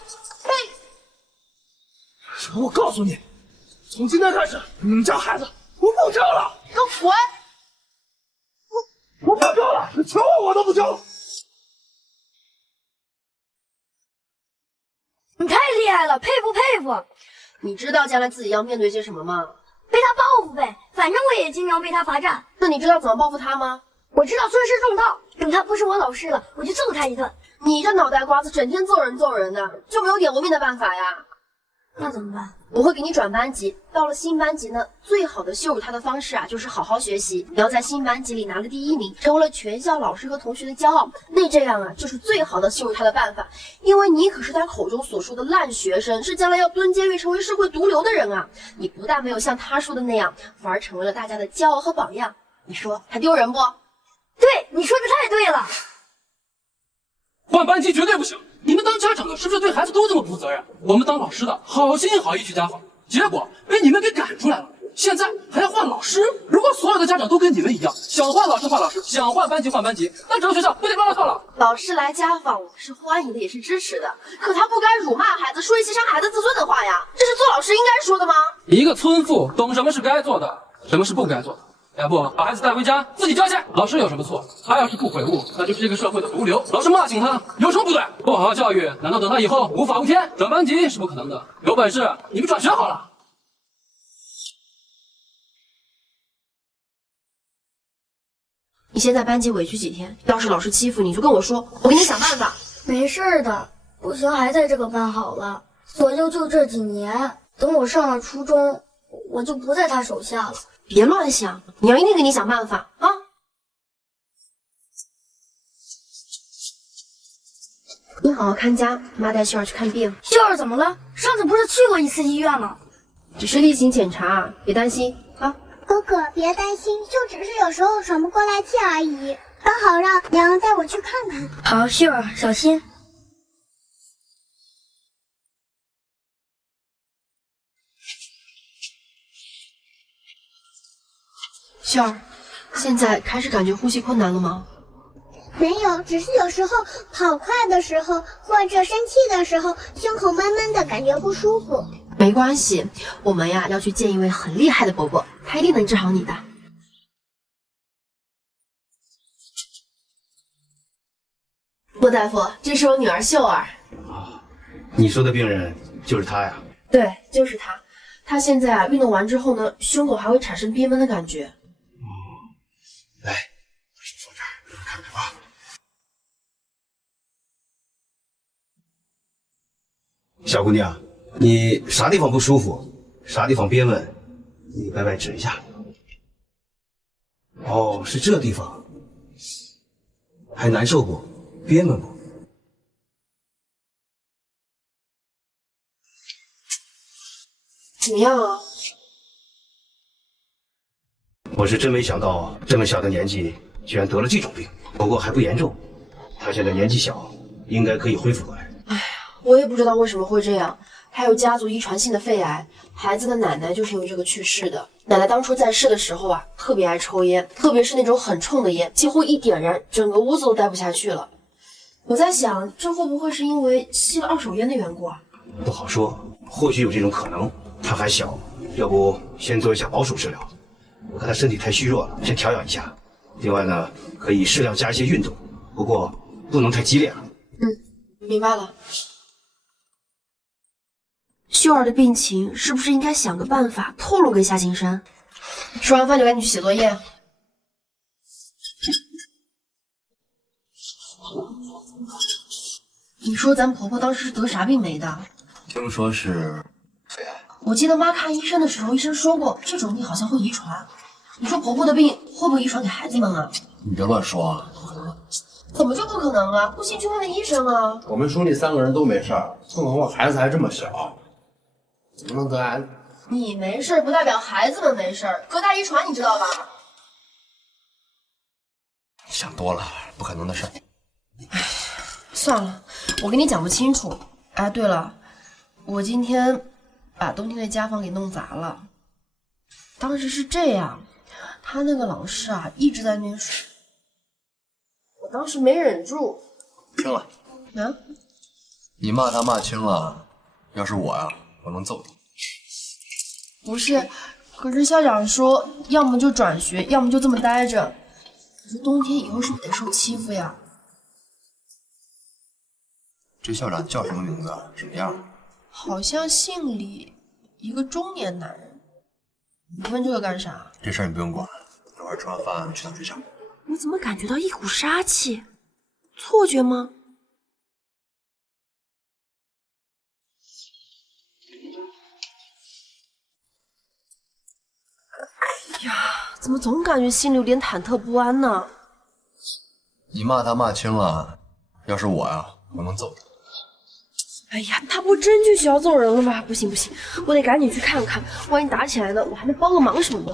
我告诉你，从今天开始，你们家孩子我不教了。给我滚！我不教了，求我都不教了。你太厉害了，佩服佩服！你知道将来自己要面对些什么吗？被他报复呗，反正我也经常被他罚站。那你知道怎么报复他吗？我知道尊师重道，等他不是我老师了，我就揍他一顿。你这脑袋瓜子整天揍人的，就没有点文明的办法呀？那怎么办？我会给你转班级，到了新班级呢，最好的羞辱他的方式啊，就是好好学习。你要在新班级里拿了第1名，成为了全校老师和同学的骄傲，那这样啊，就是最好的羞辱他的办法。因为你可是他口中所说的烂学生，是将来要蹲监狱成为社会毒瘤的人啊！你不但没有像他说的那样，反而成为了大家的骄傲和榜样。你说他丢人不？对，你说的太对了。换班级绝对不行！你们当家长的是不是对孩子都这么不负责任？我们当老师的好心好意去家访，结果被你们给赶出来了。现在还要换老师？如果所有的家长都跟你们一样，想换老师换老师，想换班级换班级，那整个学校不得乱了套了？老师来家访我是欢迎的，也是支持的，可他不该辱骂孩子，说一些伤孩子自尊的话呀，这是做老师应该说的吗？一个村妇懂什么是该做的，什么是不该做的。要不把孩子带回家自己教去。老师有什么错？他要是不悔悟，那就是这个社会的毒瘤。老师骂醒他有什么不对？不好好教育，难道等他以后无法无天？转班级是不可能的。有本事你们转学好了。你先在班级委屈几天，要是老师欺负你，就跟我说，我给你想办法。没事的，不行还在这个班好了。左右就这几年，等我上了初中，我就不在他手下了。别乱想，娘一定给你想办法啊！你好好看家，妈带秀儿去看病。秀儿怎么了？上次不是去过1次医院吗？只是例行检查，别担心啊。哥哥，别担心，就只是有时候喘不过来气而已。刚好让娘带我去看看。好，秀儿小心。秀儿，现在开始感觉呼吸困难了吗？没有，只是有时候跑快的时候或者生气的时候，胸口闷闷的，感觉不舒服。没关系，我们呀要去见一位很厉害的伯伯，他一定能治好你的。莫大夫，这是我女儿秀儿。你说的病人就是他呀？对，就是他。他现在啊运动完之后呢，胸口还会产生憋闷的感觉。来，把手放这儿，看看啊。小姑娘，你啥地方不舒服？啥地方憋闷？你歪歪指一下。哦，是这地方，还难受不？憋闷不？怎么样啊？我是真没想到，这么小的年纪居然得了这种病，不过还不严重。他现在年纪小，应该可以恢复过来。哎呀，我也不知道为什么会这样。还有家族遗传性的肺癌，孩子的奶奶就是因为这个去世的。奶奶当初在世的时候啊，特别爱抽烟，特别是那种很冲的烟，几乎一点燃，整个屋子都待不下去了。我在想，这会不会是因为吸了二手烟的缘故啊？不好说，或许有这种可能。他还小，要不先做一下保守治疗。我看他身体太虚弱了，先调养一下。另外呢，可以适量加一些运动，不过不能太激烈了。明白了。秀儿的病情是不是应该想个办法透露给夏青山？吃完饭就赶紧去写作业。你说咱婆婆当时是得啥病没的？听说是肺癌。我记得妈看医生的时候，医生说过这种病好像会遗传。你说婆婆的病会不会遗传给孩子们啊？你别乱说啊！怎么就不可能啊？不信去问问医生啊！我们兄弟3个人都没事儿，更何况孩子还这么小，怎么能得癌？你没事不代表孩子们没事，隔代遗传你知道吧？想多了，不可能的事儿。算了，我跟你讲不清楚。哎，对了，我今天把冬天的家访给弄砸了。当时是这样，他那个老师啊一直在那边说，我当时没忍住。听了，啊？你骂他骂轻了，要是我呀，我能揍他。不是，可是校长说，要么就转学，要么就这么待着。我说冬天以后是不是得受欺负呀？这校长叫什么名字啊？什么样？好像姓李，一个中年男人。你问这个干啥？这事儿你不用管，一会儿吃完饭去趟学校。我怎么感觉到一股杀气？错觉吗？哎呀，怎么总感觉心里有点忐忑不安呢？你骂他骂轻了，要是我呀，我能揍他。哎呀，他不真去学校揍人了吗？不行不行，我得赶紧去看看，万一打起来了，我还能帮个忙什么的。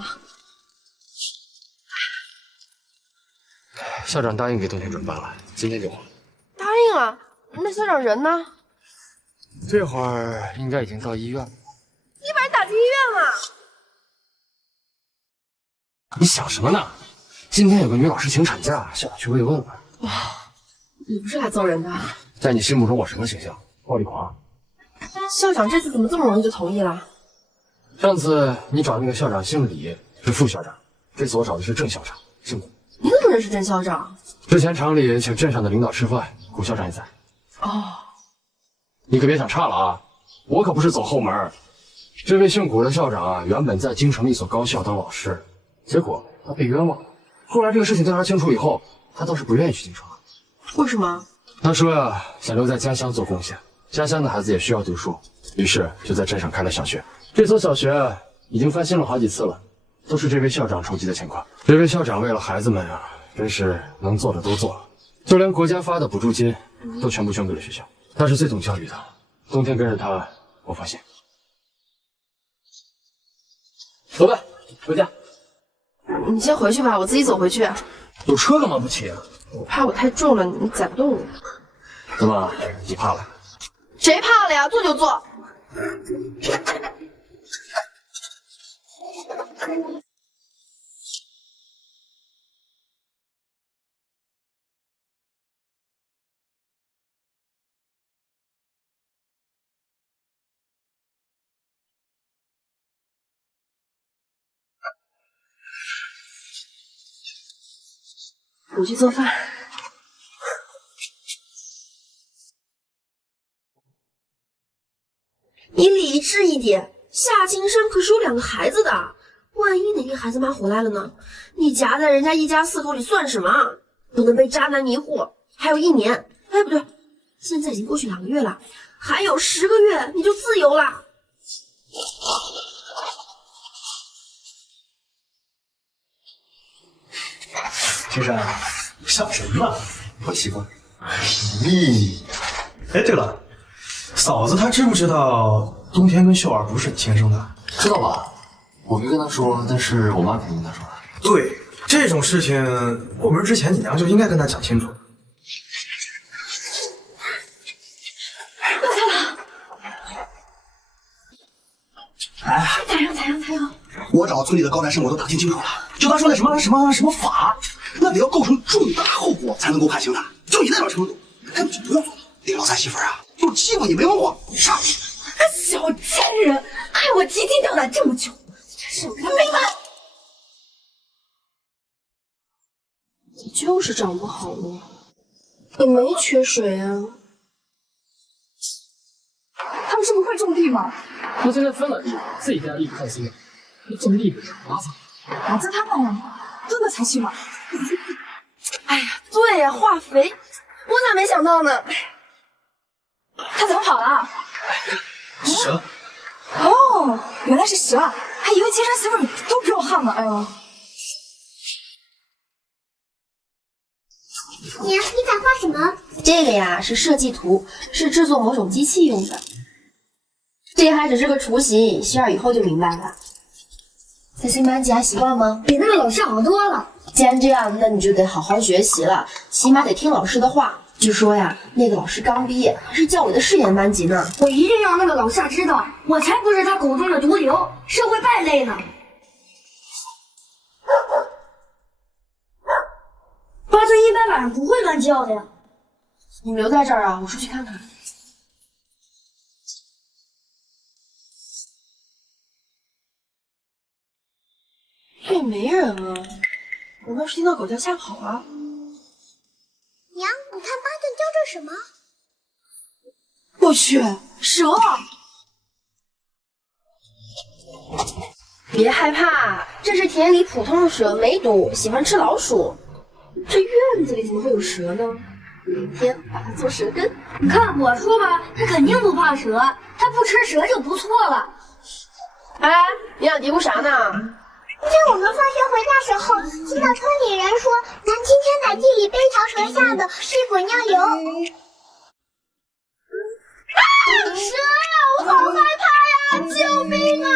校长答应给冬天转班了，今天就还。答应了，那校长人呢？这会儿应该已经到医院了。你把人打进医院了？你想什么呢？今天有个女老师请产假，校长去慰问了。哇，你不是来揍人的？在你心目中我什么形象？暴力狂。校长这次怎么这么容易就同意了？上次你找那个校长姓李，是副校长，这次我找的是郑校长，姓谷。你怎么认识郑校长？之前厂里请镇上的领导吃饭，谷校长也在。哦，你可别想差了啊！我可不是走后门。这位姓谷的校长啊，原本在京城的一所高校当老师，结果他被冤枉了。后来这个事情调查清楚以后，他倒是不愿意去京城了。为什么？他说呀，想留在家乡做贡献，家乡的孩子也需要读书，于是就在镇上开了小学。这所小学已经翻新了好几次了，都是这位校长筹集的钱款。这位校长为了孩子们啊，真是能做的都做了，就连国家发的补助金都全部捐给了学校。他是最懂教育的，冬天跟着他，我放心。走吧，回家。你先回去吧，我自己走回去。有车干嘛不骑啊？我怕我太重了，你载不动我。怎么，你怕了？谁怕了呀？坐就坐。我去做饭。你理智一点，夏青山可是有2个孩子的，万一哪天孩子妈回来了呢？你夹在人家一家4口里算什么？不能被渣男迷惑。还有1年，哎，不对，现在已经过去2个月了，还有10个月你就自由了。青山，想什么？我习惯。咦，哎，对了，嫂子她知不知道冬天跟秀儿不是你亲生的？知道吧？我没跟她说，但是我妈肯定跟她说了。对，这种事情过门之前你娘就应该跟她讲清楚。哎，采阳，我找村里的高材生，我都打听清楚了，就他说的什么法，那得要构成重大后果才能够判刑的。就你那种程度，根本就不用做了。领老三媳妇儿啊，就是欺负你没文化，你上去。小贱人，害我提心吊胆这么久，真是我跟他没完。你就是长不好吗？你没缺水啊？他们是不是快种地吗？他现在分了地，自己家地不放心了，种地是麻烦。麻子他们真的才去吗？哎呀，对呀，化肥，我咋没想到呢？他怎么跑了？蛇。哦，原来是蛇，还以为亲生媳妇都比我悍呢。哎呦！娘，你在画什么？这个呀是设计图，是制作某种机器用的。这还只是个雏形，希儿以后就明白了。在新班级还习惯吗？比那个老师好多了。既然这样，那你就得好好学习了，起码得听老师的话。据说呀，那个老师刚毕业，还是教委的试验班级呢。我一定让那个老夏知道，我才不是他口中的毒瘤、社会败类呢。八岁一般晚上不会乱叫的呀。你们留在这儿啊，我出去看看。这没人啊，难道是听到狗叫吓跑了？娘，你看巴顿叼着什么？我去，蛇！别害怕，这是田里普通蛇，没毒，喜欢吃老鼠。这院子里怎么会有蛇呢？明天把它做蛇羹。你看我说吧，他肯定不怕蛇，他不吃蛇就不错了。哎，你俩嘀咕啥呢？在我们放学回家时候，听到村里人说，咱今天在地里被条蛇吓得屁滚尿流。蛇呀！我好害怕呀！救命啊！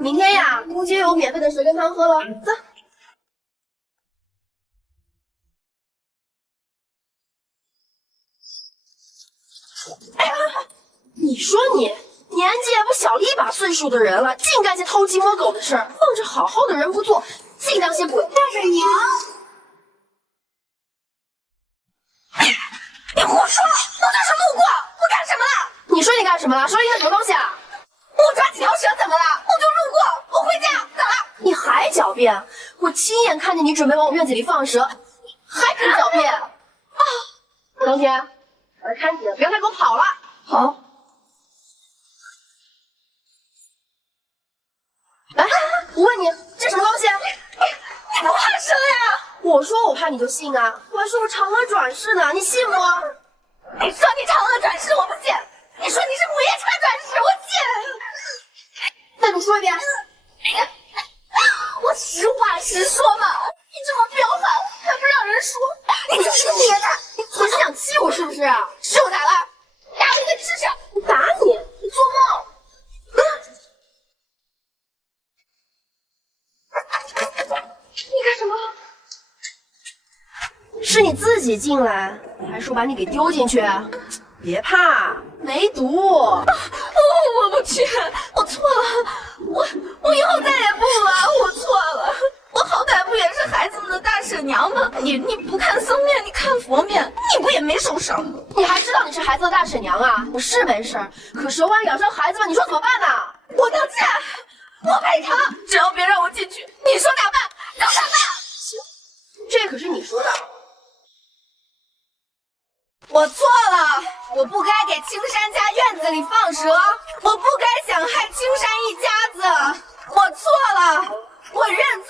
明天呀，公街有免费的蛇羹汤喝了，走。哎呀，你说你年纪也不小了一把岁数的人了，净干些偷鸡摸狗的事儿，放着好好的人不做，净当些鬼。大婶娘，你胡说！我就是路过，我干什么了？你说你干什么了？手里有什么东西啊？我抓几条蛇怎么了？我就路过，我回家，咋了？你还狡辩？我亲眼看见你准备往我院子里放蛇，还肯狡辩？啊！冬天，我来看紧，不要再给我跑了。好。哎，我问你，这什么东西？你不怕蛇呀？我说我怕你就信啊？我还说我嫦娥转世呢，你信不？你说你嫦娥转世，我不信；你说你是母夜叉转世，我信。再给我说一遍。我实话实说嘛，你这么彪悍，还不让人说？你就是个孽障！你存心想气我是不是？是我咋了？打我一个试试！我打你？你做梦！你干什么？是你自己进来，还是我把你给丢进去？别怕，没毒。我不去，我错了，我以后再也不了，我错了。我好歹不也是孩子们的大婶娘吗？你不看僧面，你看佛面，你不也没受伤吗？你还知道你是孩子的大婶娘啊？我是没事，可蛇万一咬伤孩子们，你说怎么办呢？我道歉，我赔偿，只要别让我进去，你说咋办？就咋办？行，这可是你说的。我错了，我不该给青山家院子里放蛇，我不该想害青山一家子，我错了，我认罪。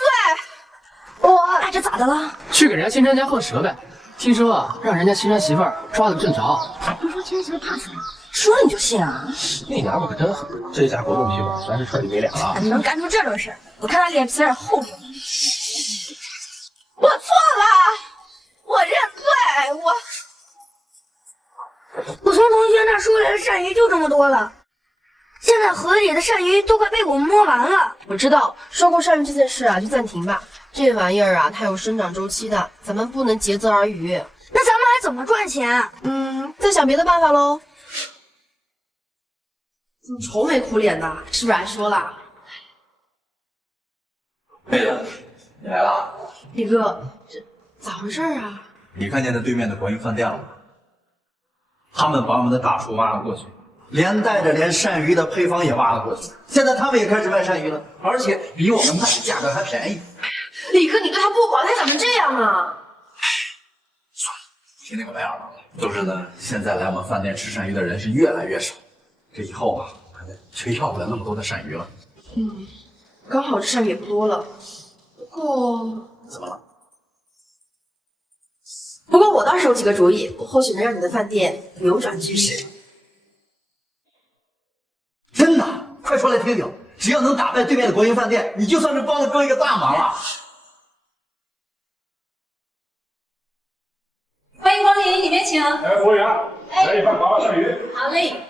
这咋的了？去给人家青山家放蛇呗。听说啊，让人家青山媳妇儿抓的正着。不说青山怕蛇，说你就信啊？那娘们可真狠，这下国栋媳妇算是彻底没脸了。你能干出这种事，我看他脸皮有点厚。我错了，我认罪，我从同学那说来的鳝鱼就这么多了，现在河里的鳝鱼都快被我们摸完了。我知道，收购鳝鱼这件事啊，就暂停吧。这玩意儿啊，它有生长周期的，咱们不能竭泽而渔。那咱们还怎么赚钱？再想别的办法喽。怎么愁眉苦脸的？是不是还说了？妹子，你来了。李哥，这咋回事啊？你看见那对面的国营饭店了吗？他们把我们的大厨挖了过去，连带着连鳝鱼的配方也挖了过去。现在他们也开始卖鳝鱼了，而且比我们卖的价格还便宜。李哥，你对他不薄，他怎么这样啊？听那个白眼狼了。就是呢，现在来我们饭店吃鳝鱼的人是越来越少，这以后啊，可能吹要不了那么多的鳝鱼了。刚好这鳝鱼也不多了。不过怎么了？不过我倒是有几个主意，或许能让你的饭店扭转局势。真的？快说来听听！只要能打败对面的国营饭店，你就算是帮了哥一个大忙了。欢迎光临，里面请。服务员，来一份娃娃鳝鱼。好嘞。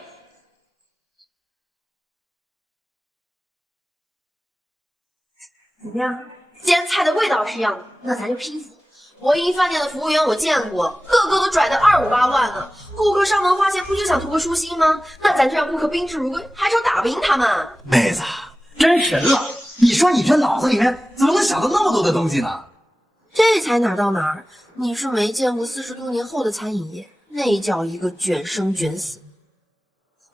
怎么样？既然菜的味道是一样的，那咱就拼死。国营饭店的服务员我见过，个个都拽得2、5、8万呢。顾客上门花钱，不就想图个舒心吗？那咱这让顾客宾至如归，还愁打不赢他们？妹子，真神了！你说你这脑子里面怎么能想到那么多的东西呢？这才哪儿到哪儿？你是没见过40多年后的餐饮业，那叫一个卷生卷死。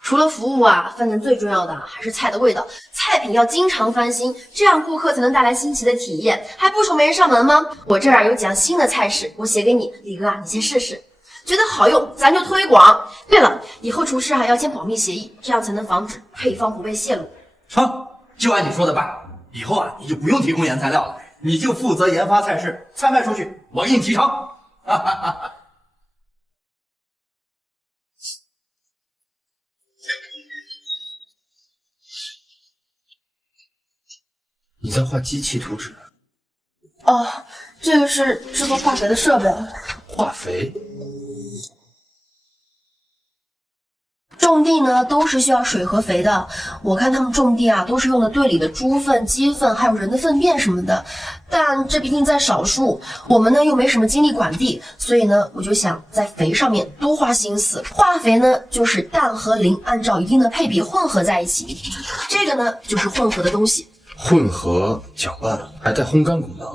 除了服务啊，饭店最重要的还是菜的味道，菜品要经常翻新，这样顾客才能带来新奇的体验，还不愁没人上门吗？我这儿有几样新的菜式，我写给你，李哥啊，你先试试，觉得好用咱就推广。对了，以后厨师啊要签保密协议，这样才能防止配方不被泄露。成，就按你说的办。以后啊，你就不用提供原材料了，你就负责研发菜式，菜卖出去，我给你提成。哈哈哈。你在画机器图纸？哦，这个是制作化肥的设备。化肥？种地呢都是需要水和肥的，我看他们种地啊都是用的队里的猪粪、鸡粪，还有人的粪便什么的，但这毕竟在少数，我们呢又没什么精力管地，所以呢我就想在肥上面多花心思。化肥呢就是氮和磷按照一定的配比混合在一起，这个呢就是混合的东西。混合搅拌还带烘干功能，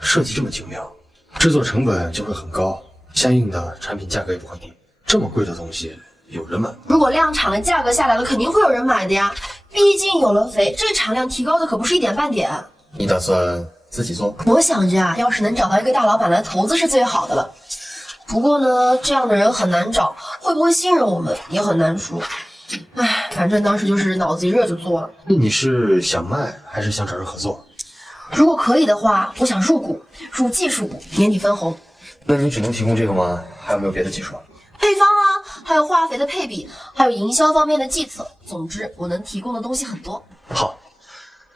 设计这么精妙，制作成本就会很高，相应的产品价格也不会低。这么贵的东西有人买吗？如果量产了，价格下来了，肯定会有人买的呀。毕竟有了肥，这产量提高的可不是一点半点。你打算自己做？我想着啊，要是能找到一个大老板来投资是最好的了。不过呢，这样的人很难找，会不会信任我们也很难说。唉，反正当时就是脑子一热就做了。那你是想卖还是想找人合作？如果可以的话，我想入股，入技术股，年底分红。那你只能提供这个吗？还有没有别的技术？配方啊，还有化肥的配比，还有营销方面的计策。总之，我能提供的东西很多。好，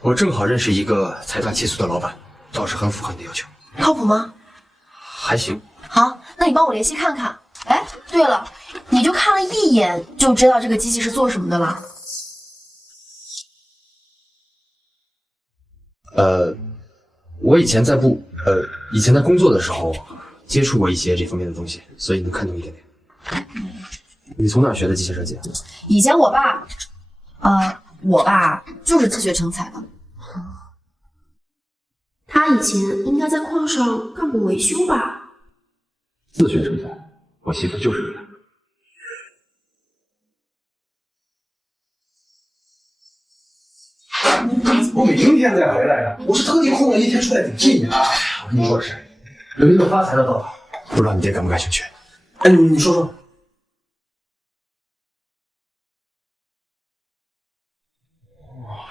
我正好认识一个财大气粗的老板，倒是很符合你的要求。靠谱吗？还行。好，那你帮我联系看看。哎，对了，你就看了一眼就知道这个机器是做什么的了？我以前在工作的时候接触过一些这方面的东西，所以能看懂一点点。你从哪儿学的机械设计？以前我爸就是自学成才的。他以前应该在矿上干过维修吧？自学成才，我媳妇就是你的。我明天再回来的，我是特地空了一天出来顶替你的。我跟你说个事，有一个发财的道法，不知道你爹感不感兴趣？哎，你说说。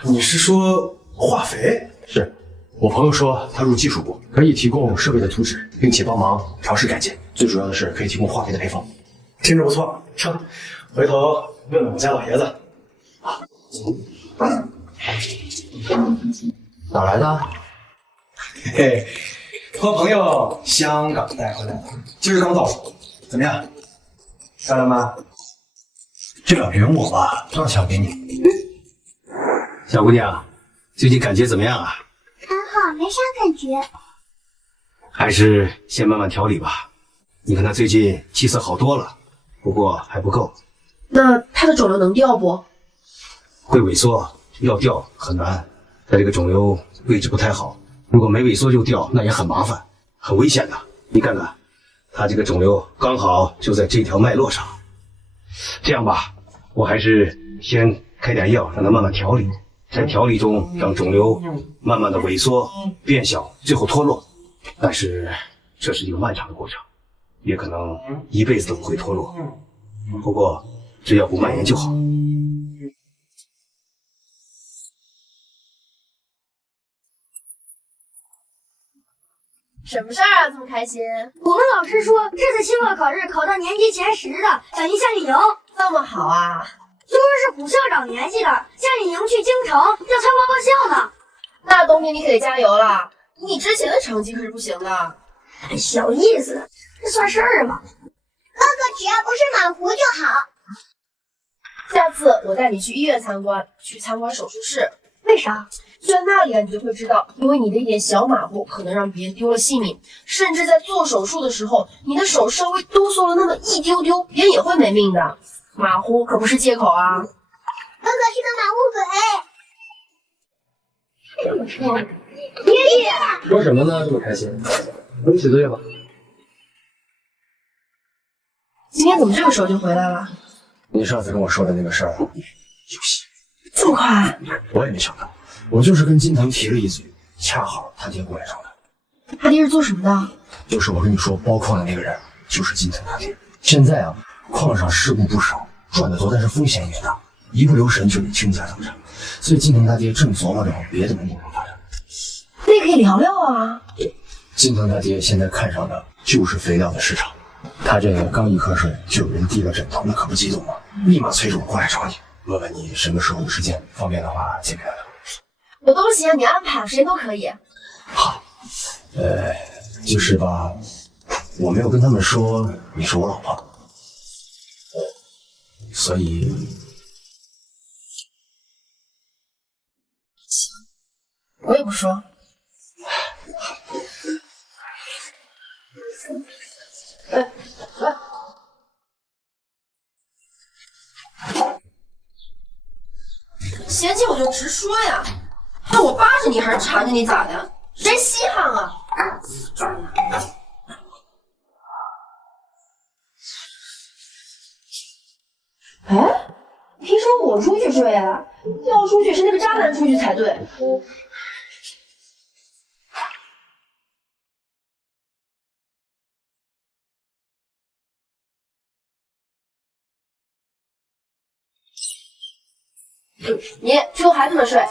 你是说化肥？是，我朋友说他入技术部，可以提供设备的图纸，并且帮忙调试改进。最主要的是可以提供化肥的配方。听着不错，成，回头问问我家老爷子。啊，哪来的？嘿嘿，和朋友香港带回来的，今儿刚到手，怎么样？漂亮吗？这两瓶我吧，刚想给你。小姑娘，最近感觉怎么样啊？还好，没啥感觉。还是先慢慢调理吧。你看她最近气色好多了，不过还不够。那她的肿瘤能掉不？会萎缩，要掉很难。她这个肿瘤位置不太好，如果没萎缩就掉，那也很麻烦，很危险的。你看看，她这个肿瘤刚好就在这条脉络上。这样吧，我还是先开点药，让她慢慢调理。在调理中让肿瘤慢慢的萎缩、变小，最后脱落。但是这是一个漫长的过程，也可能一辈子都不会脱落。不过只要不蔓延就好。什么事儿啊？这么开心？我们老师说这次期末考试考到年级前10的，奖励夏令营。这么好啊？说是古校长联系的，夏令营去京城要参观报效呢。那冬天你可得加油了，你之前的成绩可是不行的。小意思，这算事儿吗？哥哥只要不是马虎就好。下次我带你去医院参观，去参观手术室。为啥？去到那里啊，你就会知道，因为你的一点小马虎，可能让别人丢了性命，甚至在做手术的时候，你的手稍微哆嗦了那么一丢丢，别人也会没命的。马虎可不是借口啊！哥哥是个马虎鬼。爷爷，说什么呢？这么开心？回去写作业吧。今天怎么这个时候就回来了？你上次跟我说的那个事儿，这么快？我也没想到，我就是跟金腾提了一嘴，恰好他爹过来找的。他爹是做什么的？就是我跟你说包矿的那个人，就是金腾他爹。现在啊，矿上事故不少，赚得多，但是风险也大，一不留神就得倾家荡产。所以金腾他爹正琢磨着往别的门路发展。那可以聊聊啊。金腾他爹现在看上的就是肥料的市场，他这刚一瞌睡就有人递个枕头，那可不激动吗？立马催着我过来找你，问问你什么时候有时间，方便的话见面聊聊。我都行，你安排，时间都可以。好，就是吧，我没有跟他们说你是我老婆，所以我也不说。嫌弃我就直说呀，看我扒着你还是缠着你咋的？谁稀罕啊？哎，凭什么我出去睡啊？要出去是那个渣男出去才对。你去和孩子们睡。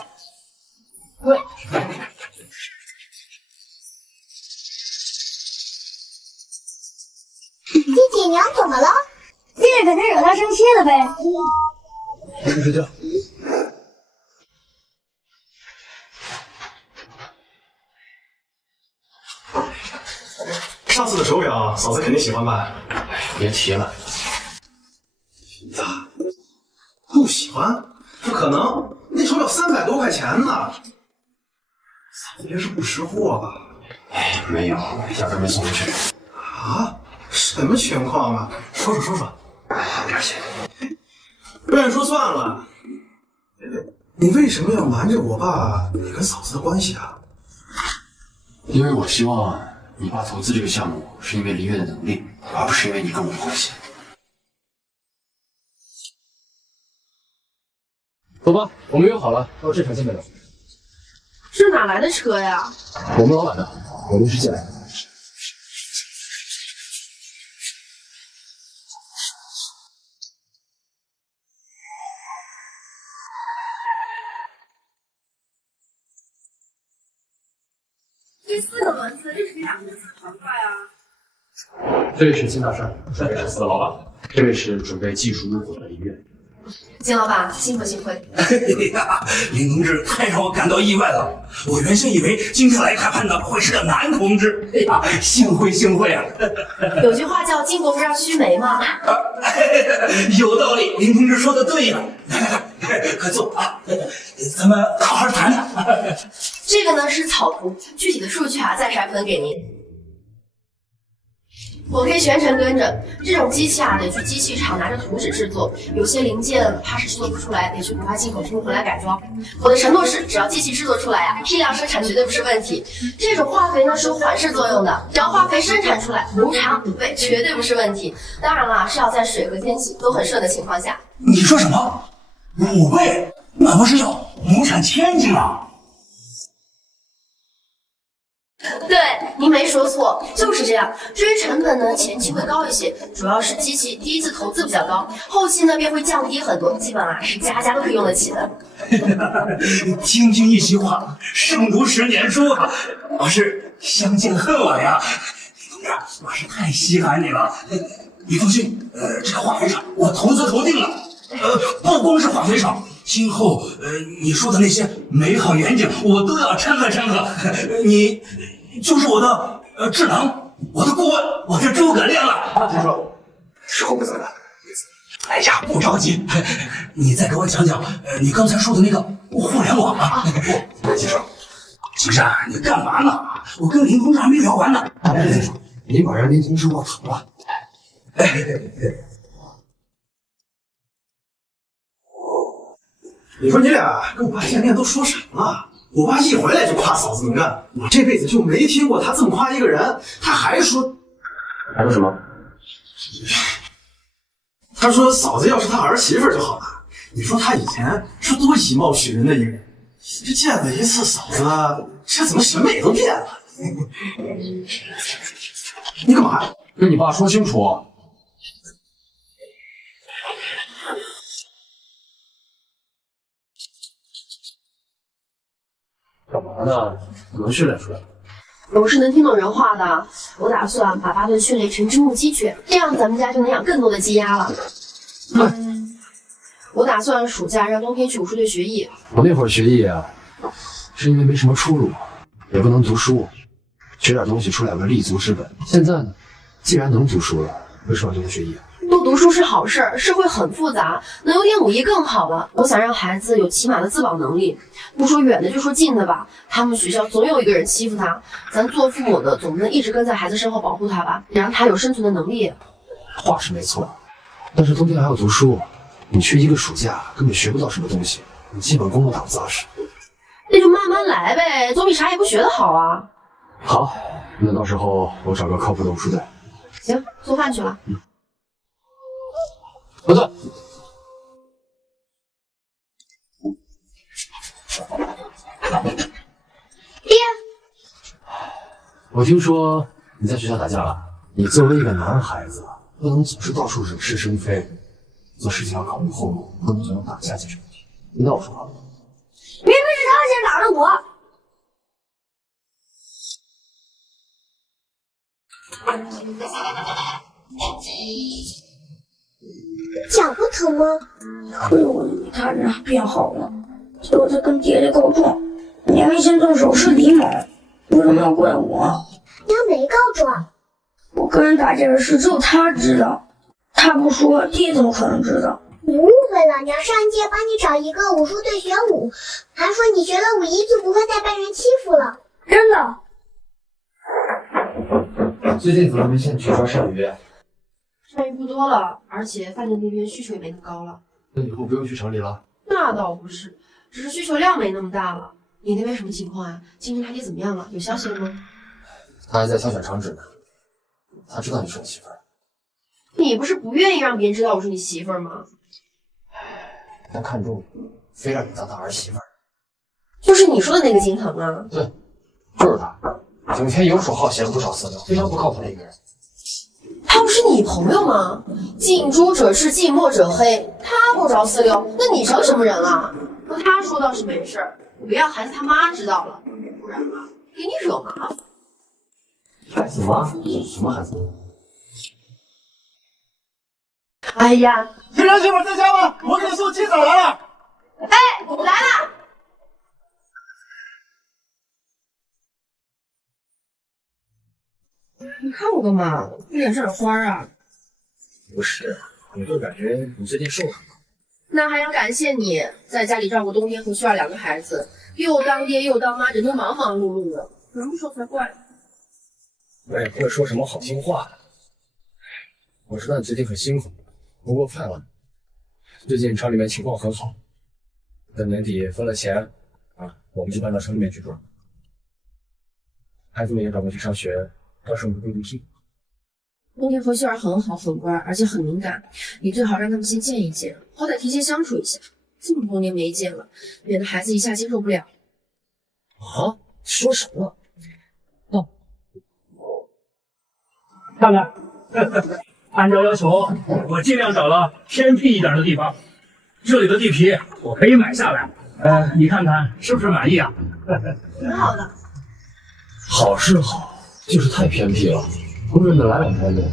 喂。姐姐娘怎么了？弟弟肯定惹他生气了呗。回去睡觉。上次的手表，嫂子肯定喜欢吧？别提了。咋？不喜欢？不可能，那手表300多块钱呢。嫂子别是不识货吧？哎，没有，压根没送回去。啊？什么情况啊？说说。点心。不愿意说算了。你为什么要瞒着我爸你跟嫂子的关系啊？因为我希望你爸投资这个项目是因为林月的能力，而不是因为你跟我的关系。走吧，我们约好了，到这场见面聊。这哪来的车呀？我们老板的，我临时借来的。这4个轮子，这是2个很快啊。这位是金大帅，帅飞公司的老板。这位是准备技术入伙的林月。金老板，幸会幸会。林同志太让我感到意外了，我原先以为今天来谈判的会是个男同志。哎呀，幸会啊！有句话叫金国不让须眉嘛。有道理，林同志说的对呀。来，快坐啊，咱们好好谈谈。这个呢是草图，具体的数据啊暂时还不能给您。我可以全程跟着，这种机器啊得去机器厂拿着图纸制作，有些零件怕是制作不出来，得去国外进口成回来改装。我的承诺是，只要机器制作出来啊，批量生产绝对不是问题。这种化肥呢是有缓释作用的，只要化肥生产出来，无偿5倍绝对不是问题。当然了，是要在水和天气都很顺的情况下。你说什么？5倍？那不是要亩产1000斤啊？对，您没说错，就是这样。至于成本呢，前期会高一些，主要是机器第一次投资比较高，后期呢便会降低很多，基本是家家都可以用得起的。听君一席话，胜读10年书，我是相见恨晚呀。李同志，我是太稀罕你了。你放心，这个化肥厂我投资投定了。不光是化肥厂，今后你说的那些美好远景，我都要掺和掺和。你就是我的智囊，我的顾问，我的诸葛亮了。听说时候不早了。哎呀，不着急，你再给我讲讲你刚才说的那个互联网啊。先生，青山，你干嘛呢？我跟林同志还没聊完呢。先生，您把人林同志卧躺了。你说你俩跟我爸见面都说什么了？我爸一回来就夸嫂子能干，我这辈子就没听过他这么夸一个人。他还说什么？他说嫂子要是他儿媳妇就好了。你说他以前是多以貌取人的一个人，这见了一次嫂子，这怎么审美都变了？你干嘛呀？跟你爸说清楚。干嘛呢？能训练出来？我是能听懂人话的，我打算把巴顿训练成只母鸡犬，这样咱们家就能养更多的鸡鸭了。我打算暑假让冬天去武术队学艺。我那会儿学艺啊，是因为没什么出路，也不能读书，学点东西出来有个立足之本。现在呢，既然能读书了，为什么就能学艺啊？多读书是好事，社会很复杂，能有点武艺更好了。我想让孩子有起码的自保能力，不说远的就说近的吧。他们学校总有一个人欺负他，咱做父母的总不能一直跟在孩子身后保护他吧，让他有生存的能力。话是没错，但是冬天还要读书，你去一个暑假根本学不到什么东西，你基本功都打不扎实。那就慢慢来呗，总比啥也不学的好啊。好，那到时候我找个靠谱的武术队。行，做饭去了。不对，爹，我听说你在学校打架了。你作为一个男孩子，不能总是到处惹是生非，做事情要考虑后果，不能总用打架解决问题。你听我说话。明明是他先打的我。脚不疼吗？可是我以为他人变好了，结果他跟爹爹告状，年没先动手是李某，为什么要怪我？你还没告状。我跟人打架的事只有他知道，他不说，爹怎么可能知道？你误会了，娘上一届帮你找一个武术队学武，还说你学了武艺就不会再被人欺负了。真的？最近怎么没见你去抓鳝鱼？鳝鱼不多了，而且饭店那边需求也没那么高了。那以后不用去城里了？那倒不是，只是需求量没那么大了。你那边什么情况啊？今天他爹怎么样了？有消息了吗？他还在挑选厂址呢。他知道你是我媳妇儿。你不是不愿意让别人知道我是你媳妇儿吗？他看中你，非让你当他儿媳妇儿。就是你说的那个金腾啊？对，就是他，整天游手好闲，不着四六，非常不靠谱的一个人。他不是你朋友吗？近朱者赤，近墨者黑。他不着四六，那你成什么人了？和他说倒是没事，不要孩子他妈知道了，不然啊，给你惹麻烦。孩子妈？什么孩子妈？哎呀，青山媳妇在家吗？我给你送鸡爪来了。哎，来了。你看我干嘛？脸上有花啊？不是，我就感觉你最近瘦了。那还要感谢你，在家里照顾冬天和需要2个孩子，又当爹又当妈，整天忙忙碌碌的，人不瘦才怪。我也不会说什么好听话的。我知道你最近很辛苦，不过快了。最近厂里面情况很好，等年底分了钱啊，我们就搬到城里面去住。孩子们也找过去上学，到时候我们不用替。冬天和秀儿很好，很乖，而且很敏感，你最好让他们先见一见，好歹提前相处一下。这么多年没见了，免得孩子一下接受不了。啊？说什么？看看，按照要求，我尽量找了偏僻一点的地方。这里的地皮我可以买下来，你看看是不是满意啊？挺好的。好是好，就是太偏僻了，不是来往方便。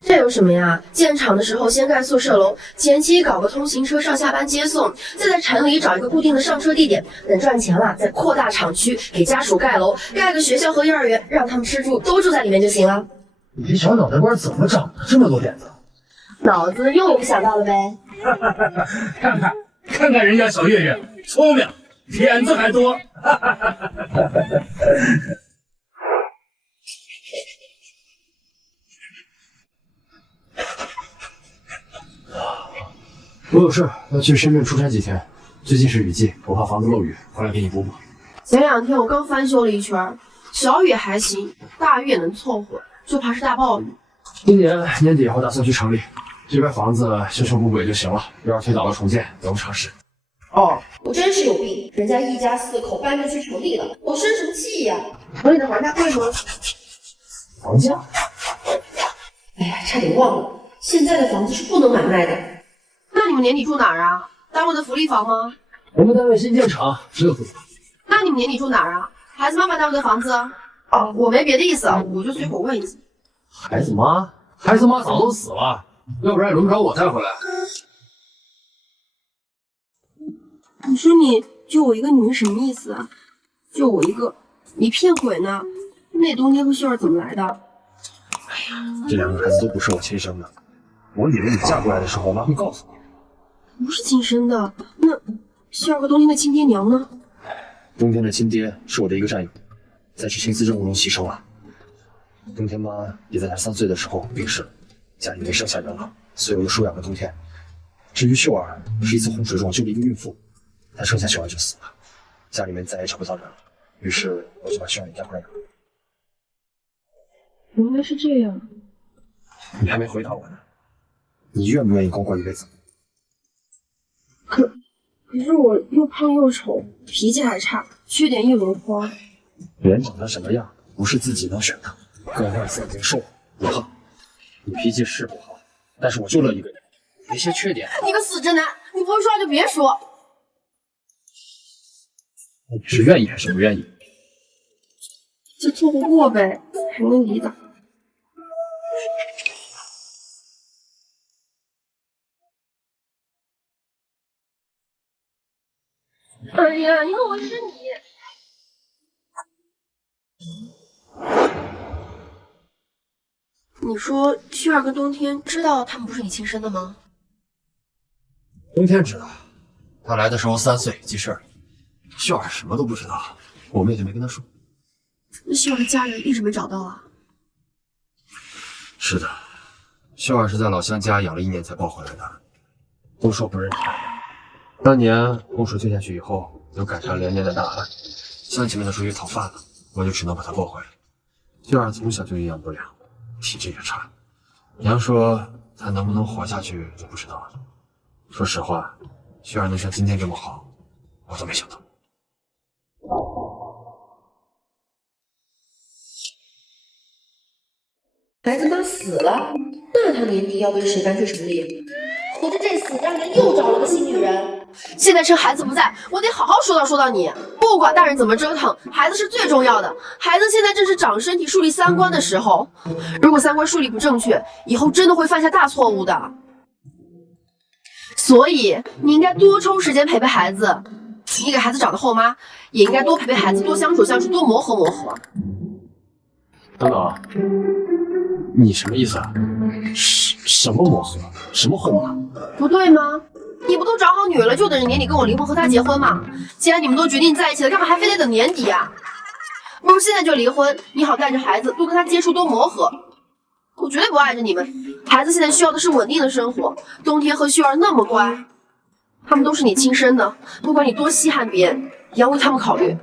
这有什么呀？建厂的时候先盖宿舍楼，前期搞个通行车上下班接送，再在城里找一个固定的上车地点，等赚钱了再扩大厂区，给家属盖楼，盖个学校和幼儿园，让他们吃住都住在里面就行了。你这小脑袋瓜怎么长的这么多点子？脑子又有想到了呗。看看人家小月月聪明，点子还多。我有事要去深圳出差几天，最近是雨季，我怕房子漏雨，回来给你补补。前2天我刚翻修了一圈，小雨还行，大雨也能凑合，就怕是大暴雨。今年年底我打算去城里，这边房子修修补补也就行了，要是推倒了重建，得不偿失。哦，我真是有病，人家一家4口搬着去城里了，我生什么气呀？城里的房价贵吗？房价？哎呀，差点忘了，现在的房子是不能买卖的。那你们年底住哪儿啊？单位的福利房吗？我们单位新建厂，10个福利房。那你们年底住哪儿啊？孩子妈妈单位的房子？哦，我没别的意思，我就随口问一下。孩子妈早都死了，要不然也轮不着我带回来。你说你就我一个女人什么意思啊？就我一个，你骗鬼呢？那冬天和秀儿怎么来的？这2个孩子都不是我亲生的，我以为你嫁过来的时候，我妈会告诉你。不是亲生的，那秀儿和冬天的亲爹娘呢？冬天的亲爹是我的一个战友，在执行次任务中牺牲了。冬天妈也在他3岁的时候病逝了，家里没剩下人了，所以我就收养了冬天。至于秀儿，是一次洪水中我救了一个孕妇，她生下秀儿就死了，家里面再也找不到人了，于是我就把秀儿带回来养。原来是这样。你还没回答我呢，你愿不愿意跟我过一辈子？可是我又胖又丑，脾气还差，缺点一箩筐。人长成什么样，不是自己能选的，更何况你现在已经瘦了，你胖，你脾气是不好，但是我就乐一个人，那些缺点。你个死直男，你不会说话就别说。你是愿意还是不愿意？就凑合过呗，还能离咋？哎呀，你看我是你。你说旭儿跟冬天知道他们不是你亲生的吗？冬天知道，他来的时候3岁，记事儿。秀儿什么都不知道，我们也就没跟他说。那秀儿的家人一直没找到啊？是的，秀儿是在老乡家养了1年才抱回来的，都说不认识。当年洪水退下去以后，又赶上连年的大旱，乡亲们都出去讨饭了，我就只能把她抱回来。秀儿从小就营养不良，体质也差，你要说她能不能活下去就不知道了。说实话，秀儿能像今天这么好，我都没想到。孩子妈死了，那他年底要跟着谁搬去城里？合着这死丈人又找了个新女人。现在趁孩子不在，我得好好说道你。不管大人怎么折腾，孩子是最重要的。孩子现在正是长身体、树立3观的时候，如果3观树立不正确，以后真的会犯下大错误的。所以你应该多抽时间陪陪孩子。你给孩子找的后妈，也应该多陪陪孩子，多相处，多磨合。等等，你什么意思啊？什么磨合？什么后妈？不对吗？你不都找好女人了，就等着年底跟我离婚和她结婚吗？既然你们都决定在一起了，干嘛还非得等年底啊？不如现在就离婚，你好带着孩子多跟他接触，多磨合。我绝对不碍着你们，孩子现在需要的是稳定的生活。冬天和秀儿那么乖，他们都是你亲生的，不管你多稀罕别人，也要为他们考虑。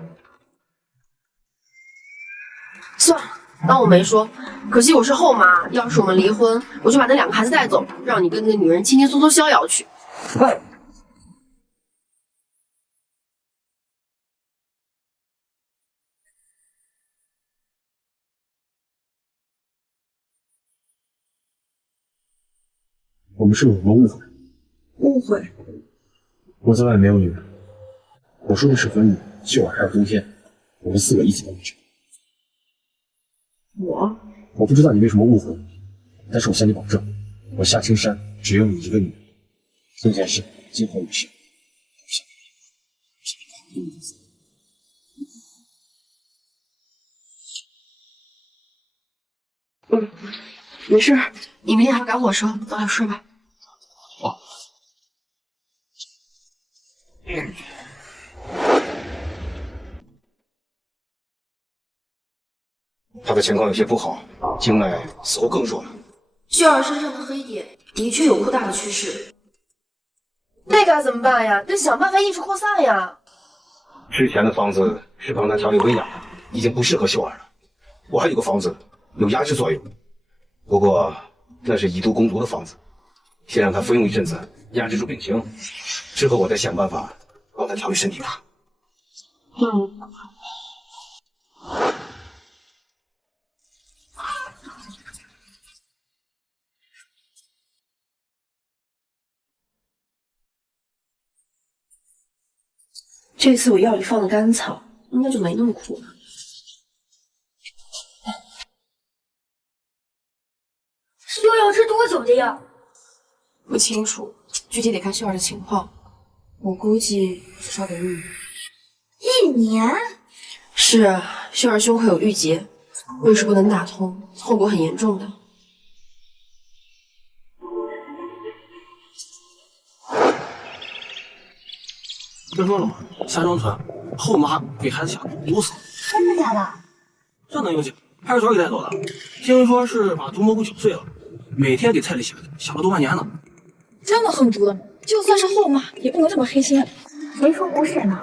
算了，当我没说。可惜我是后妈，要是我们离婚，我就把那2个孩子带走，让你跟那个女人轻轻松松逍遥去。我们是有什么误会？误会？我在外没有女人。我说的是和你、秀儿还有冬天，我们4个一起帮你找。我不知道你为什么误会我，但是我向你保证，我夏青山只有你一个女人。这件事今后有事，没事，你明天还要赶火车，早点睡吧。他的情况有些不好，经脉似乎更弱了。秀儿身上的黑点的确有扩大的趋势，那该怎么办呀？得想办法抑制扩散呀。之前的方子是帮他调理微养的，已经不适合秀儿了。我还有个方子有压制作用，不过那是以毒攻毒的方子，先让他服用一阵子，压制住病情，之后我再想办法帮他调理身体吧。这次我药里放了甘草，应该就没那么苦了。是又要吃多久的药？不清楚，具体得看秀儿的情况。我估计至少得1年。1年？是啊，秀儿胸口有郁结，胃是不能打通，后果很严重的。听说了吗？夏庄村后妈给孩子下毒毒死了。真的假的？这能有假？派出所给带走的。听说是把毒蘑菇搅碎了，每天给菜里下，下了多半年呢。这么狠毒的，就算是后妈也不能这么黑心。谁说不是呢？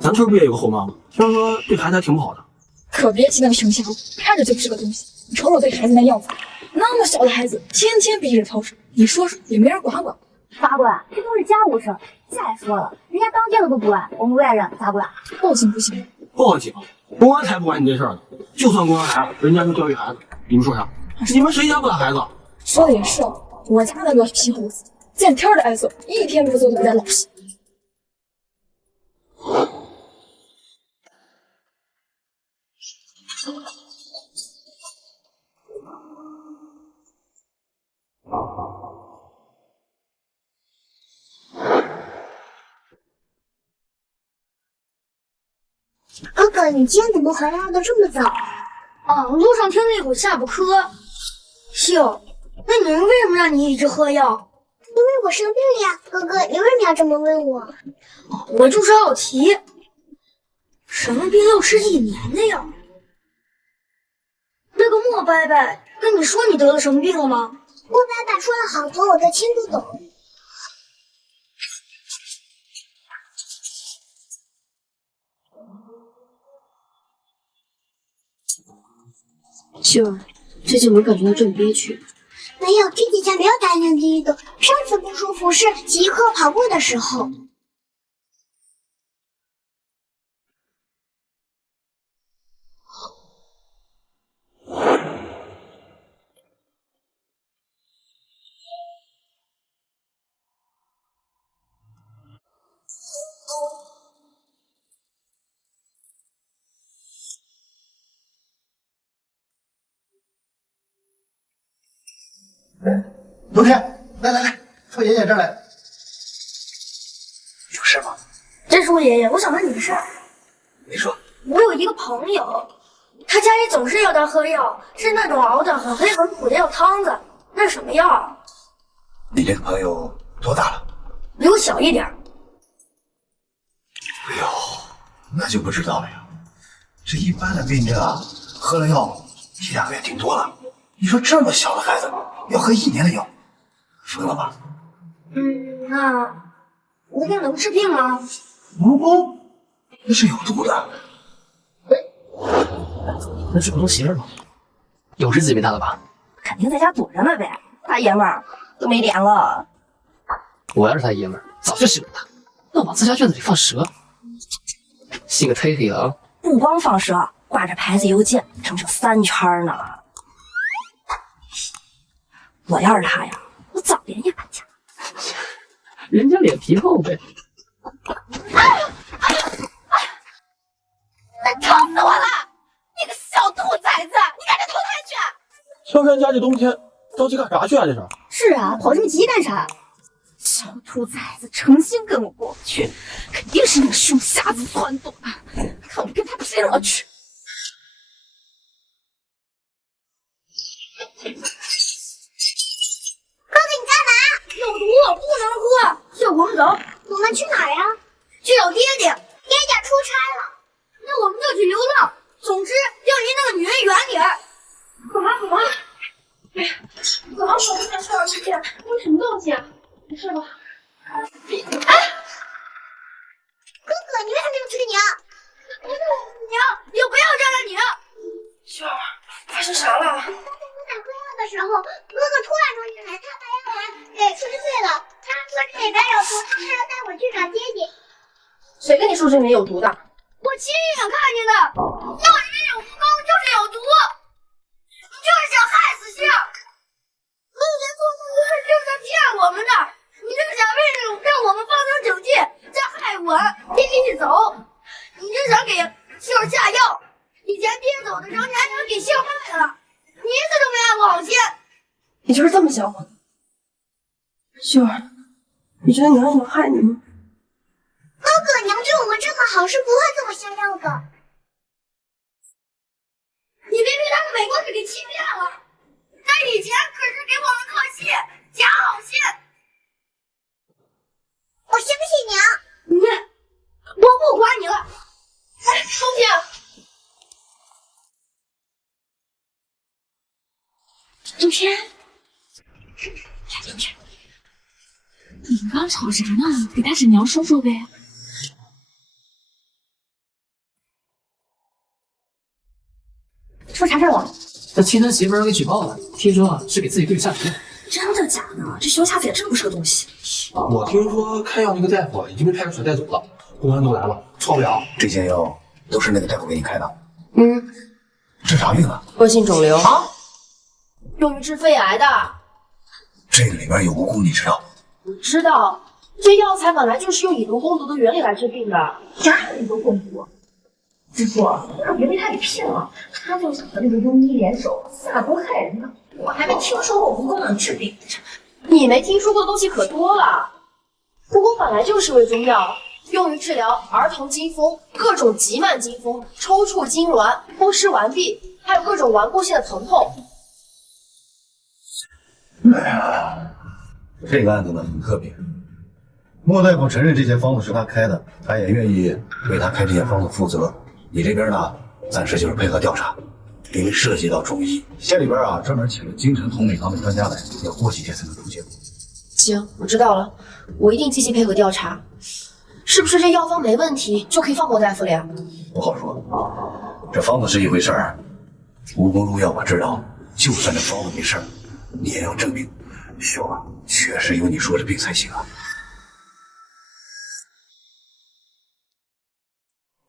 咱村不也有个后妈吗？听说对孩子还挺不好的。可别提那个熊瞎子，看着就是个东西。你瞅瞅对孩子那样子，那么小的孩子，天天逼着操持，你说说也没人管管。咋管？这都是家务事。再说了，人家当街的都不管，我们外人咋管？报警不行？报警？公安才不管你这事儿呢。就算公安来了，人家就教育孩子。你们说啥？你们谁家不打孩子？说的也是，我家那个皮猴子，见天的挨揍，一天不揍都不带老实。哥哥，你今天怎么回来的这么早？路上听了一口下不科。秀，那女人为什么让你一直喝药？因为我生病呀。哥哥，你为什么要这么问我？我就是好奇，什么病要吃1年的药？那个莫伯伯跟你说你得了什么病了吗？莫伯伯说了好多，我都听不懂。秀儿，最近我感觉到这么憋屈。没有，这几天没有大量的运动，上次不舒服是体育课跑步的时候。冬天，来，到爷爷这儿来。有事吗？真叔爷爷，我想问你个事儿。你说。我有一个朋友，他家里总是要他喝药，是那种熬的很黑很苦的药汤子，那是什么药？你这个朋友多大了？比我小一点。哎呦，那就不知道了呀。这一般的病症啊，喝了药1-2个月顶多了。你说这么小的孩子要喝1年的药，疯了吧？那蜈蚣能治病吗？蜈蚣那是有毒的，那是不能媳妇儿吗？有日子也没大了吧？肯定在家躲着呢呗。大爷们儿都没脸了。我要是他爷们儿，早就休了他，那我往自家院子里放蛇，心可忒黑了啊！不光放蛇，挂着牌子邮件，整整3圈呢。我要是他呀，我早连夜搬家。人家脸皮厚呗。疼死我了！你个小兔崽子，你赶紧投胎去！萧山家这冬天着急干啥去啊？这是？是啊，跑这么急干啥？小兔崽子诚心跟我过不去，肯定是那个熊瞎子撺掇的。看我跟他拼了去！哥哥，你干嘛？有毒，不能喝。小黄走，我们去哪儿呀？去找爹爹。爹爹出差了。那我们就去流浪。总之要离那个女人远点儿。走吧，走吧。哎呀，怎么跑这么少之前没什么动静啊？没事吧？哎，哥哥，你为什么要吹牛？娘，也不要让着娘。秀儿，发生啥了？刚才我打喝药的时候，哥哥突然冲进来，他把药丸给吹碎了。他说这里边有毒，他要带我去找爹爹。谁跟你说这里面有毒的？我亲眼看见的。药里面有蜈蚣，就是有毒。你就是想害死秀儿。你以前做那个事就是在骗我们的。你就是想为了让我们放松警戒，再害我爹一走。你就想给秀儿下药。以前爹走的时候，你还想给秀儿卖了，你一次都没安过好心。你就是这么想我的？秀儿，你觉得娘也能害你吗？哥哥，娘对我们这么好，是不会这么下药的。你别被他们美国人给欺骗了，他以前可是给我们克系，假好心。我相信娘。我不管你了。哎，东西。周天，赶紧去。你们刚吵啥呢？给大婶娘说说呗。说啥事了？他亲他媳妇儿给举报了，听说是给自己队下毒。真的假的？这熊瞎子也真不是个东西。我听说开药那个大夫已经被派出所带走了，公安都来了，错不了。这些药都是那个大夫给你开的，嗯，治啥病啊？恶性肿瘤啊，用于治肺癌的。这个里边有蜈蚣，你知道？我知道，这药材本来就是用以毒攻毒的原理来治病的，哪有以毒攻毒？师傅，可别被他给骗了，他就想和那个庸医联手下毒害人呢。我还没听说过蜈蚣能治病，你没听说过的东西可多了。蜈蚣本来就是味中药，用于治疗儿童惊风、各种急慢惊风、抽搐痉挛、风湿顽痹，还有各种顽固性的疼痛。哎呀，这个案子呢很特别。莫大夫承认这些方子是他开的，他也愿意为他开这些方子负责。你这边呢，暂时就是配合调查，因为涉及到中医，县里边啊专门请了京城同美康的专家来，要过几天才能出结果。行，我知道了，我一定积极配合调查。是不是这药方没问题就可以放莫大夫了呀？不好说，这方子是一回事儿，蜈蚣入药我知道，就算这方子没事儿，你也要证明秀儿确实有你说的病才行啊。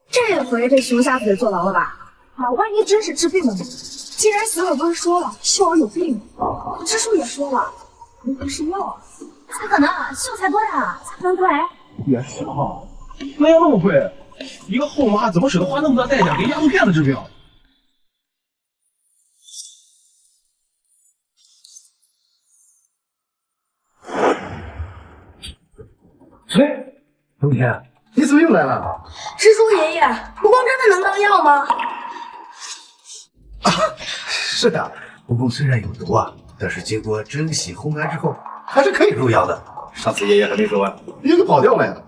这回这熊瞎子得坐牢了吧？啊，万一真是治病的呢？既然小友不是说了秀儿有病，支书也说了，会不会是药啊？咋可能？秀才多大，咋可能对？也是哈，那药那么贵，一个后妈怎么舍得花那么大代价给丫头片子治病？哎，冬天，你怎么又来了？支书爷爷，蜈蚣真的能当药吗？是的，蜈蚣虽然有毒啊，但是经过蒸洗烘干之后，还是可以入药的。上次爷爷还没说完，你就跑掉来了。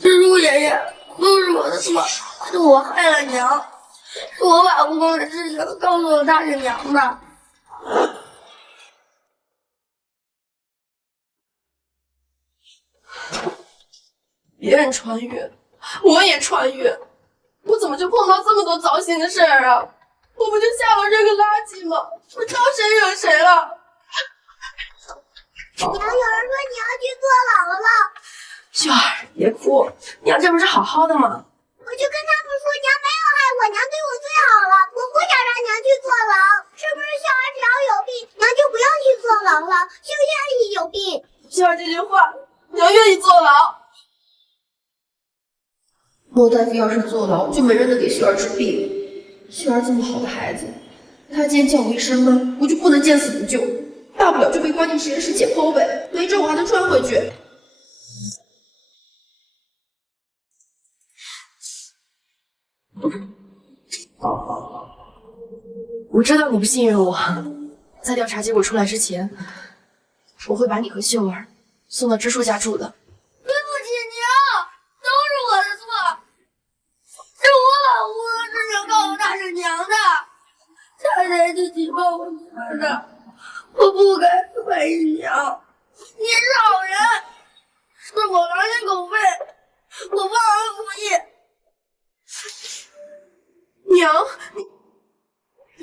支书爷爷，都是我的错，是我害了娘，是我把蜈蚣的事情告诉了大婶娘的。别人穿越，我也穿越。么就碰到这么多糟心的事儿啊？我不就下楼扔个垃圾吗？我招谁惹谁了？娘，有人说你要去坐牢了。秀儿，别哭，娘这不是好好的吗？我就跟他们说，娘没有害我，娘对我最好了，我不想让娘去坐牢。是不是秀儿只要有病，娘就不用去坐牢了？秀儿也有病。秀儿这句话，娘愿意坐牢。莫大夫要是坐牢，就没人能给秀儿治病。秀儿这么好的孩子，他既然叫我一声妈，我就不能见死不救，大不了就被关进实验室解剖呗，没准我还能穿回去。我知道你不信任我，在调查结果出来之前，我会把你和秀儿送到知树家住的。对不起娘，都是我的错，是我把无论事情告诉他是娘的，他才去举报我娘的，我不该怀疑娘。你是好人，是我狼心狗肺，我忘恩负义。娘，你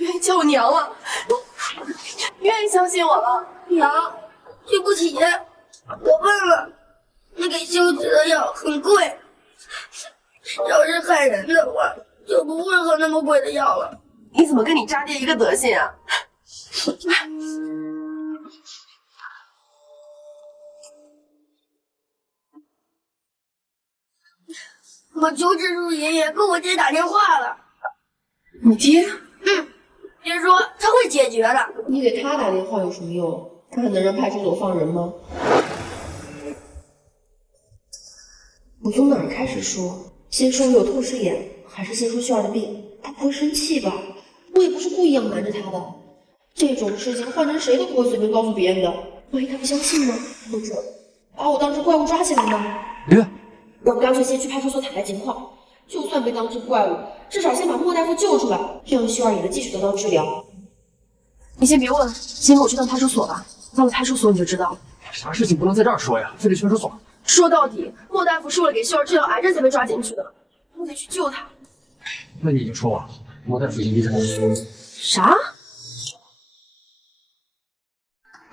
愿意叫我娘了，你愿意相信我了。娘，对不起，我问了，你给秀治的药很贵，要是害人的话，就不会喝那么贵的药了。你怎么跟你渣爹一个德行啊？我求植树爷爷跟我爹打电话了。你爹？爹说他会解决的。你给他打电话有什么用？他还能让派出所放人吗？我从哪儿开始说？先说我有透视眼，还是先说秀儿的病？他不会生气吧？我也不是故意要瞒着他的。这种事情换成谁都不会随便告诉别人的。万一他不相信呢？或者把我当成怪物抓起来呢？我们干脆先去派出所坦白情况，就算被当成怪物，至少先把莫大夫救出来，让秀儿也能继续得到治疗。你先别问，先跟我去趟派出所吧。到了派出所你就知道了。啥事情不能在这儿说呀，非得去派出所。说到底，莫大夫是为了给秀儿治疗癌症才被抓进去的，我得去救他。那你已经说我了，莫大夫已经离开了。啥？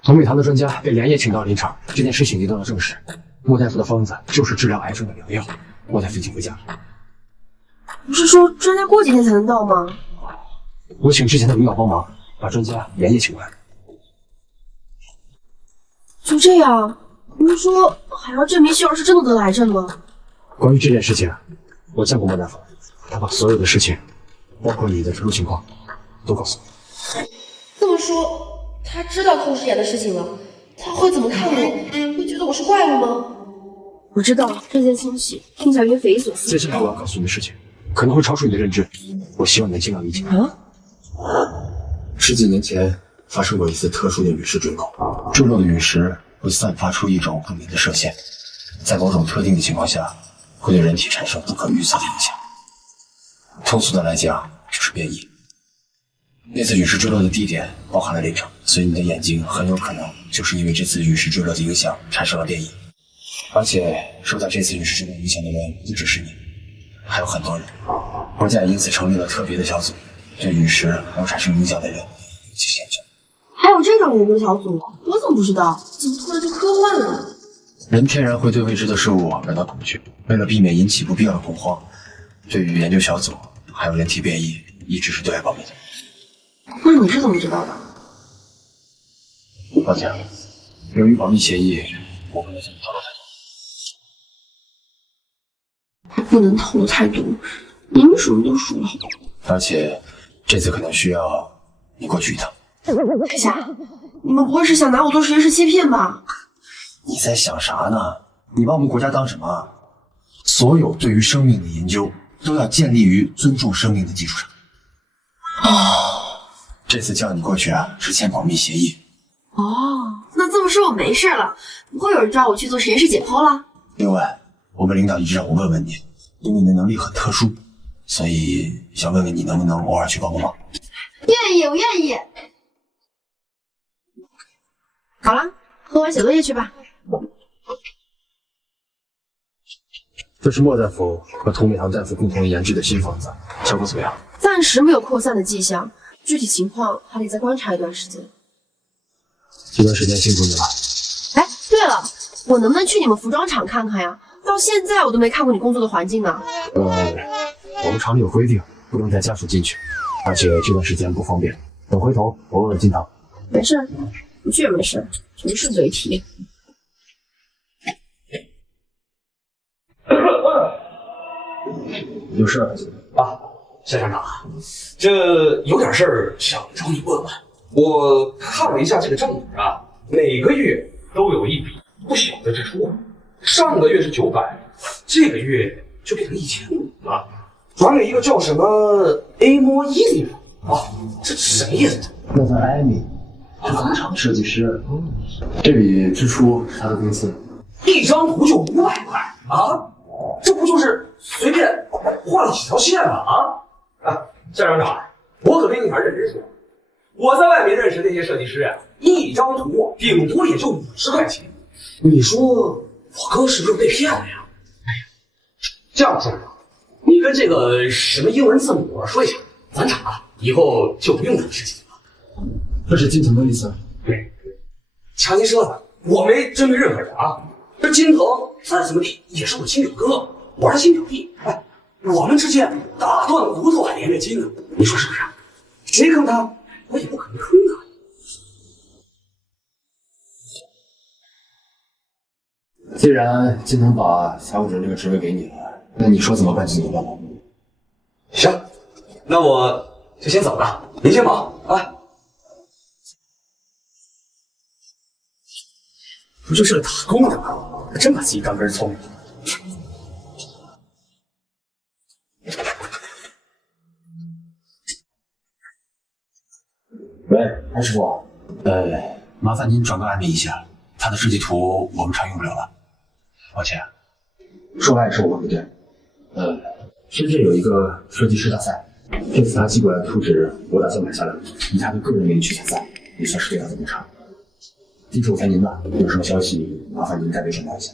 同美堂的专家被连夜请到临场，这件事情已经得到证实。莫大夫的方子就是治疗癌症的良药。莫大夫已经回家了。不是说专家过几天才能到吗？我请之前的领导帮忙，把专家连夜请过来。就这样？不是说还要证明秀儿是真的得了癌症吗？关于这件事情，我见过莫大夫，他把所有的事情，包括你的特殊情况，都告诉我。这么说，他知道透视眼的事情了，他会怎么看我？会觉得我是怪物吗？我知道这件东西听起来有点匪夷所思。接下来我要告诉你的事情，可能会超出你的认知，我希望你能尽量理解。十几年前发生过一次特殊的陨石坠落，坠落的陨石会散发出一种不明的射线，在某种特定的情况下，会对人体产生不可预测的影响。通俗的来讲，就是变异。那次陨石坠落的地点包含了雷城，所以你的眼睛很有可能就是因为这次陨石坠落的影响产生了变异。而且受到这次陨石坠落影响的人不只是你，还有很多人。国家也因此成立了特别的小组，对陨石还有产生影响的人进行研究。还有这种研究小组，我怎么不知道？怎么突然就科幻了？人天然会对未知的事物感到恐惧，为了避免引起不必要的恐慌，对于研究小组还有人体变异，一直是对外保密的。那你是怎么知道的？抱歉，由于保密协议，我不能向你透露太多。不能透露太多，你们什么都说了。而且这次可能需要你过去一趟。干啥？你们不会是想拿我做实验室切片吧？你在想啥呢？你把我们国家当什么？所有对于生命的研究都要建立于尊重生命的基础上。这次叫你过去啊，是签保密协议。那这么说我没事了，不会有人抓我去做实验室解剖了。另外，我们领导一直让我问问你，因为你的能力很特殊，所以想问问你能不能偶尔去帮帮忙。愿意，我愿意。好了，喝完写作业去吧。这是莫大夫和童美堂大夫共同研制的新方子，效果怎么样？暂时没有扩散的迹象，具体情况还得再观察一段时间。这段时间辛苦你了。哎，对了，我能不能去你们服装厂看看呀？到现在我都没看过你工作的环境呢。我们厂里有规定，不能带家属进去，而且这段时间不方便。等回头我问问金堂。没事，不去也没事，只是顺嘴一提。有事啊，夏厂长，这有点事儿想找你问问。我看了一下这个账本啊，每个月都有一笔不小的支出，上个月是900，这个月就变成1500了，转给一个叫什么 A 摸伊的人啊，这什么意思？那叫艾米，是咱们厂的设计师。这笔支出是他的工资，一张图就500块啊！这不就是随便画了几条线吗？啊，夏厂长，我可跟你认真说，我在外面认识那些设计师啊，一张图顶多也就50块钱。你说我哥是不是被骗了呀？哎呀，这样，夏厂长，你跟这个什么英文字母说一下，咱厂啊以后就不用这么事情了。这是金腾的意思。对，强您说的，我没针对任何人啊。这金腾再怎么地也是我亲表哥，我是他亲表弟。哎，我们之间打断骨头还连着筋呢，你说是不是？谁坑他，我也不可能坑他。既然金腾把财务长这个职位给你了，那你说怎么办就怎么办吧。行，那我就先走了，您先忙啊。不就是个打工的吗？还真把自己当根葱。喂，潘师傅，麻烦您转告艾米一下，他的设计图我们厂用不了了，抱歉。说来也是我们不对，深圳有一个设计师大赛，这次他寄过来的图纸我打算买下来，以他的个人名义去参赛，也算是对他的补偿。记住我猜您的，有什么消息麻烦您代为转达一下。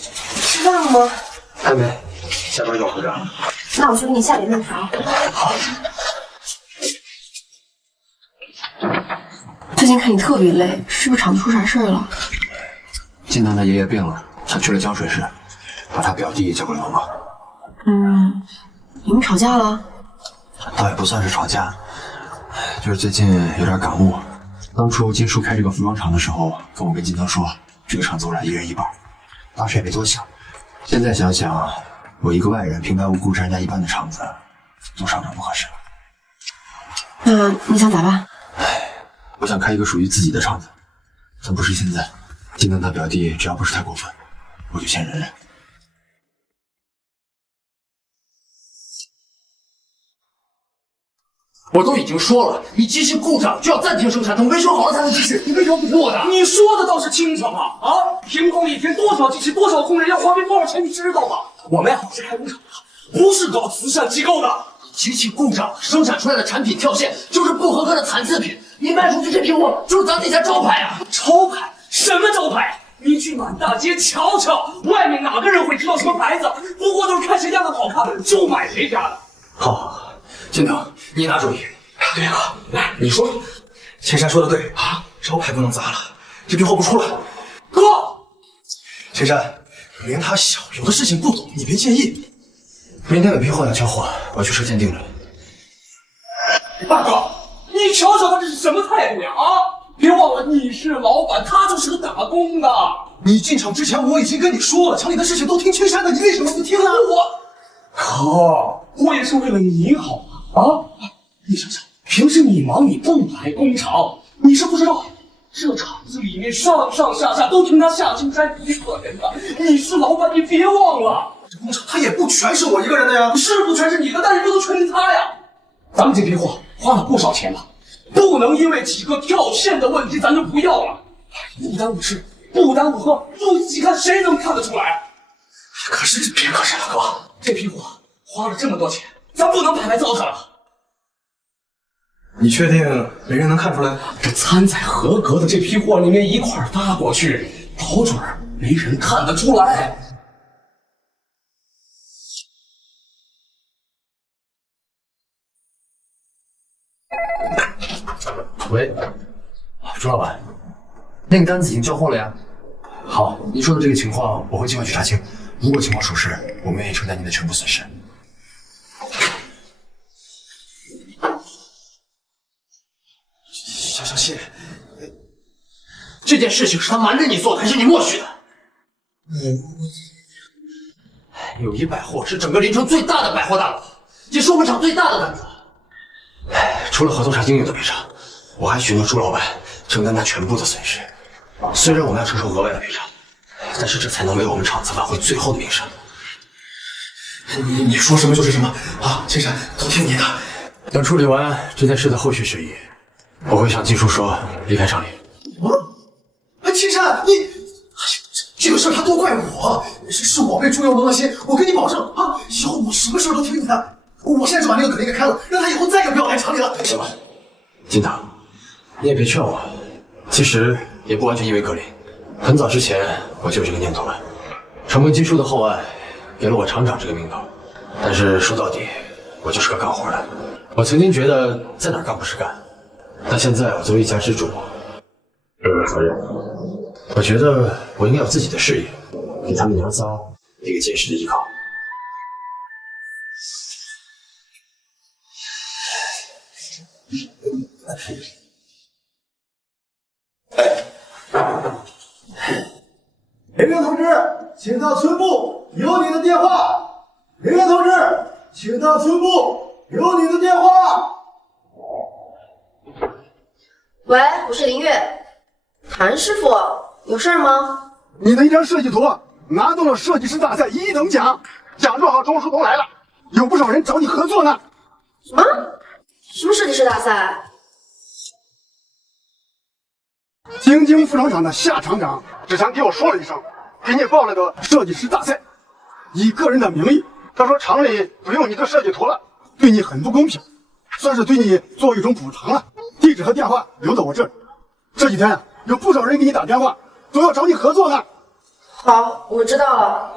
吃饭了吗？还没，下班就回这儿。那我去给你下点面条。好。最近看你特别累，是不是厂子出啥事儿了？金腾他爷爷病了，他去了江水市，把他表弟叫过来帮忙。你们吵架了？倒也不算是吵架，就是最近有点感悟。当初金叔开这个服装厂的时候，跟我跟金腾说，这个厂子我俩一人一半，当时也没多想。现在想想，我一个外人平白无故占人家一半的厂子，做厂长不合适。那你想咋办？我想开一个属于自己的厂子，但不是现在。金腾他表弟只要不是太过分，我就先忍忍。我都已经说了，你机器故障就要暂停生产，等维修好了才能继续。你为什么不听我的？你说的倒是轻巧啊！停工一天，多少机器，多少工人，要花费多少钱，你知道吗？我们呀是开工厂的，不是搞慈善机构的。机器故障生产出来的产品跳线，就是不合格的残次品。你卖出去这批货，就是咱这家招牌啊！招牌？什么招牌？你去满大街瞧瞧，外面哪个人会知道什么牌子？不过都是看谁家的好看就买谁家的。好，金腾，你拿主意。对了，来，你说，青山说的对啊，招牌不能砸了，这批货不出了。哥，青山，连他小，有的事情不懂，你别介意。明天有批货要交货，我要去设鉴定了。大哥，你瞧瞧他这是什么态度呀？别忘了你是老板，他就是个打工的。你进厂之前我已经跟你说了，厂里的事情都听青山的，你为什么不听呢？我也是为了你好啊！你想想，平时你忙你不来工厂，你是不知道，这厂子里面上上下下都听他夏青山一个人的。你是老板，你别忘了，这工厂他也不全是我一个人的呀。是不全是你的，但是不能全是他呀。咱们这批货花了不少钱了，不能因为几个跳线的问题咱就不要了。不耽误吃，不耽误喝，不仔细看谁能看得出来？可是别可是了，哥，这批货花了这么多钱，咱不能白白糟蹋了。你确定没人能看出来？这参赛合格的这批货，你们一块儿发过去，保准没人看得出来。喂，朱老板，那个单子已经交货了呀。好，您说的这个情况，我会尽快去查清。如果情况属实，我们愿意承担您的全部损失。小小谢，这件事情是他瞒着你做的，还是你默许的？友谊百货是整个临城最大的百货大楼，也是我们厂最大的单子。除了合同上应有的赔偿，我还许诺朱老板承担他全部的损失。虽然我们要承受额外的赔偿，但是这才能为我们厂子挽回最后的名声。你说什么就是什么啊，青山，都听你的。等处理完这件事的后续事宜，我会向金叔说离开厂里。青山，你，这个事儿他都怪我，是我被猪油蒙了心。我跟你保证啊，以后我什么事都听你的。我现在就把那个葛林给开了，让他以后再也不要来厂里了。行吧，金堂，你也别劝我。其实也不完全因为葛林，很早之前我就有这个念头了。承蒙金叔的厚爱，给了我厂长这个名头，但是说到底，我就是个干活的。我曾经觉得在哪儿干不是干，但现在我作为一家之主，有了责任，我觉得我应该有自己的事业，给他们娘仨一个坚实的依靠。林林同志，请到村部留你的电话。林林同志，请到村部留你的电话。喂，我是林月。谭师傅，有事吗？你的一张设计图拿到了设计师大赛1等奖，奖状和中书都来了，有不少人找你合作呢。什么？什么设计师大赛？京津服装厂的夏厂长只想给我说了一声，给你报了个设计师大赛，以个人的名义，他说厂里不用你的设计图了，对你很不公平，算是对你做一种补偿了。地址和电话留在我这里，这几天有不少人给你打电话，都要找你合作呢。好，我知道了。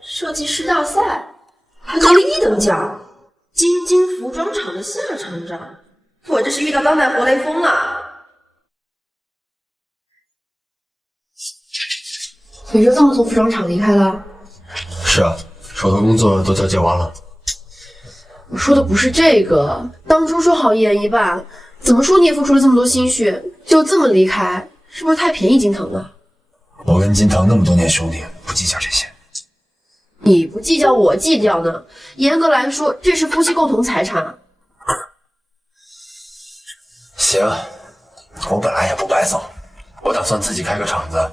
设计师大赛还得了1等奖，京津服装厂的夏厂长，我这是遇到当代活雷锋了。你就这么从服装厂离开了？是啊，手头工作都交接完了。我说的不是这个，当初说好1人1半，怎么说你也付出了这么多心血，就这么离开，是不是太便宜金腾了？我跟金腾那么多年兄弟，不计较这些。你不计较，我计较呢。严格来说，这是夫妻共同财产。行，我本来也不白走，我打算自己开个厂子，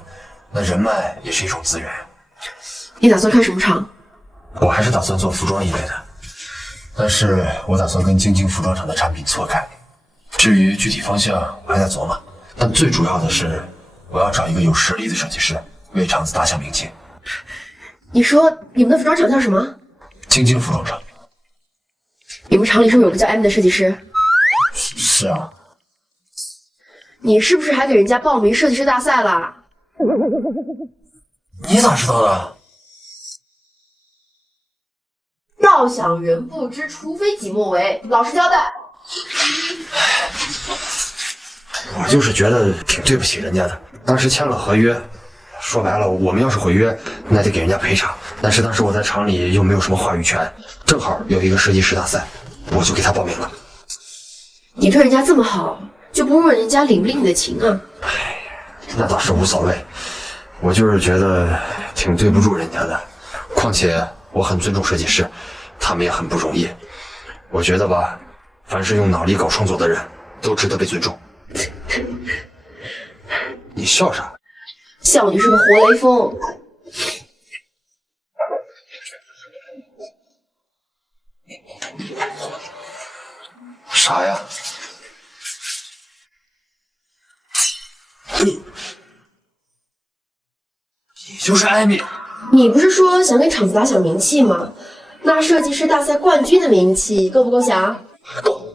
那人脉也是一种资源。你打算开什么厂？我还是打算做服装一类的，但是我打算跟京津服装厂的产品错开。至于具体方向，我还在琢磨。但最主要的是，我要找一个有实力的设计师，为厂子打响名气。你说你们的服装厂叫什么？京津服装厂。你们厂里是不是有个叫 M 的设计师？是啊。你是不是还给人家报名设计师大赛了？你咋知道的？道想人不知，除非己莫为。老实交代。我就是觉得挺对不起人家的。当时签了合约，说白了，我们要是毁约，那得给人家赔偿。但是当时我在厂里又没有什么话语权，正好有一个设计师大赛，我就给他报名了。你对人家这么好，就不问人家领不领你的情啊？那倒是无所谓，我就是觉得挺对不住人家的。况且我很尊重设计师，他们也很不容易。我觉得吧，凡是用脑力搞创作的人，都值得被尊重。你笑啥？笑你是个活雷锋。啥呀？你就是艾米。你不是说想给厂子打响名气吗？那拿设计师大赛冠军的名气，够不够响？够。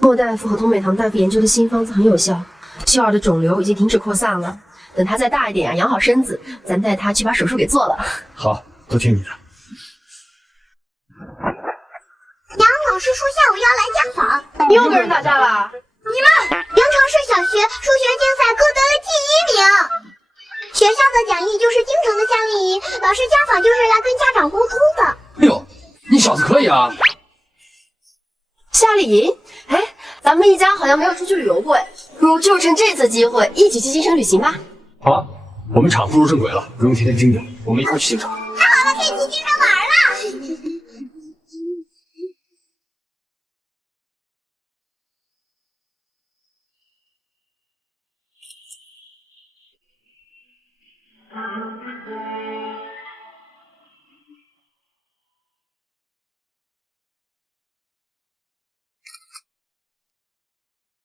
莫大夫和东北堂大夫研究的新方子很有效，秀儿的肿瘤已经停止扩散了。等她再大一点啊，养好身子，咱带她去把手术给做了。好，都听你的。杨老师说下午要来家访，又跟人打架了？你们，阳城市小学数学竞赛各得了第1名。学校的奖励就是京城的夏令营，老师家访就是来跟家长沟通的。哎呦，你小子可以啊！夏令营？哎，咱们一家好像没有出去旅游过哎，不如就趁这次机会一起去京城旅行吧。好啊，我们厂步入正轨了，不用天天盯着，我们一块去京城。太好了，可以去京城